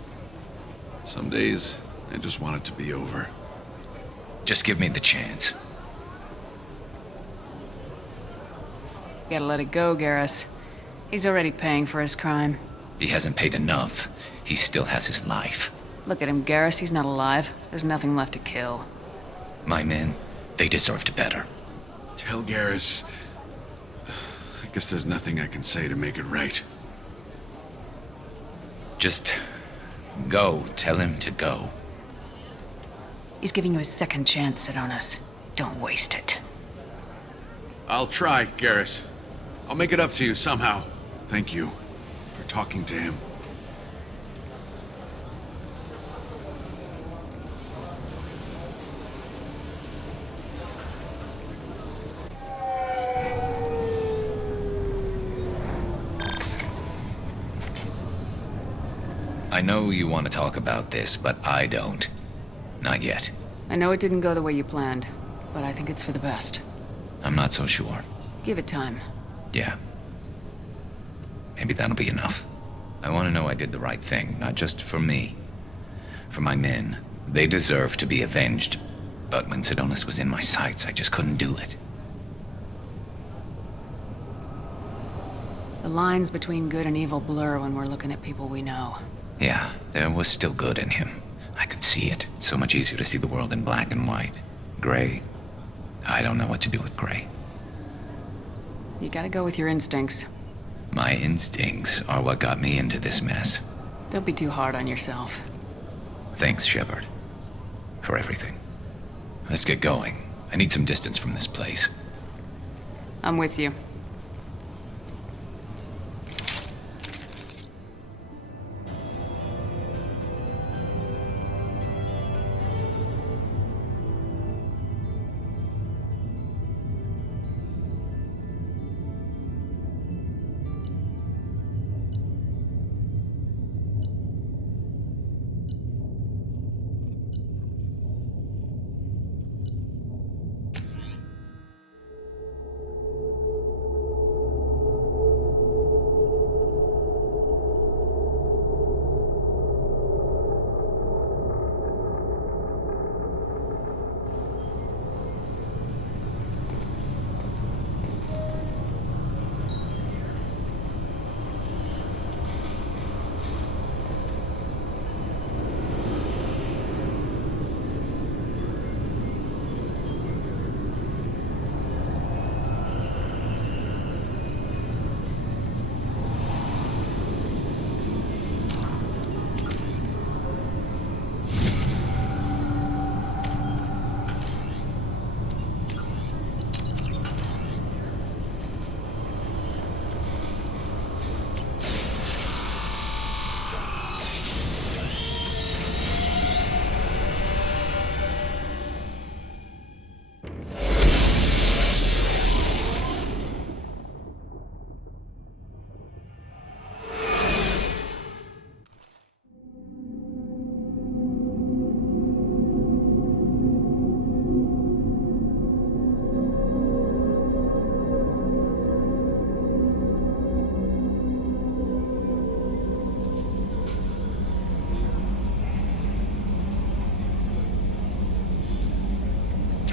Some days, I just want it to be over. Just give me the chance. Gotta let it go, Garrus. He's already paying for his crime. He hasn't paid enough. He still has his life. Look at him, Garrus. He's not alive. There's nothing left to kill. My men, they deserved better. Tell Garrus... I guess there's nothing I can say to make it right. Just go. Tell him to go. He's giving you a second chance, Sidonis. Don't waste it. I'll try, Garrus. I'll make it up to you somehow. Thank you for talking to him. I know you want to talk about this, but I don't. Not yet. I know it didn't go the way you planned, but I think it's for the best. I'm not so sure. Give it time. Yeah. Maybe that'll be enough. I want to know I did the right thing, not just for me. For my men. They deserve to be avenged. But when Sidonis was in my sights, I just couldn't do it. The lines between good and evil blur when we're looking at people we know. Yeah, there was still good in him. I could see it. So much easier to see the world in black and white. Gray. I don't know what to do with gray. You gotta go with your instincts. My instincts are what got me into this mess. Don't be too hard on yourself. Thanks, Shepard. For everything. Let's get going. I need some distance from this place. I'm with you.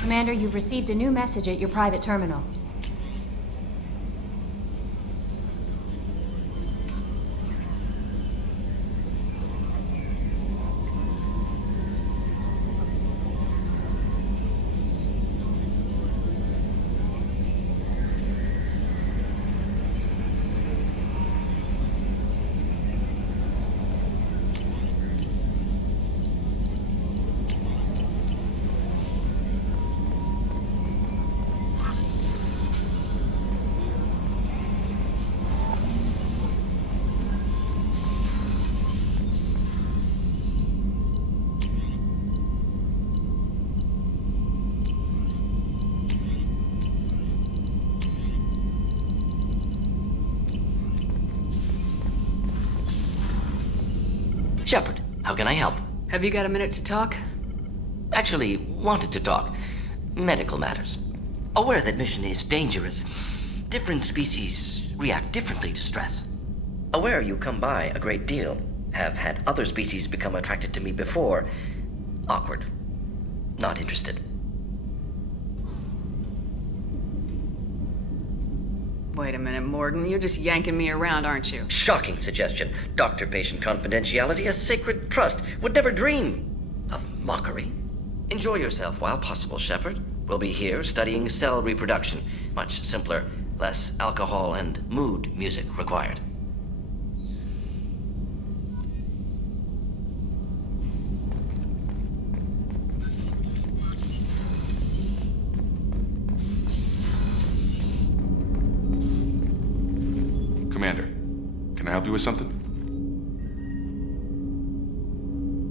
Commander, you've received a new message at your private terminal. Shepard, how can I help? Have you got a minute to talk? Actually, wanted to talk. Medical matters. Aware that mission is dangerous. Different species react differently to stress. Aware you come by a great deal. Have had other species become attracted to me before. Awkward. Not interested. Wait a minute, Mordin. You're just yanking me around, aren't you? Shocking suggestion. Doctor-patient confidentiality, a sacred trust. Would never dream of mockery. Enjoy yourself while possible, Shepard. We'll be here studying cell reproduction. Much simpler, less alcohol and mood music required. Commander, can I help you with something?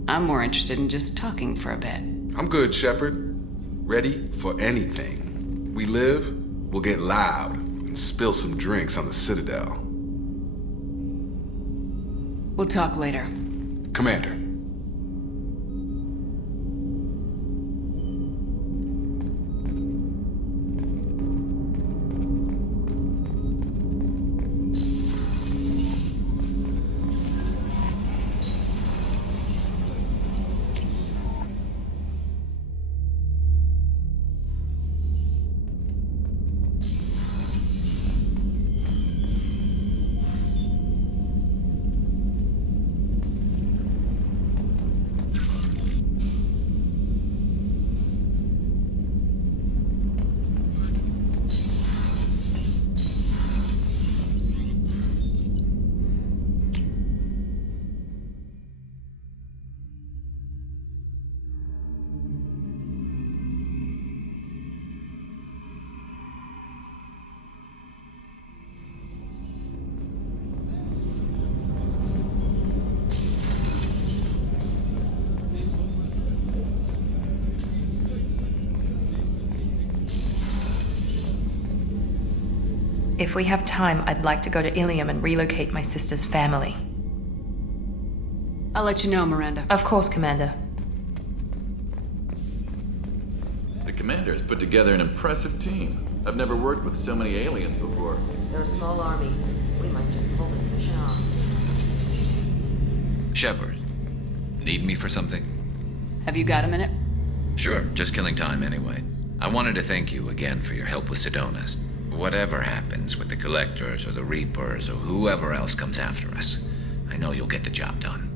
I'm more interested in just talking for a bit. I'm good, Shepard. Ready for anything. We live, we'll get loud and spill some drinks on the Citadel. We'll talk later. Commander. If we have time, I'd like to go to Ilium and relocate my sister's family. I'll let you know, Miranda. Of course, Commander. The Commander's put together an impressive team. I've never worked with so many aliens before. They're a small army. We might just pull this mission off. Shepard, need me for something? Have you got a minute? Sure, just killing time anyway. I wanted to thank you again for your help with Sidonis. Whatever happens with the Collectors or the Reapers or whoever else comes after us, I know you'll get the job done.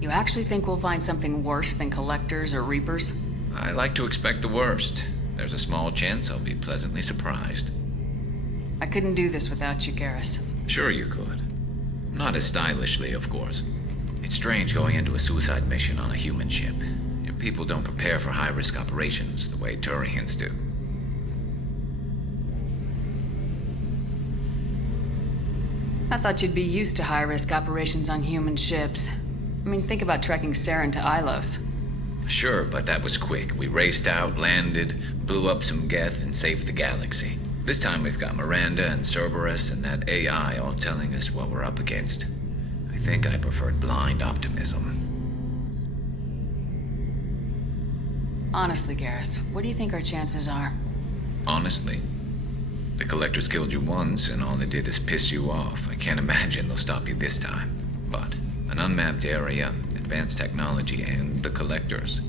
You actually think we'll find something worse than Collectors or Reapers? I like to expect the worst. There's a small chance I'll be pleasantly surprised. I couldn't do this without you, Garrus. Sure you could. Not as stylishly, of course. It's strange going into a suicide mission on a human ship. Your people don't prepare for high-risk operations the way Turians do. I thought you'd be used to high-risk operations on human ships. I mean, think about trekking Saren to Ilos. Sure, but that was quick. We raced out, landed, blew up some Geth, and saved the galaxy. This time we've got Miranda and Cerberus and that AI all telling us what we're up against. I think I preferred blind optimism. Honestly, Garrus, what do you think our chances are? Honestly? The Collectors killed you once, and all they did is piss you off. I can't imagine they'll stop you this time. But an unmapped area, advanced technology, and the Collectors.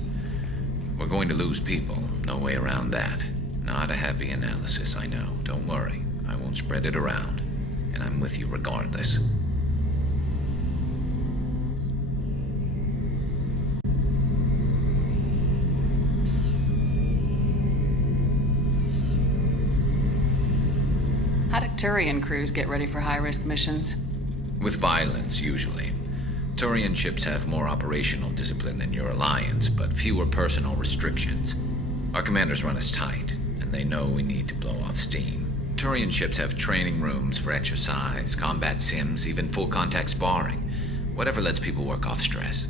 We're going to lose people. No way around that. Not a happy analysis, I know. Don't worry. I won't spread it around. And I'm with you regardless. How do Turian crews get ready for high-risk missions? With violence, usually. Turian ships have more operational discipline than your alliance, but fewer personal restrictions. Our commanders run us tight, and they know we need to blow off steam. Turian ships have training rooms for exercise, combat sims, even full-contact sparring. Whatever lets people work off stress.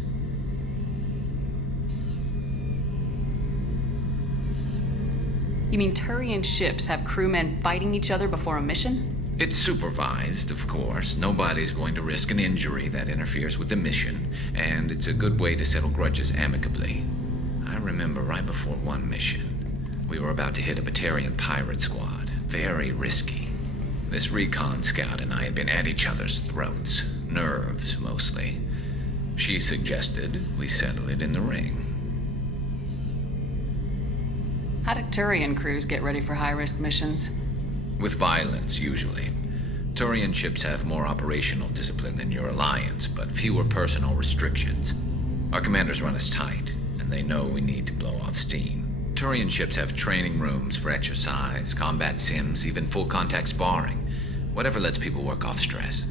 You mean Turian ships have crewmen fighting each other before a mission? It's supervised, of course. Nobody's going to risk an injury that interferes with the mission, and it's a good way to settle grudges amicably. I remember right before one mission, we were about to hit a Batarian pirate squad. Very risky. This recon scout and I had been at each other's throats. Nerves, mostly. She suggested we settle it in the ring. How do Turian crews get ready for high-risk missions? With violence, usually. Turian ships have more operational discipline than your alliance, but fewer personal restrictions. Our commanders run us tight, and they know we need to blow off steam. Turian ships have training rooms for exercise, combat sims, even full-contact sparring. Whatever lets people work off stress.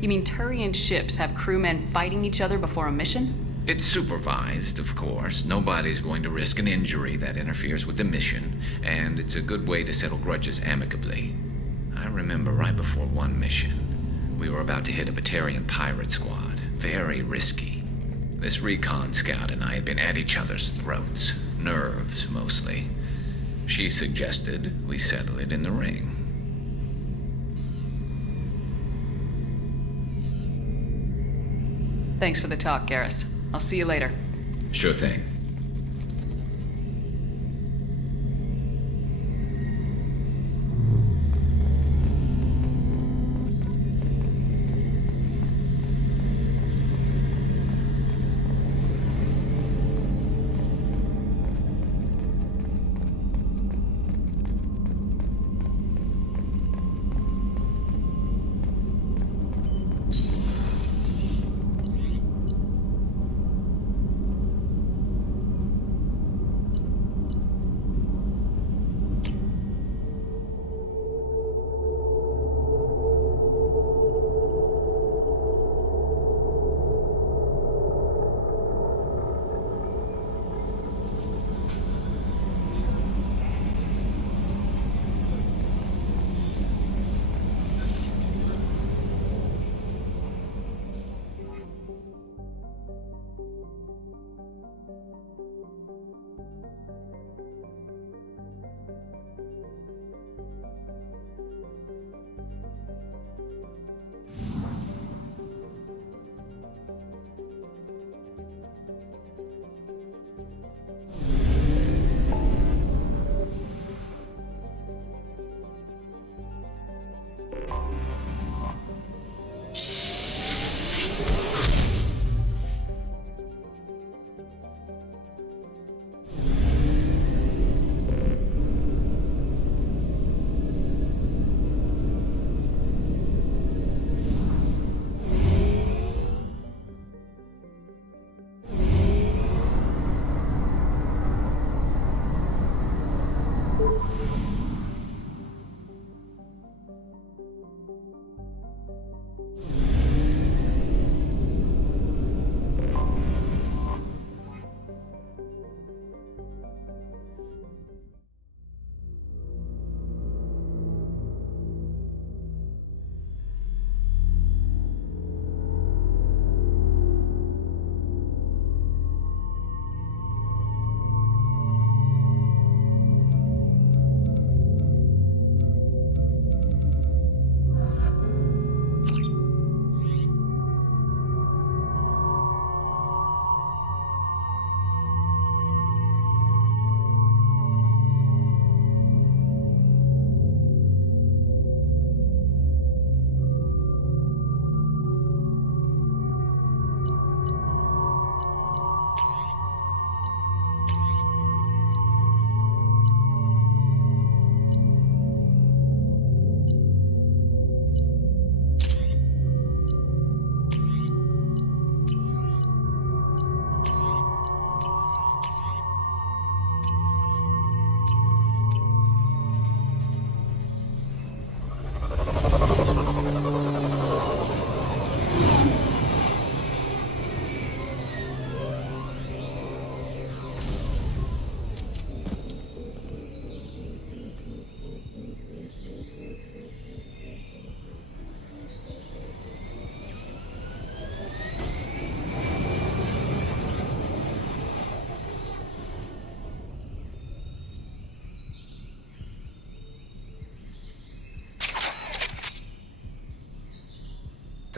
You mean Turian ships have crewmen fighting each other before a mission? It's supervised, of course. Nobody's going to risk an injury that interferes with the mission, and it's a good way to settle grudges amicably. I remember right before one mission, we were about to hit a Batarian pirate squad. Very risky. This recon scout and I had been at each other's throats. Nerves, mostly. She suggested we settle it in the ring. Thanks for the talk, Garrus. I'll see you later. Sure thing.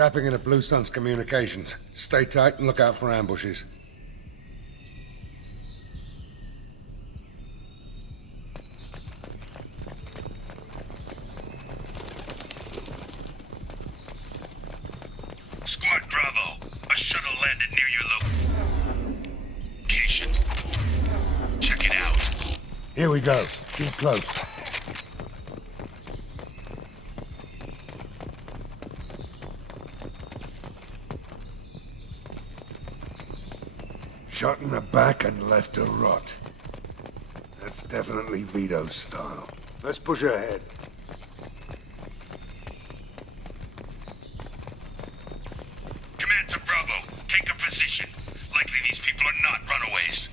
Tapping into Blue Sun's communications. Stay tight and look out for ambushes. Here we go. Keep close. Shot in the back and left to rot. That's definitely Vito's style. Let's push ahead. Command to Bravo. Take a position. Likely these people are not runaways.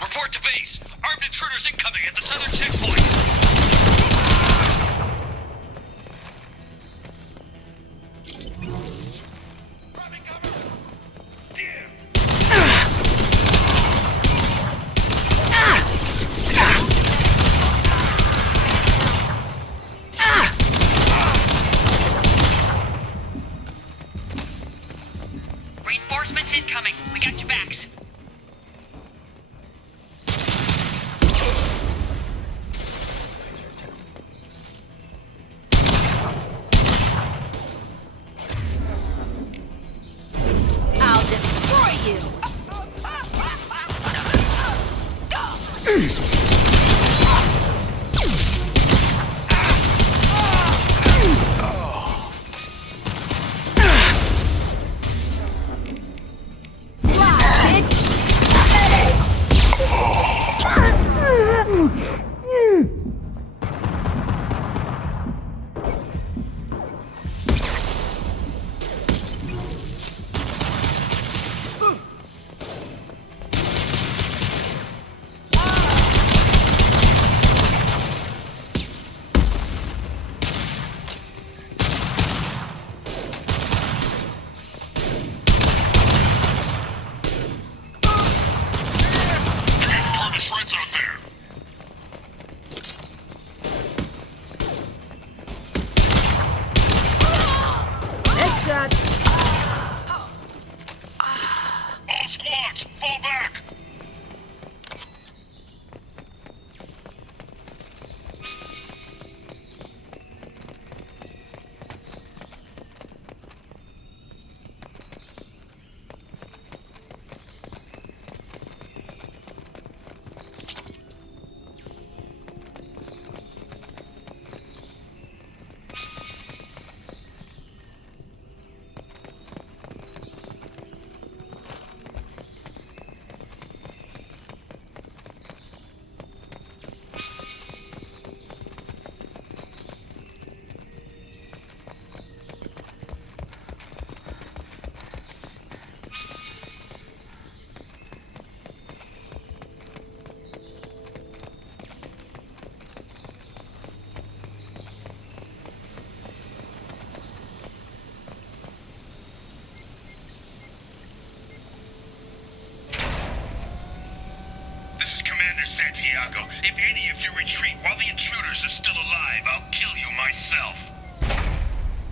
Report to base. Armed intruders incoming at the southern checkpoint. Reinforcements incoming. We got your backs. I'll destroy you! Santiago, if any of you retreat while the intruders are still alive, I'll kill you myself.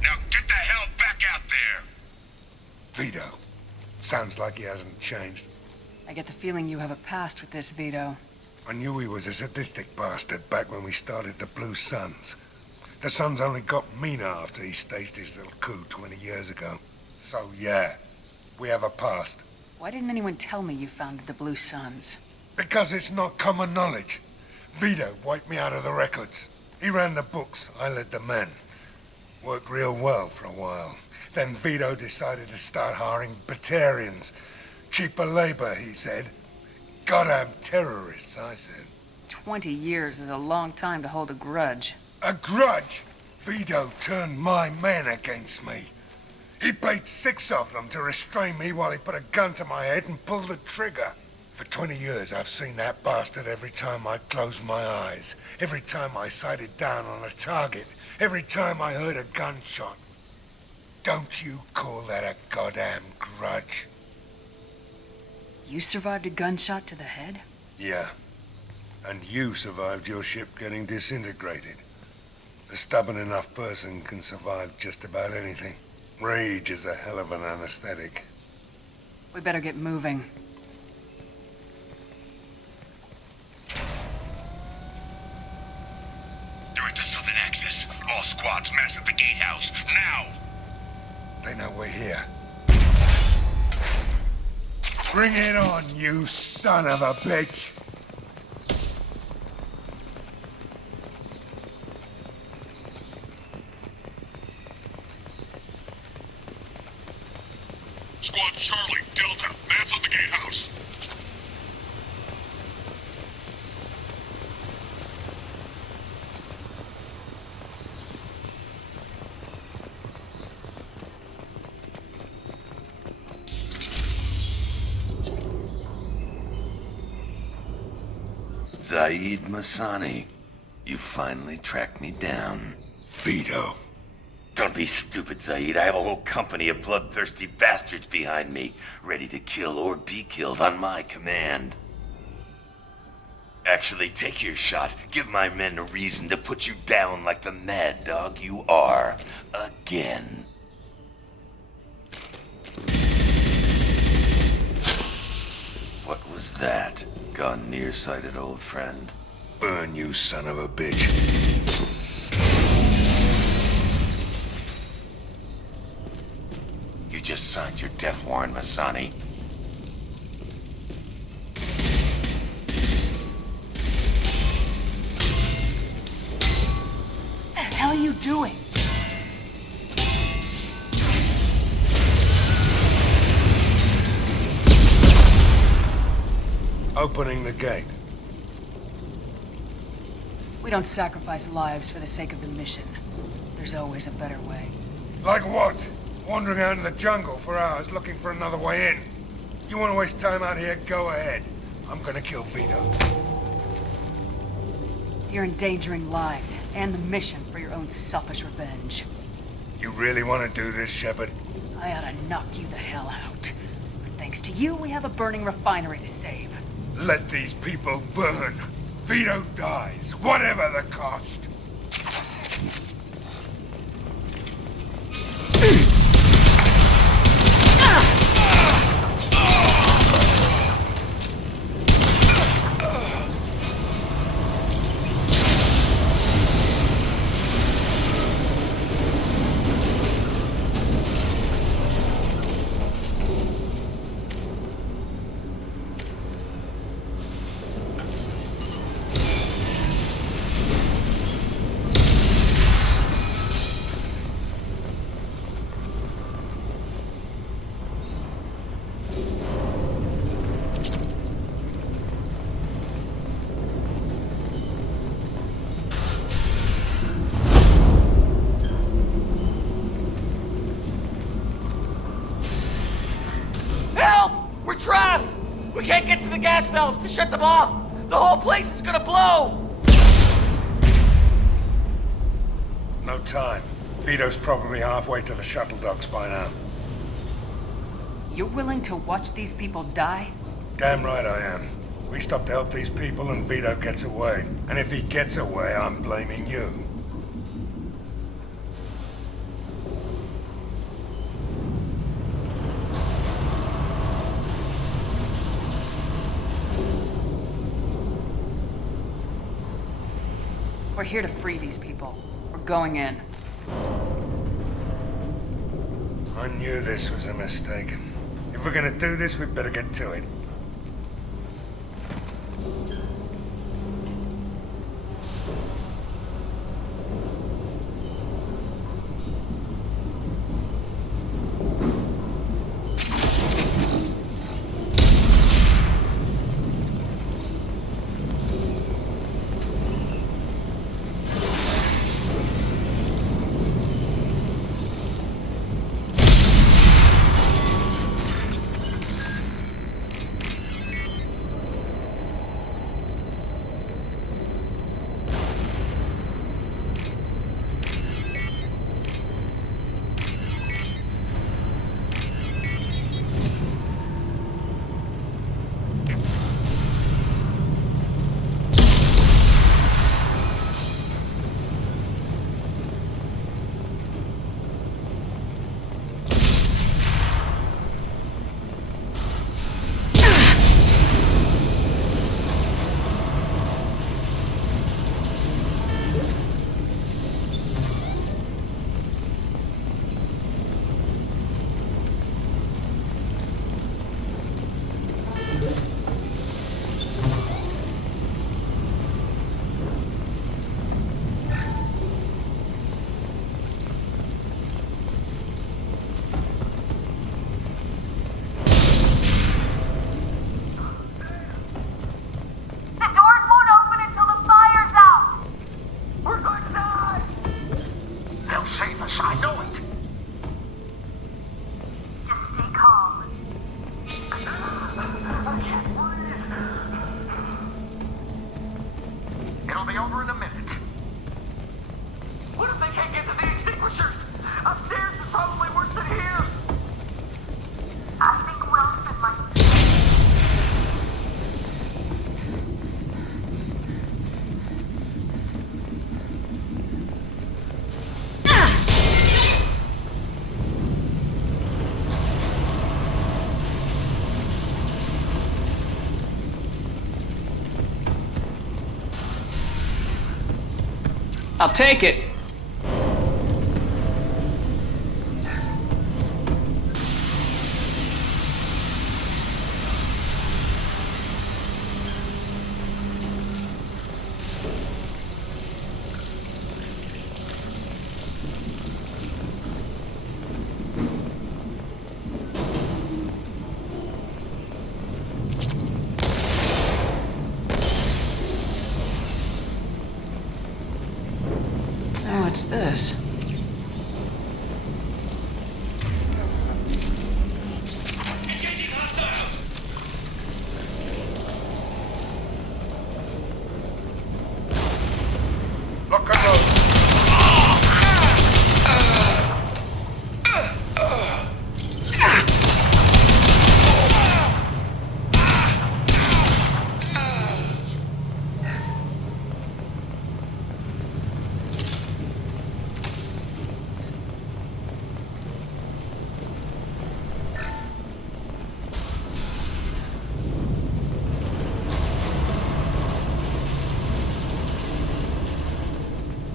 Now get the hell back out there! Vito. Sounds like he hasn't changed. I get the feeling you have a past with this, Vito. I knew he was a sadistic bastard back when we started the Blue Suns. The Suns only got meaner after he staged his little coup 20 years ago. So yeah, we have a past. Why didn't anyone tell me you founded the Blue Suns? Because it's not common knowledge. Vito wiped me out of the records. He ran the books, I led the men. Worked real well for a while. Then Vito decided to start hiring Batarians. Cheaper labor, he said. Goddamn terrorists, I said. 20 years is a long time to hold a grudge. A grudge? Vito turned my men against me. He paid 6 of them to restrain me while he put a gun to my head and pulled the trigger. For 20 years, I've seen that bastard every time I closed my eyes. Every time I sighted down on a target. Every time I heard a gunshot. Don't you call that a goddamn grudge? You survived a gunshot to the head? Yeah. And you survived your ship getting disintegrated. A stubborn enough person can survive just about anything. Rage is a hell of an anesthetic. We better get moving. They're at the southern axis. All squads mass at the gatehouse. Now! They know we're here. Bring it on, you son of a bitch! Squad Charlie, Delta, mass on the gatehouse. Zaeed Masani, you finally tracked me down. Vito. Don't be stupid, Zaeed. I have a whole company of bloodthirsty bastards behind me, ready to kill or be killed on my command. Actually, take your shot. Give my men a reason to put you down like the mad dog you are. Again. What was that? Gone nearsighted, old friend. Burn, you son of a bitch. You just signed your death warrant, Masani. What the hell are you doing? Opening the gate. We don't sacrifice lives for the sake of the mission. There's always a better way. Like what? Wandering out in the jungle for hours looking for another way in. You want to waste time out here? Go ahead. I'm gonna kill Vito. You're endangering lives and the mission for your own selfish revenge. You really want to do this, Shepard? I ought to knock you the hell out. But thanks to you, we have a burning refinery to save. Let these people burn. Vito dies, whatever the cost. We're trapped! We can't get to the gas valves to shut them off! The whole place is gonna blow! No time. Vito's probably halfway to the shuttle docks by now. You're willing to watch these people die? Damn right I am. We stop to help these people and Vito gets away. And if he gets away, I'm blaming you. We're here to free these people. We're going in. I knew this was a mistake. If we're gonna do this, we'd better get to it. It'll be over in a minute. What if they can't get to the extinguishers? Upstairs is probably worse than here. I think Wilson might. I'll take it. What's this? Lock and load.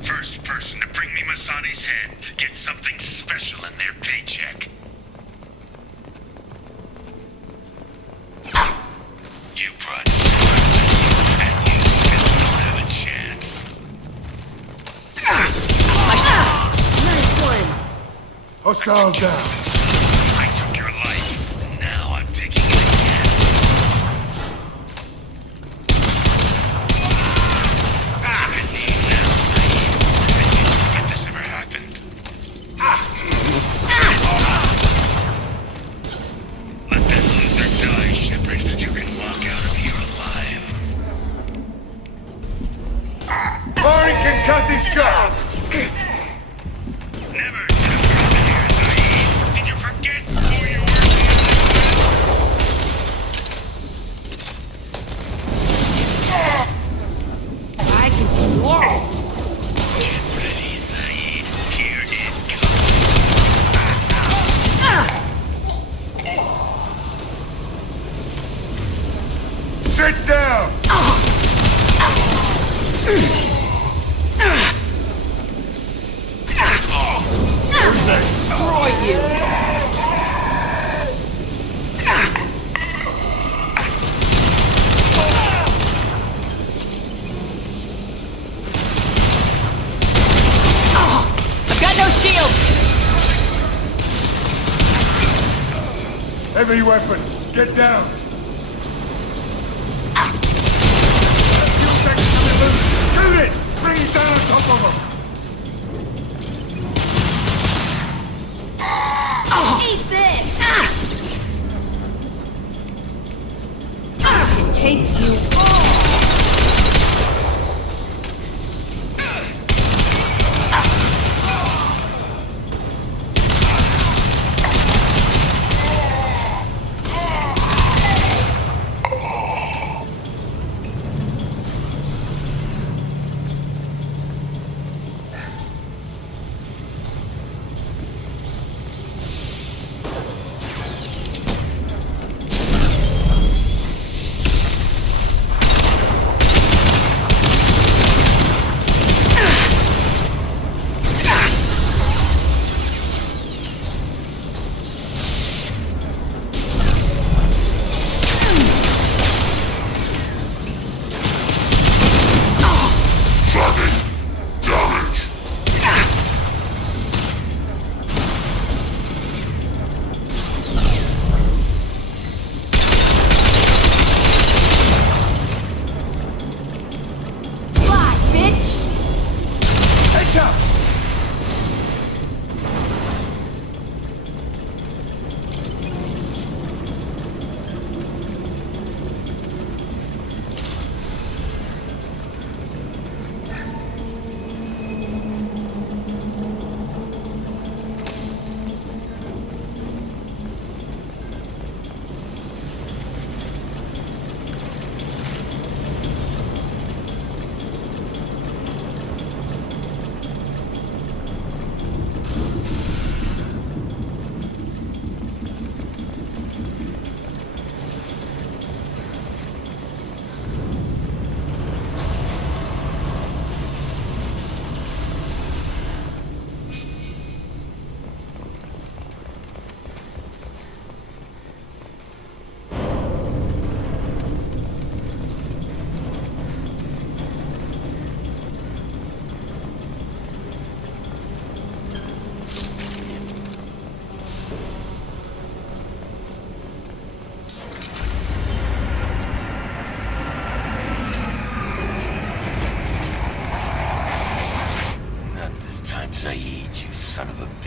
First person to bring me Masani's head gets something special in their paycheck. You brought and you still don't have a chance. Nice one. Hostile down. I took your life. Now I'm taking it again. If this ever happened. Let that loser die, Shepard. You can walk out of here alive. Firing concussive shot. Never should have brought me here, Zaeed. Did you forget who you I can do all. Get ready, Zaeed. Here it comes. Sit down. Destroy you. I've got no shield. Heavy weapon. Get down. Shoot it! Bring it down on top of him! Eat this. I can take you all.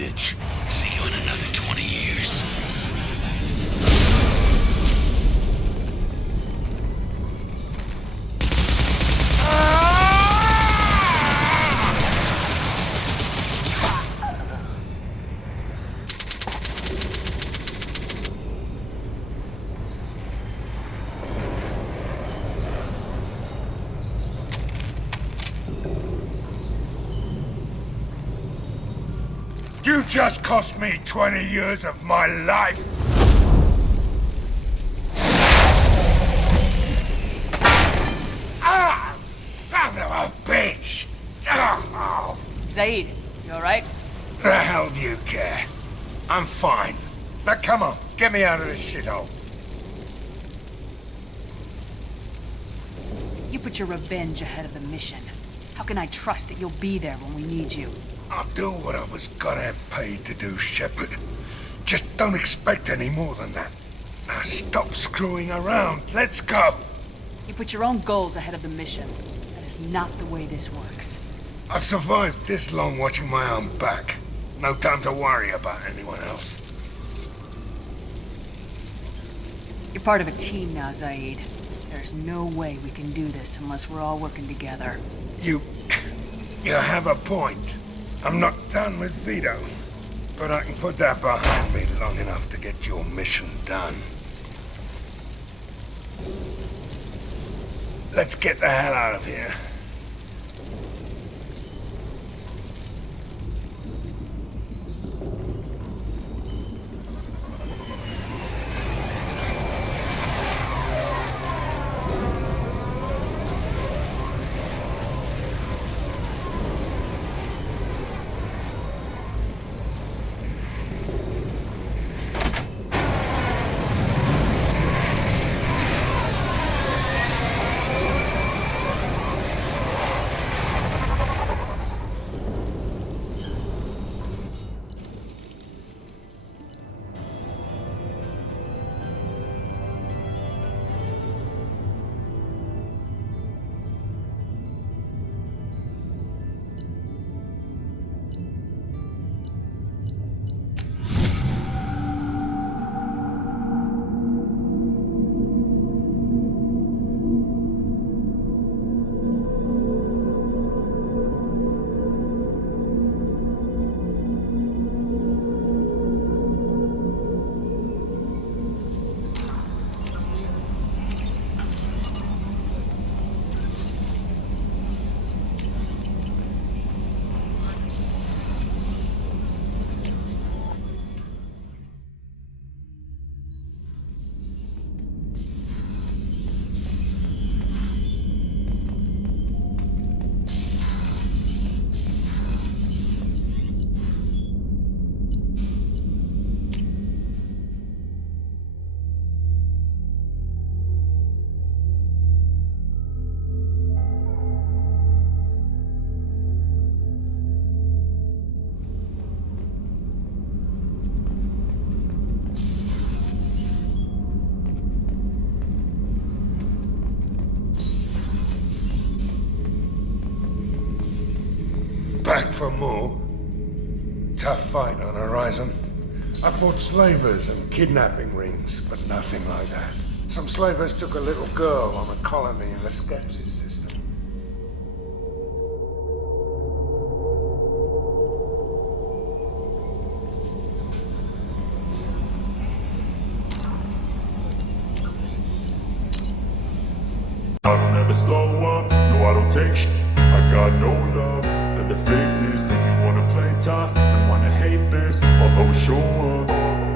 bitch. See you in another 20 years. You just cost me 20 years of my life. Ah, son of a bitch! Oh. Zaeed, you alright? The hell do you care? I'm fine. Now come on, get me out of this shithole. You put your revenge ahead of the mission. How can I trust that you'll be there when we need you? I'll do what I was gonna paid to do, Shepard. Just don't expect any more than that. Now stop screwing around. Let's go. You put your own goals ahead of the mission. That is not the way this works. I've survived this long watching my own back. No time to worry about anyone else. You're part of a team now, Zaeed. There's no way we can do this unless we're all working together. You have a point. I'm not done with Vito, but I can put that behind me long enough to get your mission done. Let's get the hell out of here. Back for more. Tough fight on horizon. I fought slavers and kidnapping rings, but nothing like that. Some slavers took a little girl on a colony in the Skepsis system. I don't ever slow up, no I don't take shit. I got no love for the fakeness. If you wanna play tough and wanna hate this, I'll always show up.